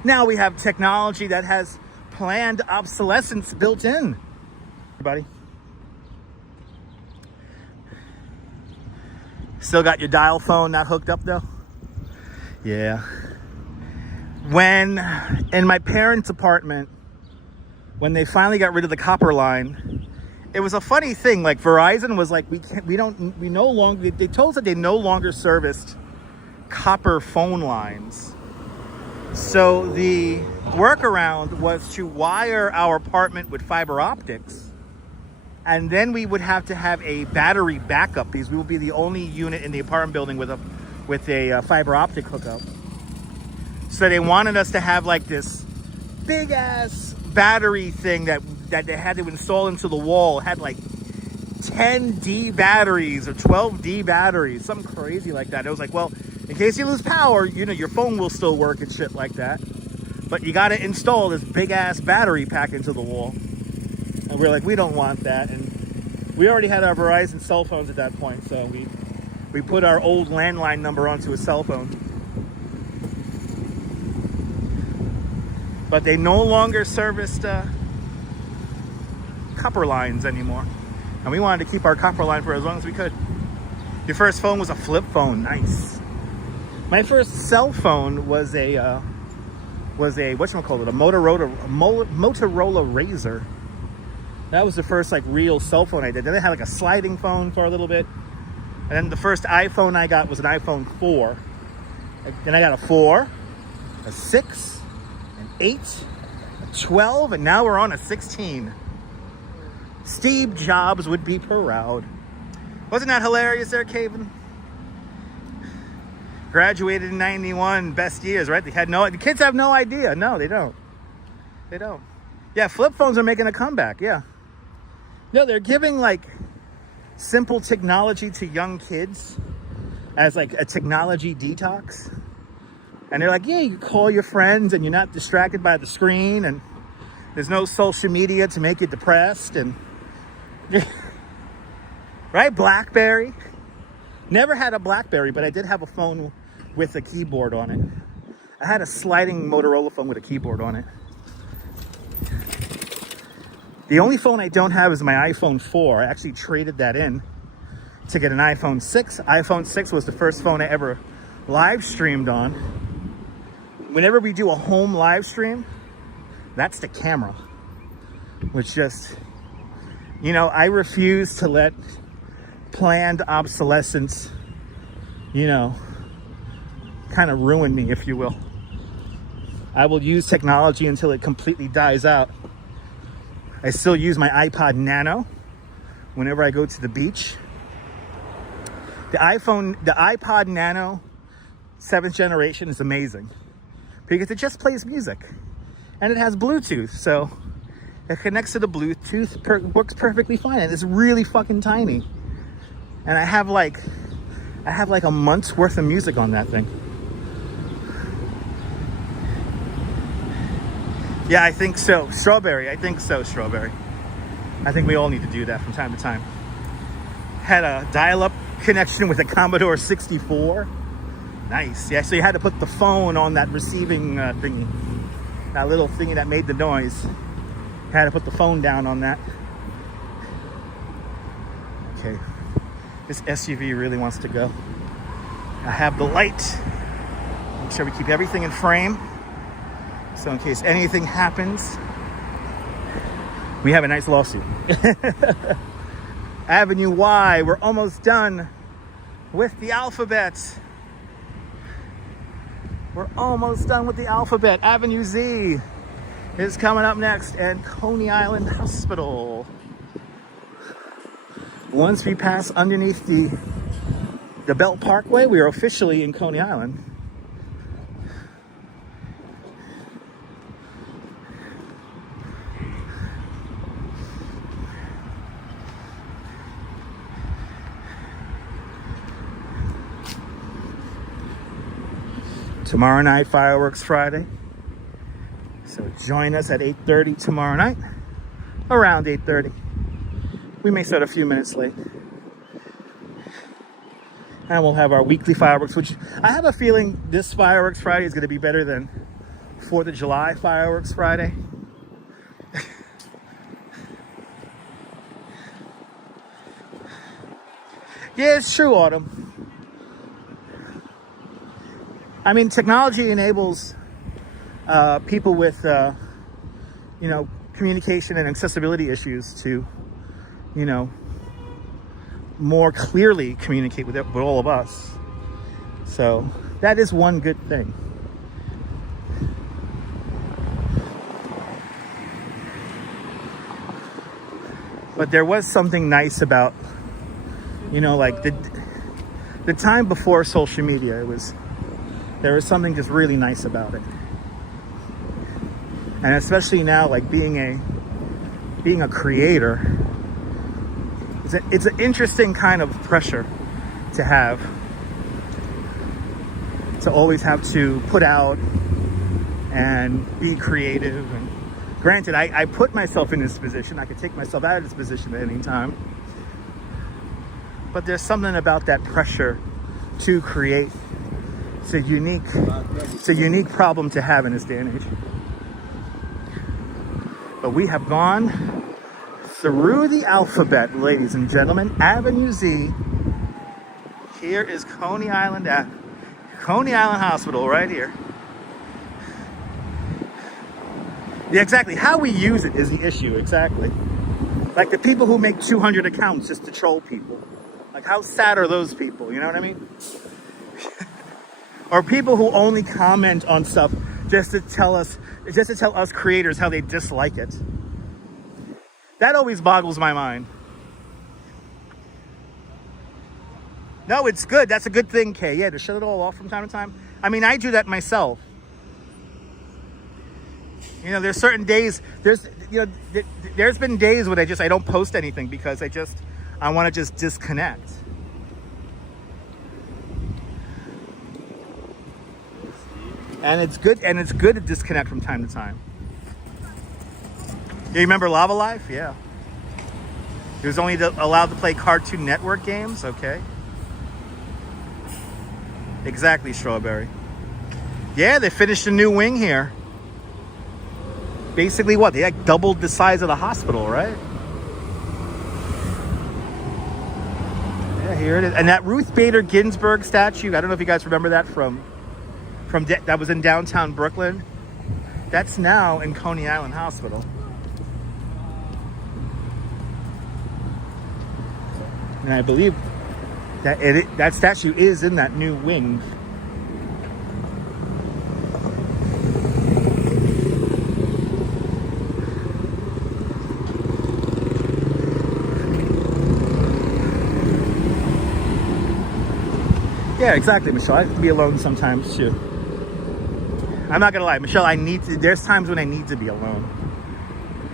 Now we have technology that has planned obsolescence built in. Everybody? Still got your dial phone not hooked up though? Yeah. When in my parents' apartment, when they finally got rid of the copper line, it was a funny thing. Like Verizon was like, we no longer, they told us that they no longer serviced copper phone lines. So the workaround was to wire our apartment with fiber optics. And then we would have to have a battery backup because we would be the only unit in the apartment building with a fiber optic hookup. So they wanted us to have like this big ass battery thing that they had to install into the wall. It had like 10D batteries or 12D batteries, something crazy like that. It was like, well, in case you lose power, you know, your phone will still work and shit like that. But you got to install this big ass battery pack into the wall. And we're like, we don't want that. And we already had our Verizon cell phones at that point. So we put our old landline number onto a cell phone. But they no longer serviced copper lines anymore. And we wanted to keep our copper line for as long as we could. Your first phone was a flip phone. Nice. My first cell phone was a whatchamacallit, a Motorola Razor. That was the first like real cell phone I did. Then I had like a sliding phone for a little bit. And then the first iPhone I got was an iPhone 4. Then I got a 4, a 6, an 8, a 12, and now we're on a 16. Steve Jobs would be proud. Wasn't that hilarious there, Caven? Graduated in 91, best years, right? The kids have no idea. No, they don't. They don't. Yeah, flip phones are making a comeback, yeah. No, they're giving like simple technology to young kids as like a technology detox. And they're like, yeah, you can call your friends and you're not distracted by the screen and there's no social media to make you depressed and right? BlackBerry. Never had a BlackBerry, but I did have a phone with a keyboard on it. I had a sliding Motorola phone with a keyboard on it. The only phone I don't have is my iPhone 4. I actually traded that in to get an iPhone 6. iPhone 6 was the first phone I ever live streamed on. Whenever we do a home live stream, that's the camera. Which just, you know, I refuse to let planned obsolescence, you know, kind of ruin me, if you will. I will use technology until it completely dies out. I still use my iPod Nano whenever I go to the beach. The iPod Nano 7th generation is amazing because it just plays music and it has Bluetooth, so it connects to the Bluetooth, works perfectly fine, and it's really fucking tiny. And I have like a month's worth of music on that thing. Yeah, I think so. Strawberry. I think so, Strawberry. I think we all need to do that from time to time. Had a dial-up connection with a Commodore 64. Nice. Yeah, so you had to put the phone on that receiving thingy. That little thingy that made the noise. Had to put the phone down on that. Okay. This SUV really wants to go. I have the light. Make sure we keep everything in frame. So in case anything happens, we have a nice lawsuit. Avenue Y, we're almost done with the alphabet. We're almost done with the alphabet. Avenue Z is coming up next, and Coney Island Hospital. Once we pass underneath the Belt Parkway, we are officially in Coney Island. Tomorrow night, Fireworks Friday. So join us at 8:30 tomorrow night, around 8:30. We may start a few minutes late. And we'll have our weekly fireworks, which I have a feeling this Fireworks Friday is going to be better than 4th of July Fireworks Friday. Yeah, it's true, Autumn. I mean, technology enables people with, communication and accessibility issues to, more clearly communicate with all of us. So that is one good thing. But there was something nice about, like the time before social media. There was something just really nice about it. And especially now, like being a creator, it's an interesting kind of pressure to have, to always have to put out and be creative. And granted, I put myself in this position. I could take myself out of this position at any time. But there's something about that pressure to create. It's a unique problem to have in this day and age. But we have gone through the alphabet, ladies and gentlemen. Avenue Z. Here is Coney Island Hospital right here. Yeah, exactly. How we use it is the issue, exactly. Like the people who make 200 accounts just to troll people. Like, how sad are those people? You know what I mean? Or people who only comment on stuff just to tell us creators how they dislike it. That always boggles my mind. No, it's good. That's a good thing, Kay. Yeah, to shut it all off from time to time. I mean, I do that myself. There's certain days. There's been days when I don't post anything because I want to just disconnect. And it's good to disconnect from time to time. You remember Lava Life? Yeah. He was only allowed to play Cartoon Network games? Okay. Exactly, Strawberry. Yeah, they finished a new wing here. Basically what? They doubled the size of the hospital, right? Yeah, here it is. And that Ruth Bader Ginsburg statue, I don't know if you guys remember that from that was in downtown Brooklyn. That's now in Coney Island Hospital. And I believe that that statue is in that new wing. Yeah, exactly, Michelle. I have to be alone sometimes too. I'm not gonna lie, Michelle, there's times when I need to be alone.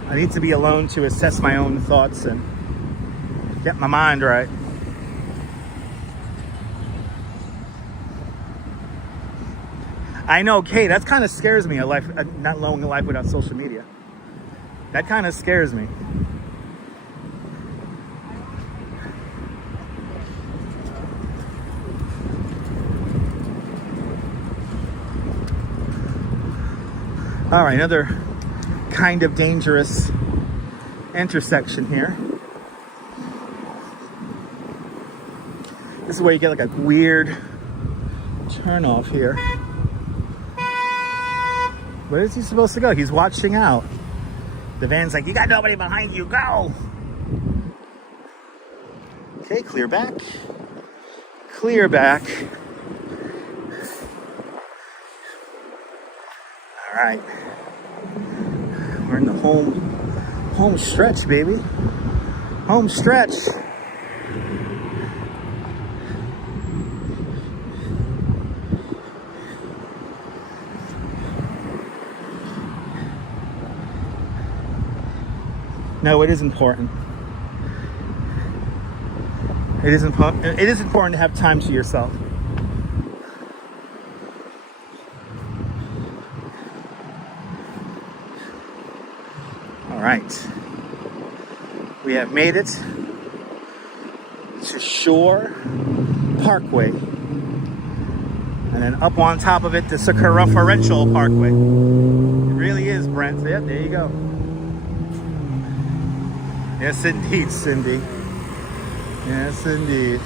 I need to be alone to assess my own thoughts and get my mind right. I know, Kay, that kind of scares me, not knowing a life without social media. That kind of scares me. All right, another kind of dangerous intersection here. This is where you get like a weird turn off here. Where is he supposed to go? He's watching out. The van's like, you got nobody behind you, go! Okay, clear back. Clear back. All right. We're in the home stretch, baby. Home stretch. No, it is important. It is important to have time to yourself. We have made it to Shore Parkway. And then up on top of it, the Circumferential Parkway. It really is, Brent. Yeah, there you go. Yes, indeed, Cindy. Yes, indeed.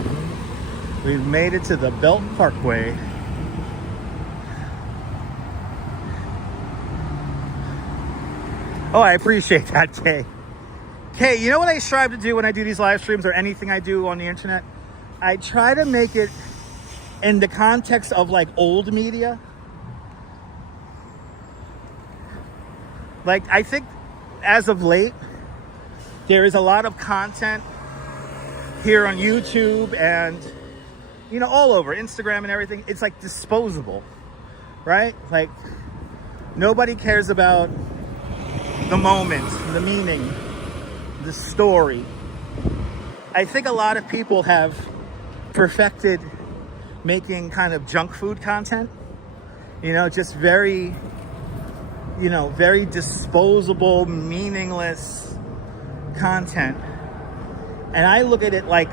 We've made it to the Belt Parkway. Oh, I appreciate that, Kay. Kay, you know what I strive to do when I do these live streams or anything I do on the internet? I try to make it in the context of like old media. Like, I think as of late, there is a lot of content here on YouTube and, you know, all over Instagram and everything. It's like disposable, right? Like, nobody cares about the moment, the meaning, the story. I think a lot of people have perfected making kind of junk food content, you know, just very, you know, very disposable, meaningless content. And I look at it like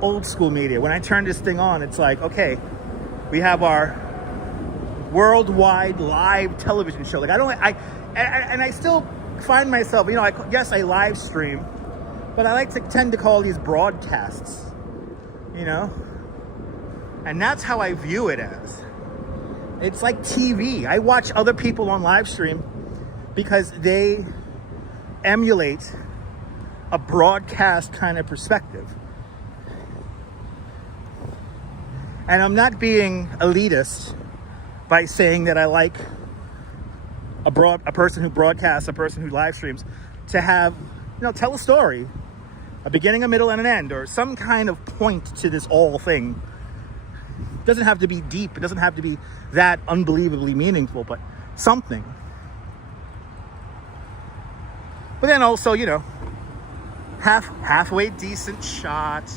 old school media. When I turn this thing on, it's like, okay, we have our worldwide live television show. Like, I still find myself, you know, yes, I live stream, but I like to tend to call these broadcasts, you know? And that's how I view it as. It's like TV. I watch other people on live stream because they emulate a broadcast kind of perspective. And I'm not being elitist by saying that I like a person who broadcasts, a person who live streams, to have, you know, tell a story, a beginning, a middle, and an end, or some kind of point to this whole thing. It doesn't have to be deep. It doesn't have to be that unbelievably meaningful, but something. But then also, you know, halfway decent shot.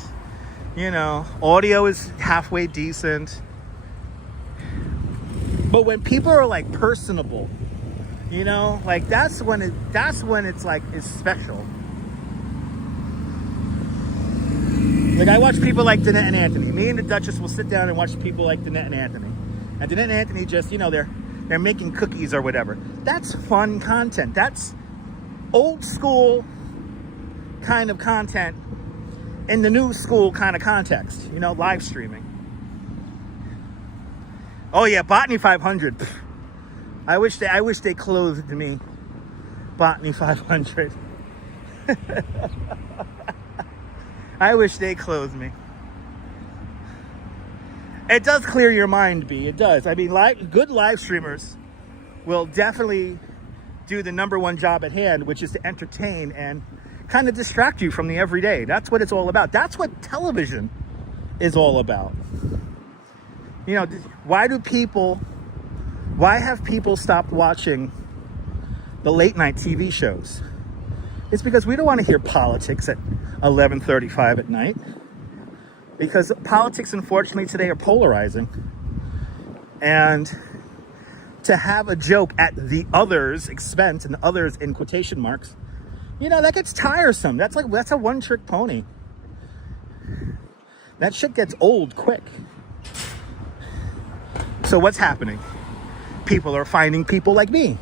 You know, audio is halfway decent. But when people are like personable, you know, like that's when it's like it's special. Like, I watch people like Danette and Anthony. Me and the Duchess will sit down and watch people like Danette and Anthony. And Danette and Anthony just, you know, they're making cookies or whatever. That's fun content. That's old school kind of content in the new school kind of context, you know, live streaming. Oh yeah, Botany 500. I wish they clothed me. Botany 500. I wish they clothed me. It does clear your mind, B. It does. I mean, good live streamers will definitely do the number one job at hand, which is to entertain and kind of distract you from the everyday. That's what it's all about. That's what television is all about. You know, why have people stopped watching the late night TV shows? It's because we don't want to hear politics at 11:35 at night. Because politics, unfortunately, today are polarizing. And to have a joke at the other's expense, and others in quotation marks, you know, that gets tiresome. That's a one-trick pony. That shit gets old quick. So what's happening? People are finding people like me.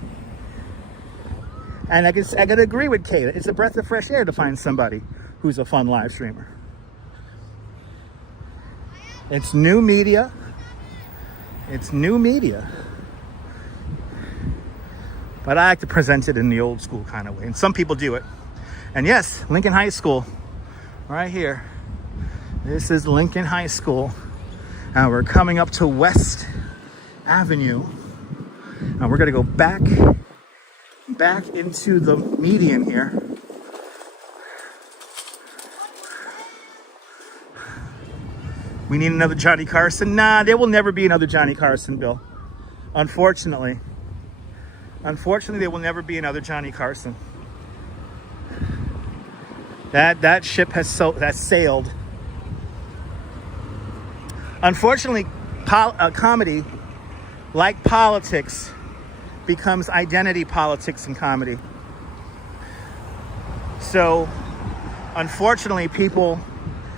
And I gotta agree with Kate. It's a breath of fresh air to find somebody who's a fun live streamer. It's new media. It's new media. But I like to present it in the old school kind of way. And some people do it. And yes, Lincoln High School, right here. This is Lincoln High School. And we're coming up to West Avenue. And we're gonna go back into the median here. We need another Johnny Carson. Nah, there will never be another Johnny Carson, Bill. Unfortunately, there will never be another Johnny Carson. That ship has sailed. Unfortunately, comedy, like politics, becomes identity politics in comedy. So unfortunately, people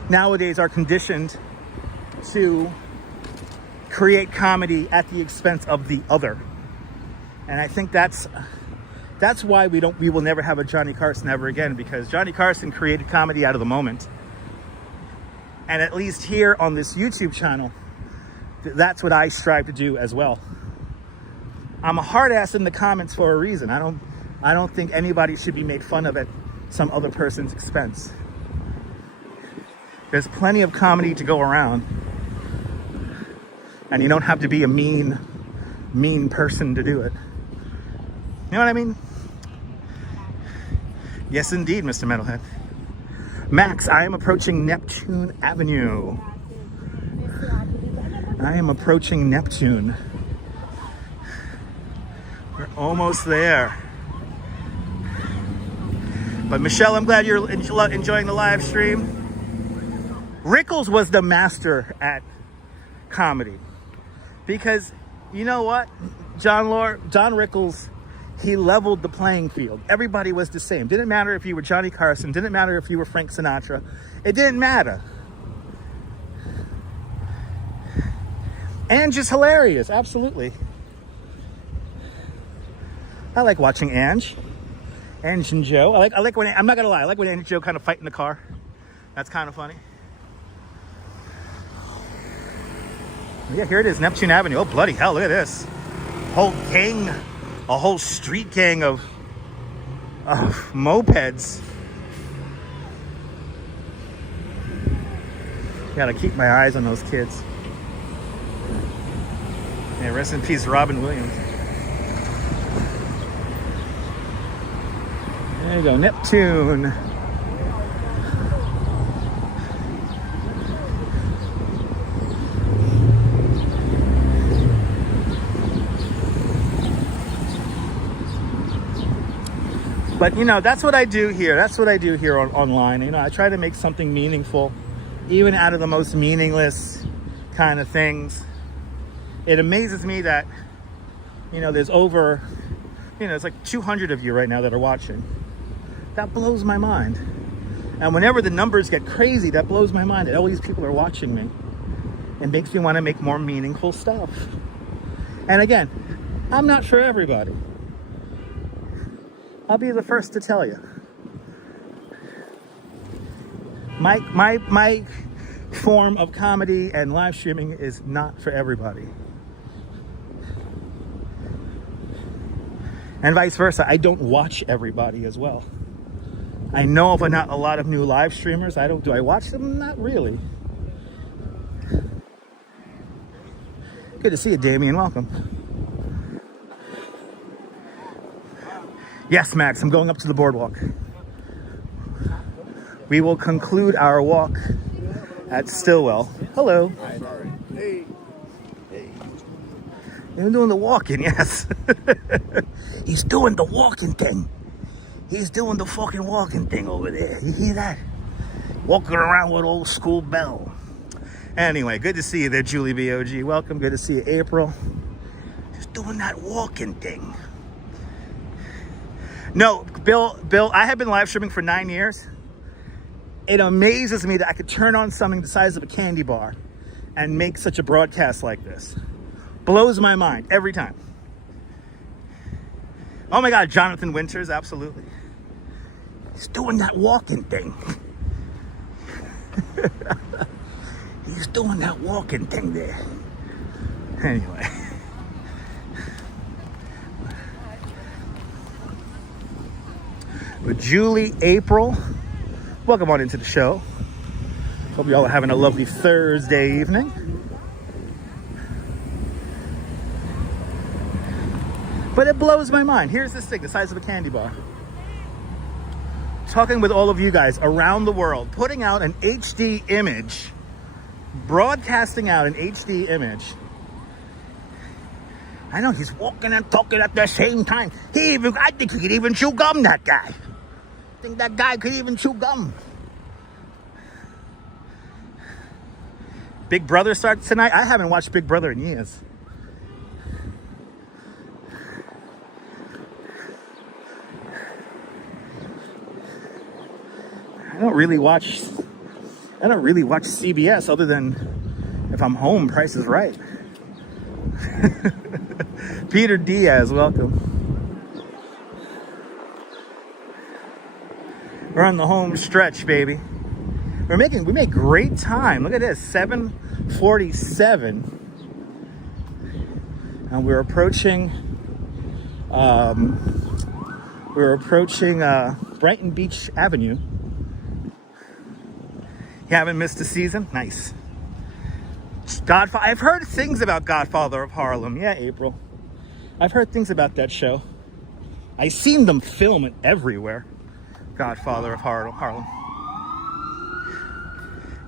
nowadays are conditioned to create comedy at the expense of the other. And I think that's why we will never have a Johnny Carson ever again, because Johnny Carson created comedy out of the moment. And at least here on this YouTube channel, that's what I strive to do as well. I'm a hard ass in the comments for a reason. I don't think anybody should be made fun of at some other person's expense. There's plenty of comedy to go around. And you don't have to be a mean person to do it. You know what I mean? Yes, indeed, Mr. Metalhead. Max, I am approaching Neptune Avenue. I am approaching Neptune. We're almost there. But Michelle, I'm glad you're enjoying the live stream. Rickles was the master at comedy. Because, you know what? John Rickles, he leveled the playing field. Everybody was the same. Didn't matter if you were Johnny Carson. Didn't matter if you were Frank Sinatra. It didn't matter. And just hilarious, absolutely. I like watching Ange and Joe. I like when, I'm not gonna lie, I like when Ange and Joe kind of fight in the car. That's kind of funny. Yeah, here it is, Neptune Avenue. Oh, bloody hell, look at this. Whole gang, a whole street gang of mopeds. Gotta keep my eyes on those kids. Yeah, rest in peace, Robin Williams. There you go, Neptune. But, you know, that's what I do here. That's what I do here online. You know, I try to make something meaningful, even out of the most meaningless kind of things. It amazes me that, you know, there's over, you know, it's like 200 of you right now that are watching. That blows my mind. And whenever the numbers get crazy, that blows my mind that all these people are watching me. It makes me want to make more meaningful stuff. And again, I'm not for everybody. I'll be the first to tell you. My form of comedy and live streaming is not for everybody. And vice versa, I don't watch everybody as well. I know of not a lot of new live streamers. Do I watch them? Not really. Good to see you, Damien. Welcome. Yes, Max, I'm going up to the boardwalk. We will conclude our walk at Stillwell. Hello. Hey. You're doing the walking, yes. He's doing the walking thing. He's doing the fucking walking thing over there. You hear that? Walking around with old school Bell. Anyway, good to see you there, Julie BOG. Welcome. Good to see you, April. Just doing that walking thing. No, Bill, I have been live streaming for 9 years. It amazes me that I could turn on something the size of a candy bar and make such a broadcast like this. Blows my mind every time. Oh my God, Jonathan Winters, absolutely. He's doing that walking thing. He's doing that walking thing there. Anyway. But Julie, April, welcome on into the show. Hope you all are having a lovely Thursday evening. But it blows my mind. Here's this thing, the size of a candy bar. Talking with all of you guys around the world, putting out an HD image, broadcasting out an HD image. I know he's walking and talking at the same time. I think he could even chew gum, that guy. I think that guy could even chew gum. Big Brother starts tonight. I haven't watched Big Brother in years. I don't don't really watch CBS other than if I'm home, Price is Right. Peter Diaz, welcome. We're on the home stretch, baby. We made great time. Look at this, 7:47. And we're approaching Brighton Beach Avenue. You haven't missed a season? Nice. Godfather. I've heard things about Godfather of Harlem. Yeah, April. I've heard things about that show. I've seen them film it everywhere. Godfather of Harlem.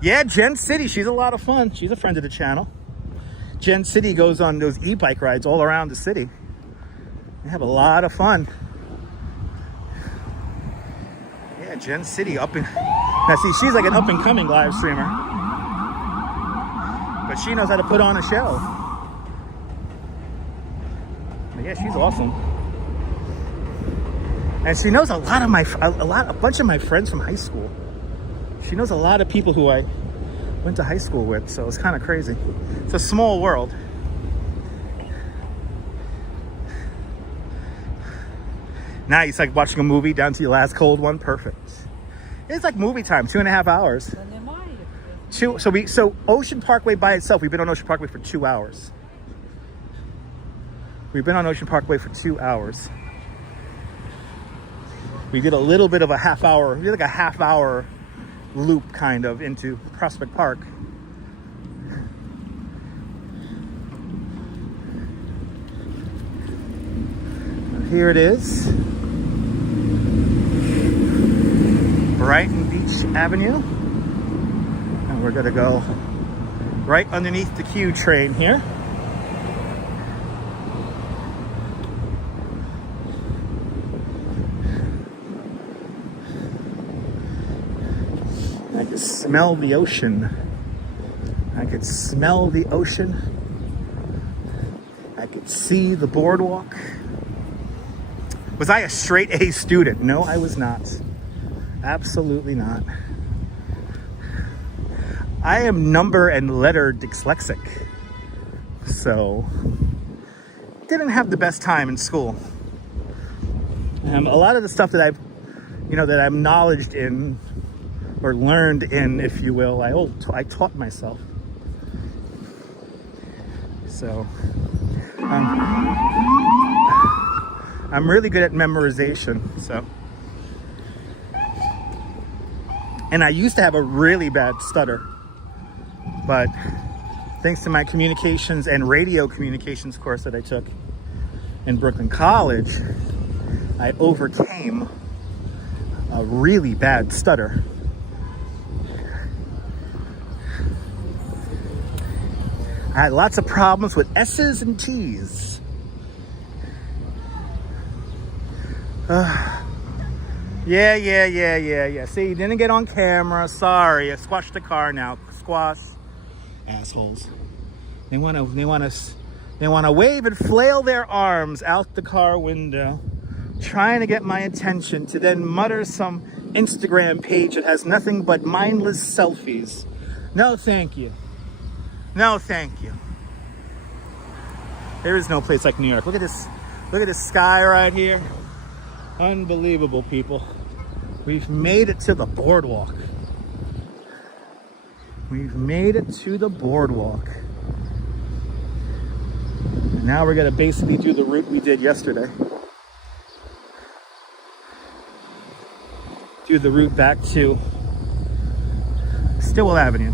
Yeah, Jen City. She's a lot of fun. She's a friend of the channel. Jen City goes on those e-bike rides all around the city. They have a lot of fun. Yeah, Jen City up in... Now see, she's like an up-and-coming live streamer. But she knows how to put on a show. But yeah, she's awesome. And she knows a bunch of my friends from high school. She knows a lot of people who I went to high school with, so it's kind of crazy. It's a small world. Nice, like watching a movie down to your last cold one. Perfect. It's like movie time, 2.5 hours. So Ocean Parkway by itself, we've been on Ocean Parkway for 2 hours. We've been on Ocean Parkway for 2 hours. We did a little bit of a half hour, we did like a half hour loop kind of into Prospect Park. Here it is. Brighton Beach Avenue. And we're gonna go right underneath the Q train here. I can smell the ocean. I could smell the ocean. I could see the boardwalk. Was I a straight A student? No, I was not. Absolutely not. I am number and letter dyslexic. So, didn't have the best time in school. A lot of the stuff that I'm knowledged in, or learned in, if you will, I taught myself. So, I'm really good at memorization, so. And I used to have a really bad stutter, but thanks to my communications and radio communications course that I took in Brooklyn College, I overcame a really bad stutter. I had lots of problems with S's and T's. Yeah. See, you didn't get on camera. Sorry, I squashed the car now. Squash, assholes. They want to wave and flail their arms out the car window, trying to get my attention to then mutter some Instagram page that has nothing but mindless selfies. No, thank you. No, thank you. There is no place like New York. Look at this. Look at this sky right here. Unbelievable, people. We've made it to the boardwalk. We've made it to the boardwalk. And now we're gonna basically do the route we did yesterday. Do the route back to Stillwell Avenue.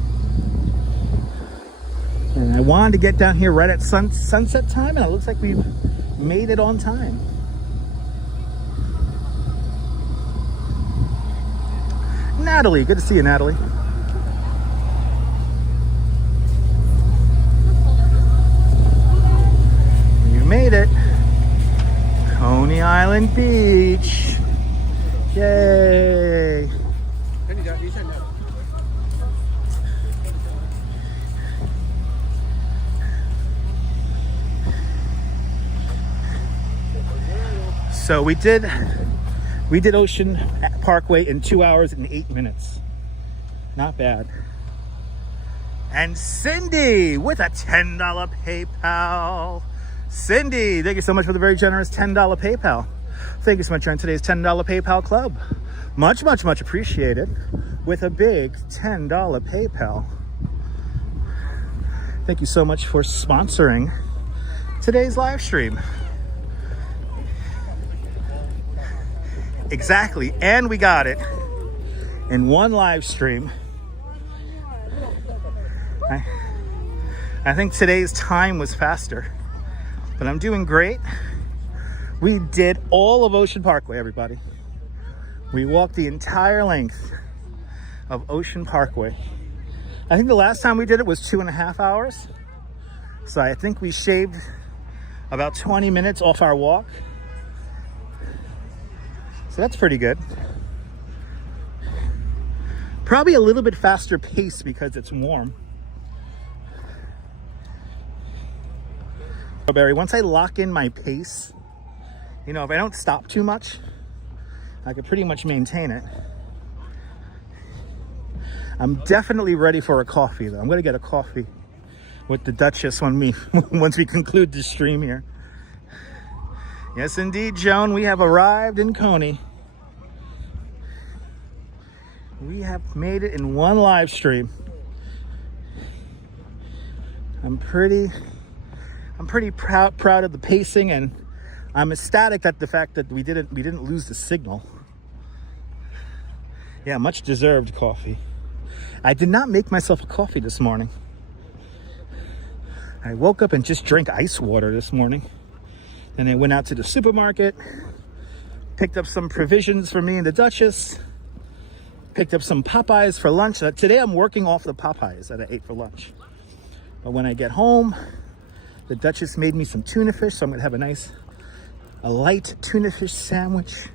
And I wanted to get down here right at sunset time, and it looks like we've made it on time. Natalie, good to see you, Natalie. You made it. Coney Island Beach. Yay. So we did Ocean Parkway in 2 hours and 8 minutes. Not bad. And Cindy with a $10 PayPal. Cindy, thank you so much for the very generous $10 PayPal. Thank you so much on today's $10 PayPal club. Much, much, much appreciated with a big $10 PayPal. Thank you so much for sponsoring today's live stream. Exactly, and we got it in one live stream. I think today's time was faster, but I'm doing great. We did all of Ocean Parkway, everybody. We walked the entire length of Ocean Parkway. I think the last time we did it was 2.5 hours. So I think we shaved about 20 minutes off our walk. So that's pretty good. Probably a little bit faster pace because it's warm. Barry, once I lock in my pace, you know, if I don't stop too much, I could pretty much maintain it. I'm definitely ready for a coffee though. I'm gonna get a coffee with the Duchess once we conclude this stream here. Yes, indeed, Joan, we have arrived in Coney. We have made it in one live stream. I'm pretty proud of the pacing, and I'm ecstatic at the fact that we didn't lose the signal. Yeah, much deserved coffee. I did not make myself a coffee this morning. I woke up and just drank ice water this morning. And I went out to the supermarket, picked up some provisions for me and the Duchess, picked up some Popeyes for lunch. Today I'm working off the Popeyes that I ate for lunch. But when I get home, the Duchess made me some tuna fish, so I'm gonna have a light tuna fish sandwich.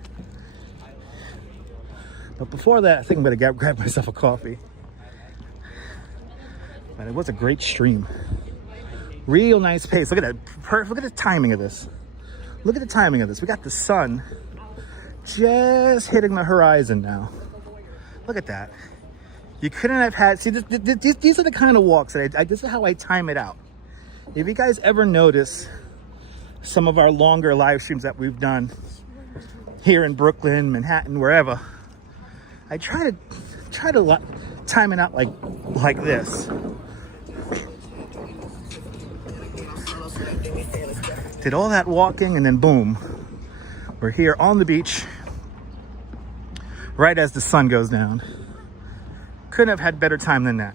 But before that, I think I'm gonna grab myself a coffee. But it was a great stream. Real nice pace. Look at that. Look at the timing of this. Look at the timing of this. We got the sun just hitting the horizon now. Look at that. You couldn't have had, see, these are the kind of walks that this is how I time it out. If you guys ever notice some of our longer live streams that we've done here in Brooklyn, Manhattan, wherever, I try to time it out like this. Did all that walking and then boom, we're here on the beach right as the sun goes down. Couldn't have had better time than that.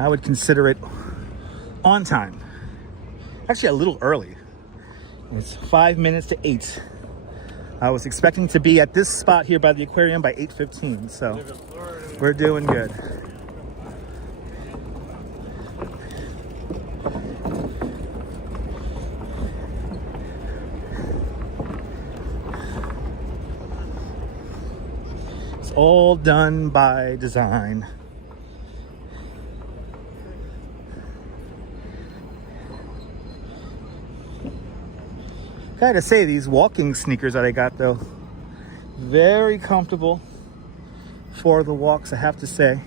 I would consider it on time. Actually, a little early. It's 5 minutes to 8. I was expecting to be at this spot here by the aquarium by 8:15, so we're doing good. It's all done by design. Gotta say, these walking sneakers that I got though, very comfortable for the walks, I have to say.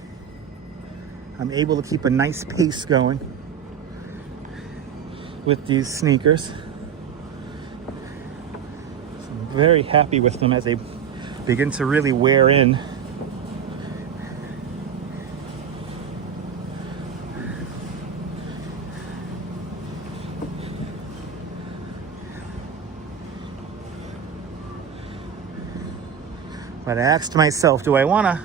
I'm able to keep a nice pace going with these sneakers. So I'm very happy with them as they begin to really wear in. But I asked myself, do I want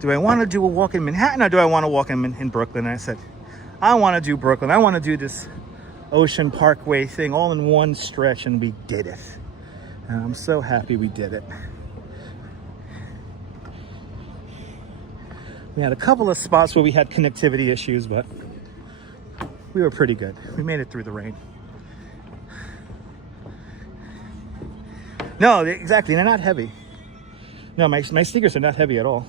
to do a walk in Manhattan, or do I want to walk in Brooklyn? And I said, I want to do Brooklyn. I want to do this Ocean Parkway thing all in one stretch, and we did it. And I'm so happy we did it. We had a couple of spots where we had connectivity issues, but we were pretty good. We made it through the rain. No, exactly, they're not heavy. No, my sneakers are not heavy at all.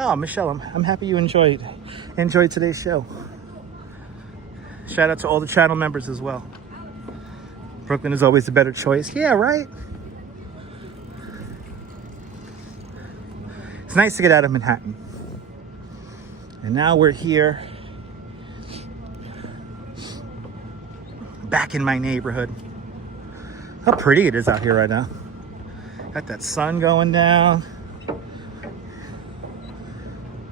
Oh, Michelle, I'm happy you enjoyed today's show. Shout out to all the channel members as well. Brooklyn is always a better choice. Yeah, right? It's nice to get out of Manhattan. And now we're here, back in my neighborhood. How pretty it is out here right now. Got that sun going down.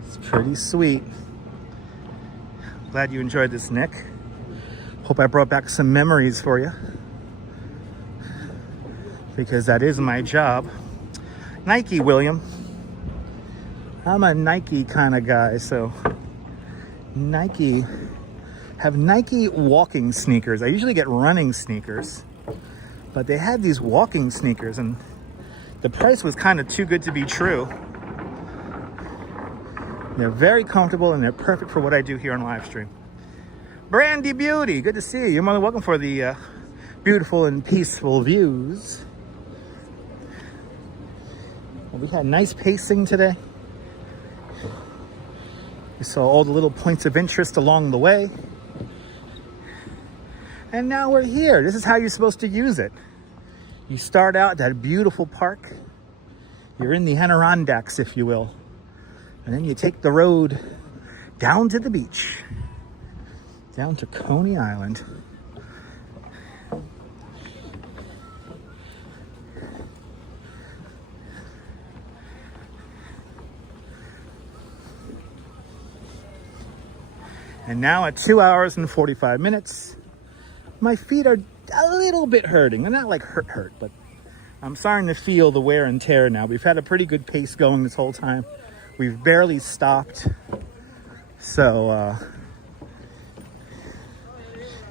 It's pretty sweet. Glad you enjoyed this, Nick. Hope I brought back some memories for you, because that is my job. Nike, William. I'm a Nike kind of guy, so Nike have Nike walking sneakers. I usually get running sneakers, but they had these walking sneakers and the price was kind of too good to be true. They're very comfortable and they're perfect for what I do here on live stream. Brandy Beauty, good to see you. You're more than welcome for the beautiful and peaceful views. Well, we had nice pacing today. We saw all the little points of interest along the way. And now we're here. This is how you're supposed to use it. You start out at that beautiful park. You're in the Adirondacks, if you will. And then you take the road down to the beach. Down to Coney Island. And now at 2 hours and 45 minutes, my feet are a little bit hurting. They're not like hurt, but I'm starting to feel the wear and tear now. We've had a pretty good pace going this whole time. We've barely stopped. So,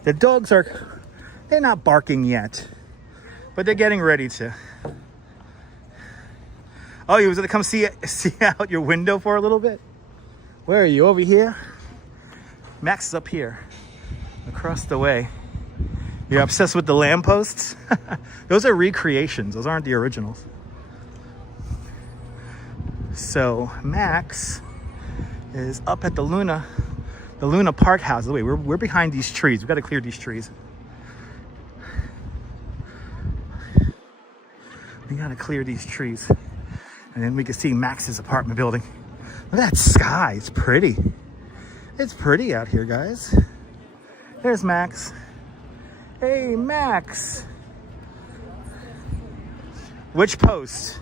the dogs they're not barking yet, but they're getting ready to. Oh, you was gonna come see out your window for a little bit? Where are you, over here? Max is up here, across the way. You're obsessed with the lampposts? Those are recreations, those aren't the originals. So Max is up at the Luna Park house. Wait, we're behind these trees. We've got to clear these trees. We got to clear these trees. And then we can see Max's apartment building. Look at that sky. It's pretty. It's pretty out here, guys. There's Max. Hey, Max. Which post?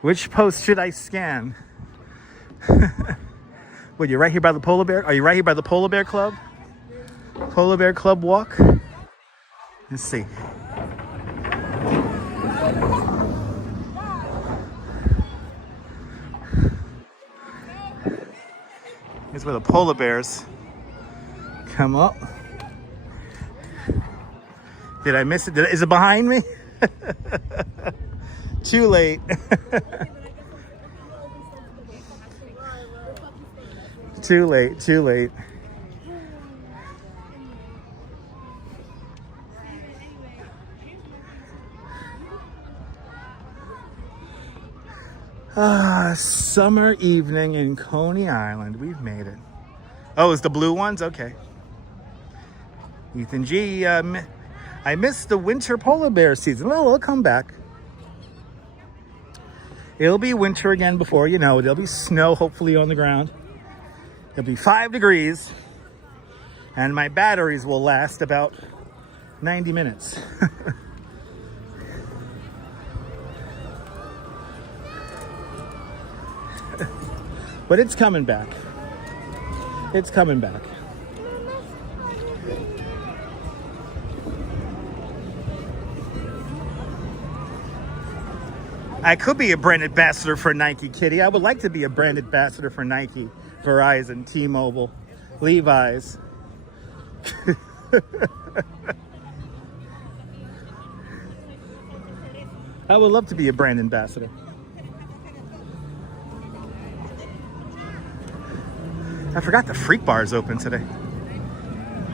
Which post should I scan? What, you're right here by the polar bear? Are you right here by the polar bear club? Polar bear club walk? Let's see. Here's where the polar bears come up. Did I miss it? Is it behind me? Too late. Too late, too late. Summer evening in Coney Island. We've made it. Oh, it's the blue ones? Okay. Ethan G, I missed the winter polar bear season. Well, it'll come back. It'll be winter again before you know it. There'll be snow, hopefully, on the ground. It'll be 5 degrees. And my batteries will last about 90 minutes. But it's coming back. It's coming back. I could be a brand ambassador for Nike, Kitty. I would like to be a brand ambassador for Nike, Verizon, T-Mobile, Levi's. I would love to be a brand ambassador. I forgot the Freak Bar is open today.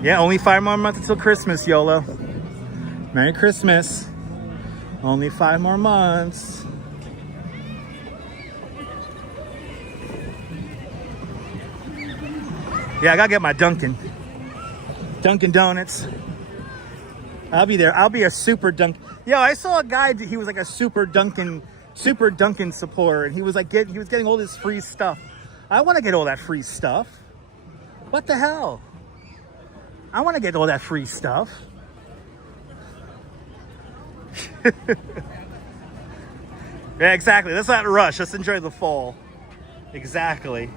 Yeah, only 5 more months until Christmas, YOLO. Merry Christmas. Only 5 more months. Yeah, I gotta get my Dunkin' Donuts. I'll be there. I'll be a super Dunkin'. Yo, I saw a guy. He was like a super Dunkin' supporter, and he was like he was getting all this free stuff. I want to get all that free stuff. What the hell? I want to get all that free stuff. Yeah, exactly. Let's not rush. Let's enjoy the fall. Exactly.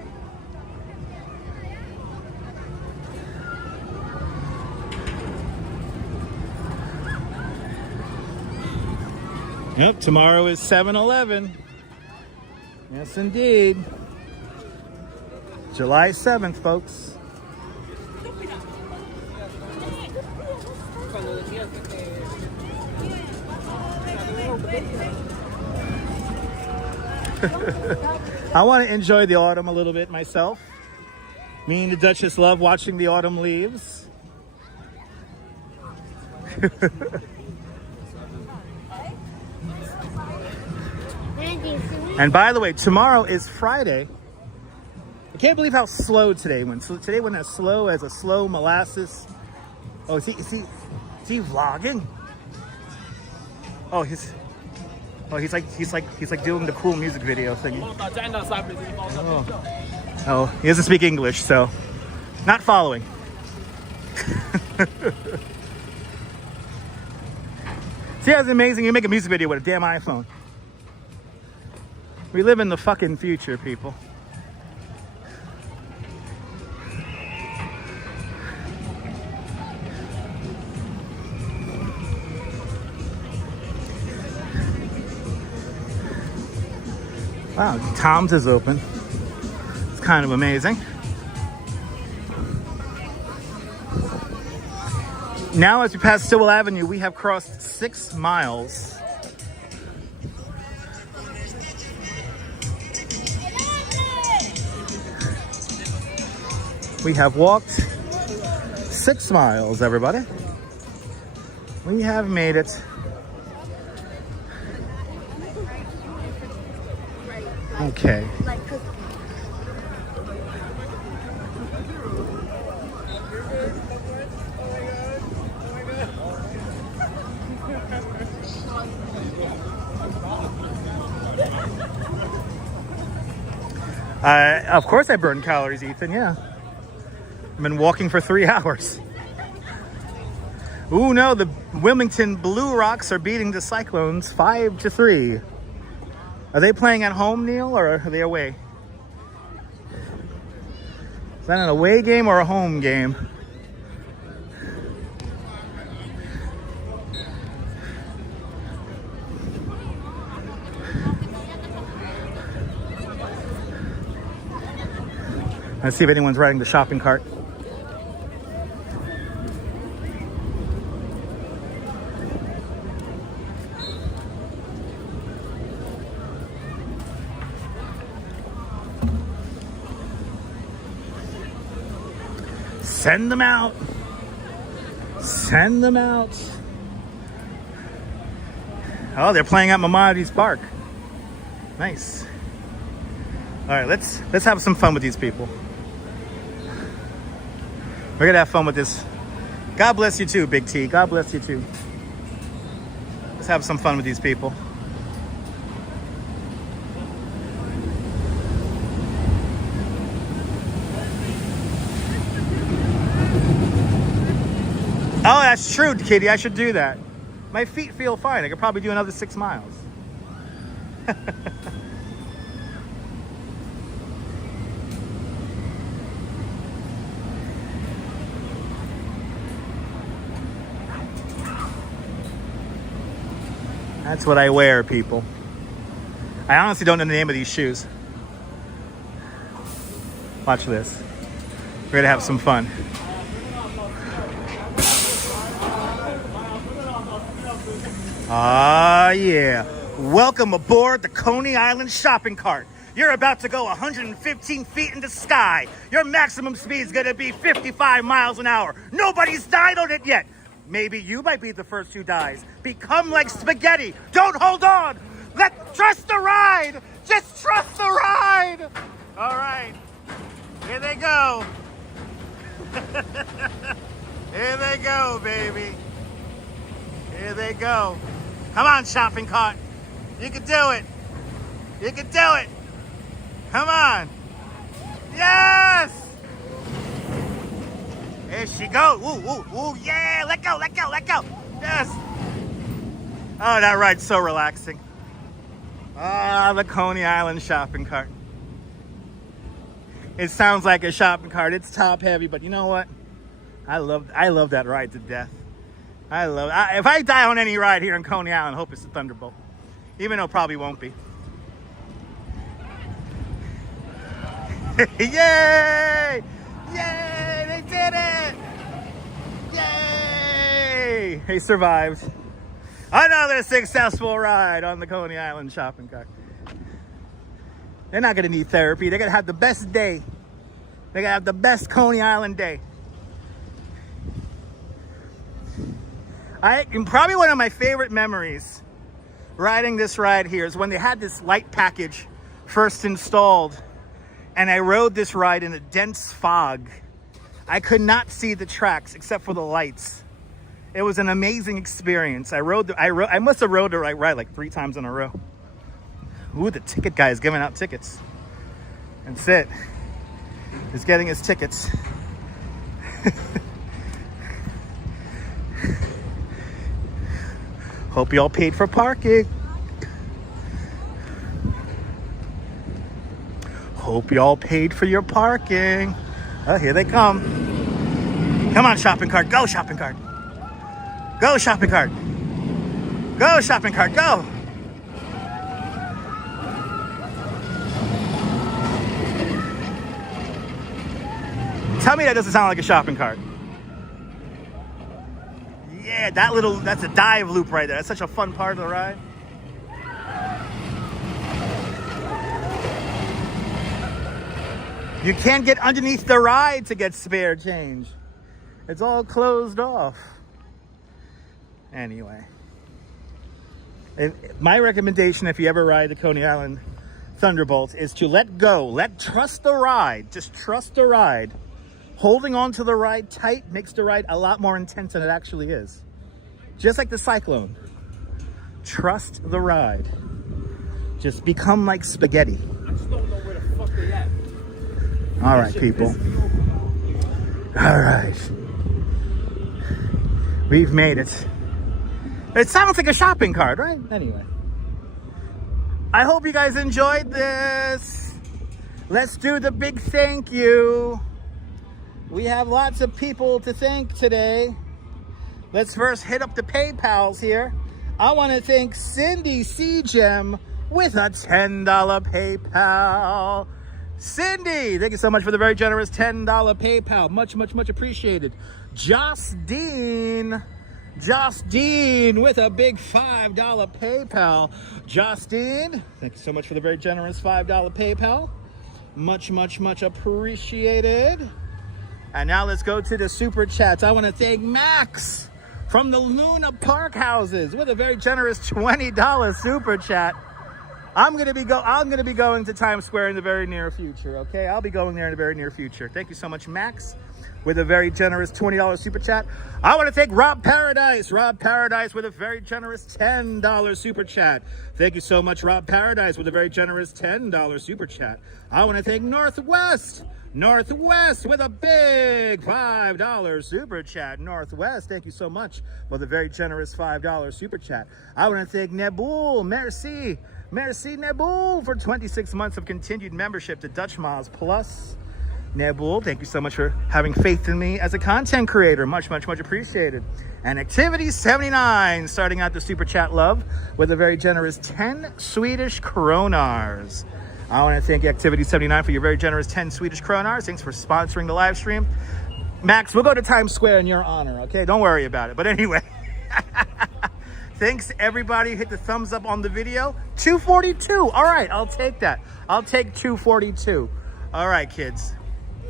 Yep, tomorrow is 7-Eleven. Yes, indeed. July 7th, folks. I want to enjoy the autumn a little bit myself. Me and the Duchess love watching the autumn leaves. And by the way, tomorrow is Friday. I can't believe how slow today went. So today went as slow as a slow molasses. Oh, is he vlogging? Oh, he's like doing the cool music video thing. Oh, he doesn't speak English, so not following. See how it's amazing? You make a music video with a damn iPhone. We live in the fucking future, people. Wow, Tom's is open. It's kind of amazing. Now, as we pass Stillwell Avenue, we have crossed 6 miles. We have walked 6 miles, everybody. We have made it. Okay. Of course I burn calories, Ethan, yeah. I've been walking for 3 hours. Ooh, no, the Wilmington Blue Rocks are beating the Cyclones 5-3. Are they playing at home, Neil, or are they away? Is that an away game or a home game? Let's see if anyone's riding the shopping cart. Send them out. Send them out. Oh, they're playing at Maimonides Park. Nice. All right, let's have some fun with these people. We're gonna have fun with this. God bless you too, Big T. God bless you too. Let's have some fun with these people. Oh, that's true, Kitty. I should do that. My feet feel fine. I could probably do another 6 miles. That's what I wear, people. I honestly don't know the name of these shoes. Watch this. We're gonna have some fun. Ah, yeah. Welcome aboard the Coney Island shopping cart. You're about to go 115 feet in the sky. Your maximum speed is gonna be 55 miles an hour. Nobody's died on it yet. Maybe you might be the first who dies. Become like spaghetti. Don't hold on. Trust the ride. Just trust the ride. All right. Here they go. baby. Here they go. Come on, shopping cart. You can do it. You can do it. Come on. Yes! There she goes. Ooh, ooh, ooh, yeah. Let go, let go, let go. Yes. Oh, that ride's so relaxing. Ah, the Coney Island shopping cart. It sounds like a shopping cart. It's top heavy, but you know what? I love that ride to death. If I die on any ride here in Coney Island, I hope it's a Thunderbolt. Even though it probably won't be. Yay! Yay! They did it! Yay! They survived. Another successful ride on the Coney Island shopping cart. They're not gonna need therapy. They're gonna have the best day. They're gonna have the best Coney Island day. Probably one of my favorite memories riding this ride here is when they had this light package first installed, and I rode this ride in a dense fog. I could not see the tracks except for the lights. It was an amazing experience. I must have rode the ride like 3 times in a row. Ooh, the ticket guy is giving out tickets. That's it. He's getting his tickets. Hope y'all paid for parking. Hope y'all paid for your parking. Oh, here they come. Come on, shopping cart. Go, shopping cart. Go, shopping cart. Go, shopping cart. Go. Tell me that doesn't sound like a shopping cart. Yeah, that's a dive loop right there. That's such a fun part of the ride. You can't get underneath the ride to get spare change. It's all closed off. Anyway. My recommendation if you ever ride the Coney Island Thunderbolt is to let go. Trust the ride. Just trust the ride. Holding on to the ride tight makes the ride a lot more intense than it actually is. Just like the Cyclone. Trust the ride. Just become like spaghetti. I just don't know where the fuck they at. All right, people. All right. We've made it. It sounds like a shopping cart, right? Anyway. I hope you guys enjoyed this. Let's do the big thank you. We have lots of people to thank today. Let's first hit up the PayPals here. I want to thank Cindy C-Gem with a $10 PayPal. Cindy, thank you so much for the very generous $10 PayPal. Much, much, much appreciated. Joss Dean with a big $5 PayPal. Joss Dean, thank you so much for the very generous $5 PayPal. Much, much, much appreciated. And now let's go to the super chats. I want to thank Max from the Luna Park Houses with a very generous $20 super chat. I'm gonna be going to Times Square in the very near future. Okay, I'll be going there in the very near future. Thank you so much, Max, with a very generous $20 super chat. I want to thank Rob Paradise with a very generous $10 super chat. Thank you so much, Rob Paradise, with a very generous $10 super chat. I want to thank Northwest with a big $5 super chat. Northwest, thank you so much for the very generous $5 super chat. I want to thank Nebul, merci Nebul, for 26 months of continued membership to Dutch Miles Plus. Nebul, thank you so much for having faith in me as a content creator. Much, much, much appreciated. And Activity 79, starting out the super chat love with a very generous 10 Swedish kronars. I want to thank Activity 79 for your very generous 10 Swedish kronars. Thanks for sponsoring the live stream. Max, we'll go to Times Square in your honor, okay? Don't worry about it. But anyway, thanks everybody. Hit the thumbs up on the video. 242. All right, I'll take that. I'll take 242. All right, kids.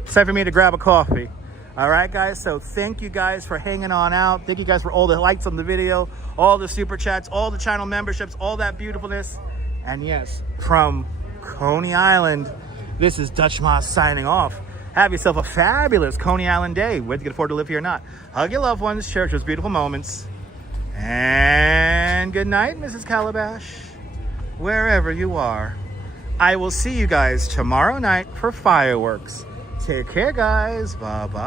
It's time for me to grab a coffee. All right, guys. So thank you guys for hanging on out. Thank you guys for all the likes on the video, all the super chats, all the channel memberships, all that beautifulness. And yes, from Coney Island, this is Dutch Moss signing off. Have yourself a fabulous Coney Island day, whether you can afford to live here or not. Hug your loved ones, cherish those beautiful moments. And good night, Mrs. Calabash, wherever you are. I will see you guys tomorrow night for fireworks. Take care, guys. Bye-bye.